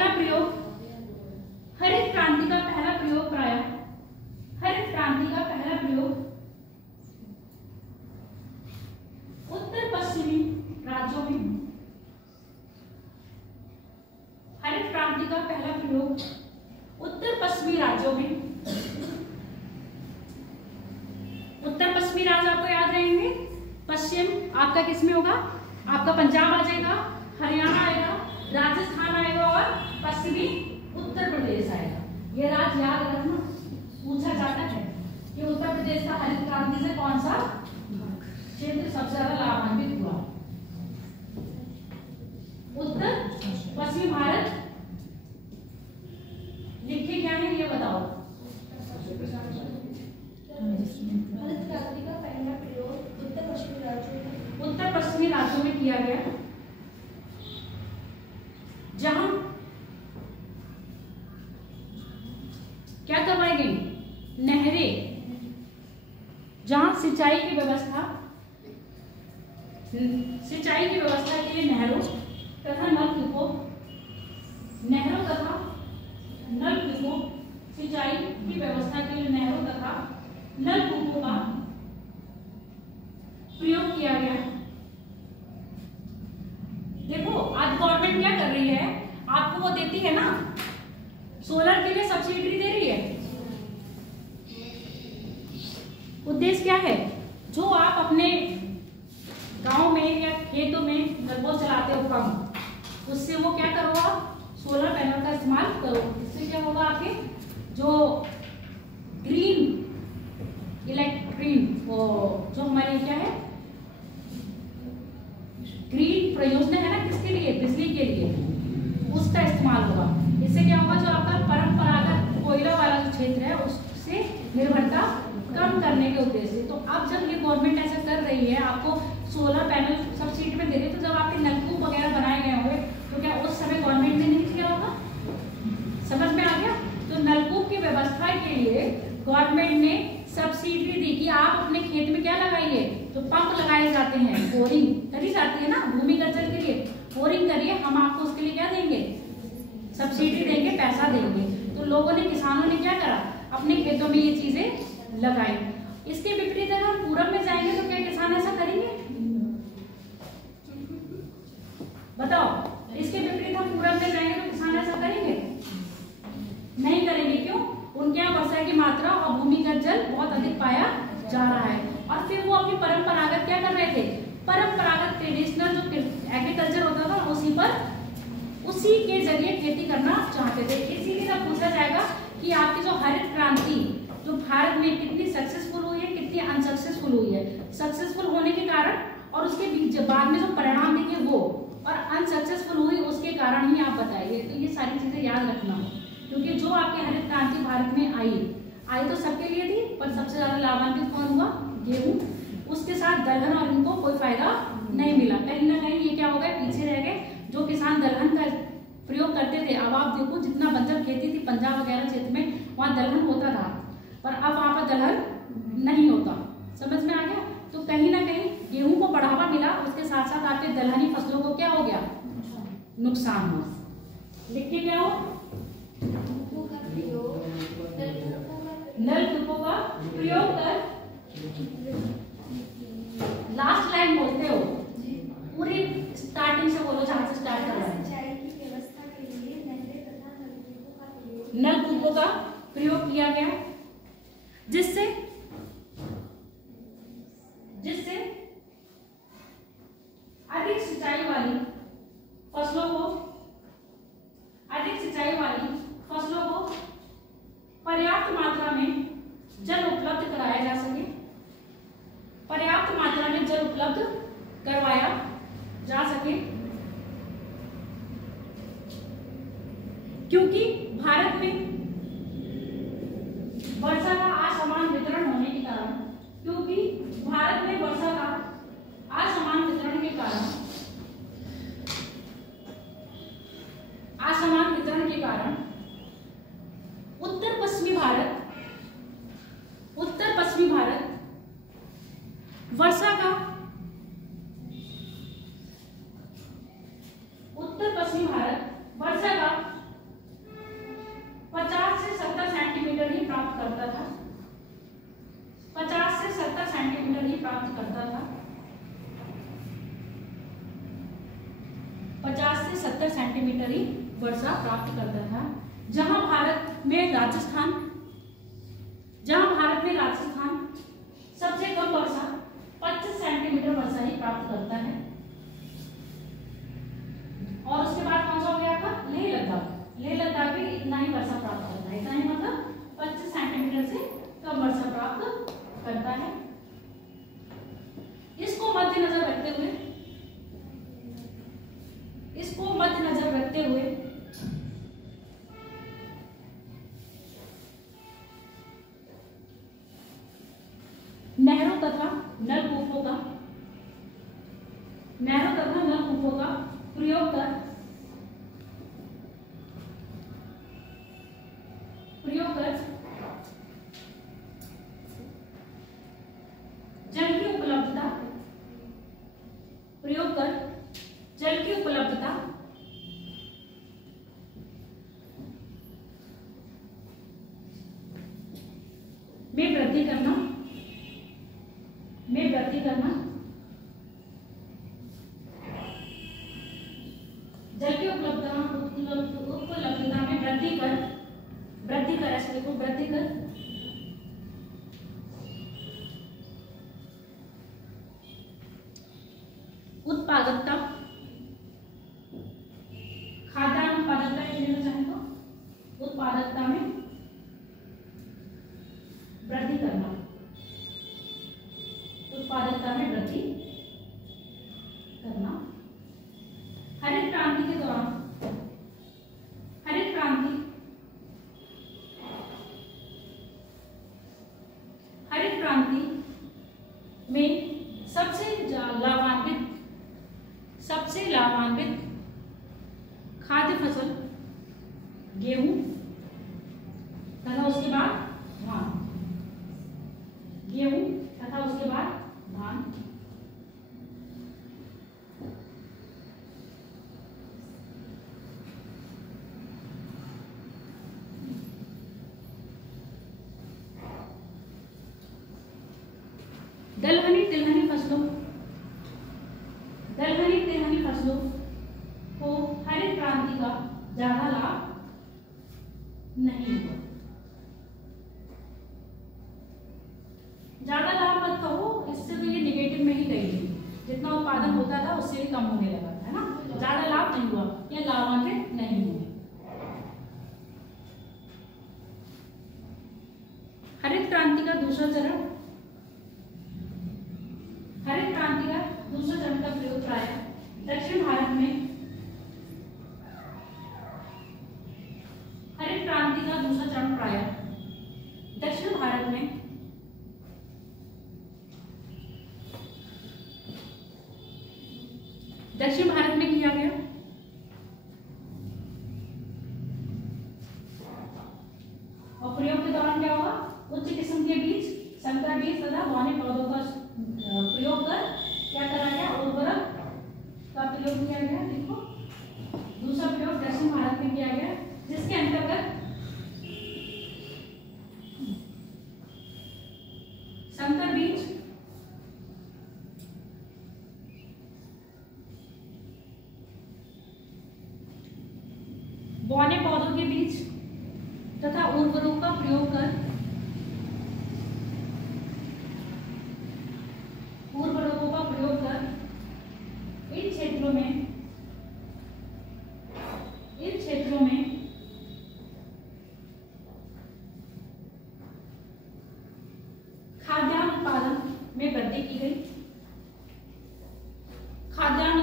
पहला प्रयोग, हरित क्रांति का पहला प्रयोग प्राय, हरित क्रांति का पहला प्रयोग उत्तर पश्चिमी राज्यों में, हरित क्रांति का पहला प्रयोग उत्तर पश्चिमी राज्यों में। उत्तर पश्चिमी राज्य आपको याद रहेंगे, पश्चिम आपका किस में होगा, आपका पंजाब आ जाएगा, हरियाणा आएगा, राजस्थान आएगा और पश्चिमी उत्तर प्रदेश आएगा। ये राज्य याद रखना, पूछा जाता है कि उत्तर प्रदेश का हरित क्रांति से कौन सा क्षेत्र सबसे ज्यादा लाभान्वित हुआ। उत्तर पश्चिमी भारत लिखे क्या है ये बताओ। हरित क्रांति का पहला प्रयोग उत्तर पश्चिमी राज्यों में किया गया, जहां क्या करवाई गई, नहरें, जहां सिंचाई की व्यवस्था के लिए नहरों तथा नलकूपों सिंचाई की व्यवस्था के लिए नहरों तथा नलकूपों का प्रयोग किया गया। देखो आज गवर्नमेंट क्या कर रही है, आपको वो देती है ना, सोलर के लिए सब्सिडी दे रही है। उद्देश्य क्या है, जो आप अपने गांव में या खेतों में नलबोल चलाते हो कम, उससे वो क्या करो, आप सोलर पैनल का इस्तेमाल करो। इससे क्या होगा, आपके जो ग्रीन जो हमारी क्या है ग्रीन प्रयोजन है ना, किसके लिए, बिजली के लिए, उसका इस्तेमाल होगा। इससे क्या होगा, जो आपका परंपरागत कोयला वाला जो क्षेत्र है उससे निर्भरता कम करने के उद्देश्य से। तो अब जब ये गवर्नमेंट ऐसा कर रही है, आपको सोलर पैनल सब्सिडी में दे रही है, तो जब आपके नलकूप वगैरह बनाए गए होंगे तो क्या उस समय गवर्नमेंट ने नहीं किया होगा, समझ में आ गया। तो नलकूप की व्यवस्था के लिए गवर्नमेंट ने सब्सिडी दी कि आप अपने खेत में क्या लगाइए, तो पंप लगाए जाते हैं, बोरिंग करी जाती है ना भूमिगत जल के लिए, बोरिंग करिए, हम आपको उसके लिए क्या देंगे, सब्सिडी देंगे, पैसा देंगे। तो लोगों ने, किसानों ने क्या करा, अपने खेतों में ये चीजें लगाई। इसके विपरीत अगर हम पूरब में जाएंगे तो क्या किसान ऐसा करेंगे, बताओ। इसके विपरीत हम पूरब में जाएंगे तो किसान ऐसा करेंगे, नहीं करेंगे। क्यों, उनके यहाँ वर्षा की मात्रा और भूमिगत जल बहुत अधिक पाया जा रहा है। और फिर वो अपनी परंपरागत क्या कर रहे थे, परंपरागत ट्रेडिशनल जो एग्रीकल्चर होता था उसी के जरिए खेती करना चाहते थे। इसीलिए जब पूछा जाएगा कि आपकी जो हरित क्रांति जो भारत में कितनी सक्सेसफुल हुई है, कितनी अनसक्सेसफुल हुई है, सक्सेसफुल होने के कारण और उसके बाद में जो परिणाम देंगे वो, और अनसक्सेसफुल हुई उसके कारण ही आप बताइए। तो ये सारी चीजें याद रखना, क्योंकि जो आपकी हरित क्रांति भारत में आई तो सबके लिए थी, पर सबसे ज्यादा लाभान्वित कौन हुआ, गेहूं, उसके साथ दलहन, और इनको कोई फायदा नहीं मिला। कहीं ना कहीं ये क्या हो गए, पीछे रह गए। जो किसान दलहन का प्रयोग करते थे, अब आप देखो जितना बंजर खेती थी पंजाब वगैरह क्षेत्र में, वहां दलहन होता था, पर अब वहां पर दलहन नहीं होता। समझ में आ गया। तो कहीं ना कहीं गेहूं को बढ़ावा मिला, उसके साथ साथ आपके दलहनी फसलों को क्या हो गया, नुकसान हुआ। लिखिए क्या हो, नलकूपों का प्रयोग कर, लास्ट लाइन बोलते हो, पूरी स्टार्टिंग से बोलो, जहां से स्टार्ट कर रहे हैं। सिंचाई की व्यवस्था के लिए नहरें तथा नलकूपों का प्रयोग किया गया, जिससे अधिक सिंचाई वाली फसलों को पर्याप्त मात्रा में जल उपलब्ध कराया जा सके, पर्याप्त मात्रा में जल उपलब्ध करवाया जा सके, क्योंकि भारत में वर्षा का असमान वितरण होने के कारण, उत्तर पश्चिमी भारत वर्षा का सेंटीमीटर ही वर्षा प्राप्त करता था। जहां भारत में राजस्थान सबसे कम वर्षा 25 सेंटीमीटर वर्षा ही प्राप्त करता है। और उसके बाद कौन सा हो गया आपका लेह लद्दाख भी इतना ही वर्षा प्राप्त करता है, इतना ही मतलब 25 सेंटीमीटर से कम वर्षा प्राप्त करता है। इसको मद्देनजर रखते हुए नहरों तथा नलकूपों का प्रयोग कर जल की उपलब्धता में वृद्धि करना जल की उपलब्धता में वृद्धि कर ऐसे देखो वृद्धि कर उत्पादकता खाद्यान्न उत्पादकता लेना चाहे तो उत्पादकता में वृद्धि करना, उत्पादकता में वृद्धि करना। हरित क्रांति के दौरान हरित क्रांति में सबसे लाभान्वित खाद्य फसल गेहूं तथा उसके बाद धान। दलहनी तिलहनी फसलों को हरित क्रांति का ज्यादा लाभ नहीं हुआ। ज्यादा लाभ मत कहो, इससे तो ये नेगेटिव में ही गई थी। जितना उत्पादन होता था उससे भी कम होने लगा था, है ना। ज्यादा लाभ नहीं हुआ, ये लाभान्वित नहीं हुए। हरित क्रांति का दूसरा चरण का प्रयोग प्राय दक्षिण भारत में हरित क्रांति का दूसरा चरण प्राय दक्षिण भारत में किया गया। और प्रयोग के दौरान क्या होगा, उच्च किस्म के बीज, संकर बीज तथा बौने पौधों का प्रयोग कर क्या करा गया, उर्वरक का प्रयोग किया गया। देखो दूसरा प्रयोग दक्षिण भारत में किया गया, जिसके अंतर्गत संकर बीज, बौने पौधों के बीज तथा उर्वरकों का प्रयोग कर इन क्षेत्रों में खाद्यान्न उत्पादन में वृद्धि की गई। खाद्यान्न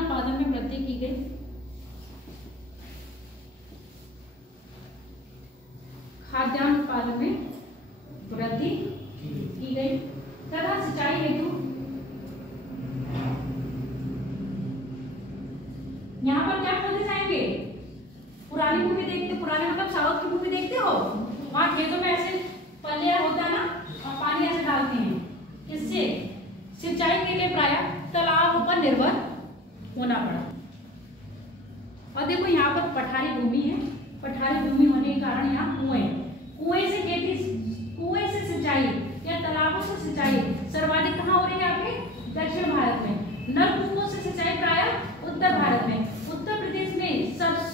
उत्पादन में वृद्धि की गई तथा सिंचाई हेतु यहाँ पर क्या खोदे जाएंगे, पुरानी मूवी देखते, पुराने मतलब साउथ की मूवी देखते हो, वहां खेतों में ऐसे पल्ले होता है ना, और पानी ऐसे डालते हैं। किससे? सिंचाई के लिए प्राय तालाबों पर निर्भर होना पड़ा। और देखो यहाँ पर पठारी भूमि है, पठारी भूमि होने के कारण यहाँ कुएं से खेती, कुएं से सिंचाई या तालाबों से सिंचाई सर्वाधिक कहाँ हो रही है आपके दक्षिण भारत में। नलकूपों से सिंचाई प्राय उत्तर भारत में। उत्तर प्रदेश में सबसे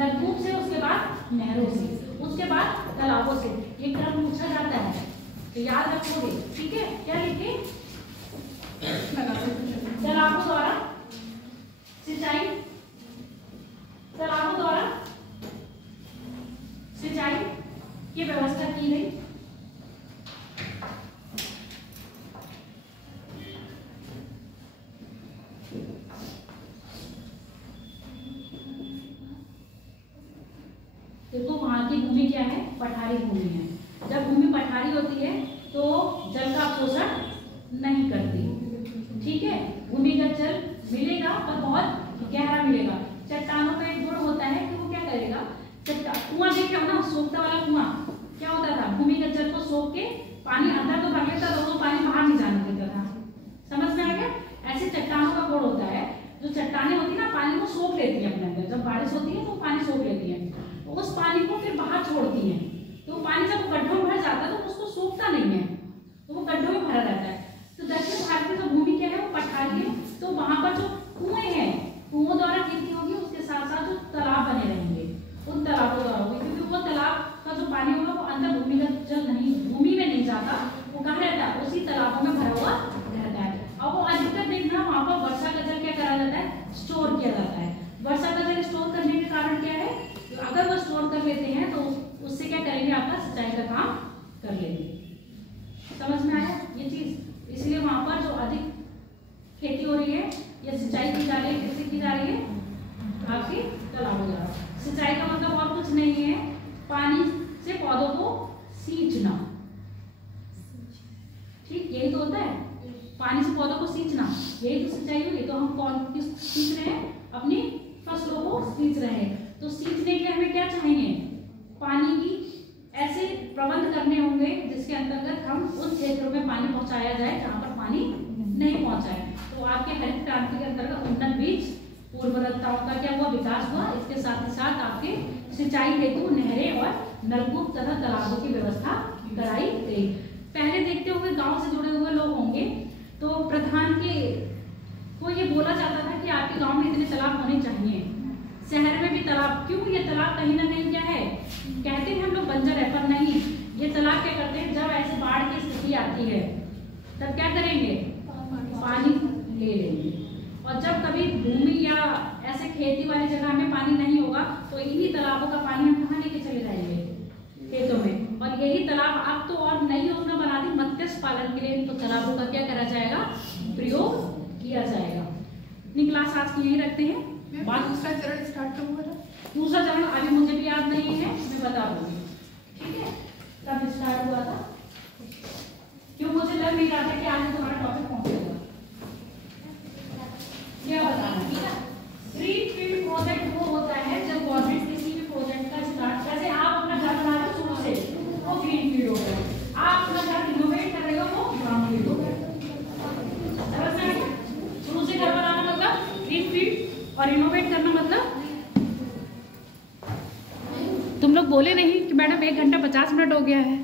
नलकूप से, उसके बाद नहरों से, उसके बाद तालाबों से। ये क्रम पूछा जाता है तो याद रखोगे, ठीक है। क्या लिखे? तालाबों द्वारा सिंचाई, तालाबों द्वारा सिंचाई की व्यवस्था की गई। देखो वहां की भूमि क्या है? पठारी भूमि है। जब भूमि पठारी होती है तो जल का अवशोषण नहीं करती, ठीक है। भूमिगत जल मिलेगा पर बहुत गहरा मिलेगा। चट्टानों का एक गुण होता है कि वो क्या करेगा, कुआं देखे हो ना, सोखता वाला कुआं क्या होता था? भूमिगत जल को सोख के पानी अंदर तो भर लेता था, वो पानी बाहर नहीं जाने देता था। समझ में आ गया? ऐसे चट्टानों का गुण होता है, जो चट्टानें होती है ना पानी को सोख लेती है अपने अंदर। जब बारिश होती है तो पानी सोख लेती है, उस पानी को फिर बाहर छोड़ती है। तो वो पानी जब गड्ढों में भर जाता है तो उसको सूखता नहीं है, तो वो गड्ढों में भरा रहता है। तो दक्षिण भारत में जो भूमि क्या है वो पठारी है, तो वहां पर जो कुएं हैं, कुओं द्वारा खेती होगी, उसके साथ साथ जो तालाब बने रहेंगे उन तालाबों द्वारा होगी, क्योंकि वो तालाब का जो पानी होगा वो अंदर भूमिगत जल नहीं, भूमि में नहीं जाता, वो कहाँ रहता है? उसी तालाबों में भरा हुआ रहता है। और वो अधिकतर देखना वहां पर वर्षा का जल क्या करा जाता है? स्टोर किया जाता है। वर्षा का जल स्टोर करने के कारण क्या है? अगर वो स्टोर कर लेते हैं तो उससे क्या करेंगे? आपका सिंचाई का काम कर लेंगे। समझ में आया ये चीज? इसलिए वहां पर जो अधिक खेती हो रही है या सिंचाई की जा रही है, किससे की जा रही है? आपके तालाबों द्वारा। सिंचाई का मतलब और कुछ नहीं है, पानी से पौधों को सींचना, ठीक, यही तो होता है। पानी से पौधों को सींचना, यही तो सिंचाई हुई। तो हम कौन सींच रहे हैं? अपनी फसलों को सींच रहे हैं। तो सींचने के लिए हमें क्या चाहिए? पानी की ऐसे प्रबंध करने होंगे जिसके अंतर्गत हम उन क्षेत्रों में पानी पहुंचाया जाए जहां पर पानी नहीं पहुंचा है। तो आपके हरित क्रांति के अंतर्गत उन्नत बीज उर्वरकताओं का क्या हुआ? विकास हुआ। इसके साथ ही साथ आपके सिंचाई हेतु नहरें और नलकूप तथा तालाबों की व्यवस्था कराई गई। पहले देखते होंगे गाँव से जुड़े हुए लोग होंगे तो प्रधान के को ये बोला जाता था कि आपके गाँव में इतने तालाब होने चाहिए। शहर में भी तालाब, क्यों? ये तालाब कहीं ना कहीं क्या है, कहते हैं हम लोग बंजर है, पर नहीं। ये तालाब क्या करते हैं? जब ऐसे बाढ़ की स्थिति आती है तब क्या करेंगे? पानी ले लेंगे। और जब कभी भूमि या ऐसे खेती वाली जगह में पानी नहीं होगा तो इन्हीं तालाबों का पानी हम कहाँ लेके चले जाएंगे? खेतों में। और यही तालाब अब तो और नई योजना बना दी मत्स्य पालन के लिए, तो तालाबों का क्या करा जाएगा? प्रयोग किया जाएगा। अपनी क्लास आज की यही रखते हैं। दूसरा चरण स्टार्ट कब हुआ था? दूसरा चरण अभी मुझे भी याद नहीं है, मैं बता दूंगी, ठीक है, कब स्टार्ट हुआ था। क्यों? मुझे लग नहीं रहा था कि आज तुम्हारा टॉपिक पहुंचेगा। क्या बताना, ठीक है। ग्रीन फील्ड प्रोजेक्ट वो होता है जब गवर्नमेंट किसी भी प्रोजेक्ट का स्टार्ट, जैसे आप अपना घर बना रहे हो शुरू से, वो ग्रीन फील्ड हो गया। आप अपना घर इनोवेट कर रहे हो, वो ब्राउन फील्ड हो गया। समझ में आ गया? शुरू से घर बनाना मतलब ग्रीन फील्ड, और इनोवेट करना मतलब, तुम लोग बोले नहीं कि मैडम 1 घंटा 50 मिनट हो गया है।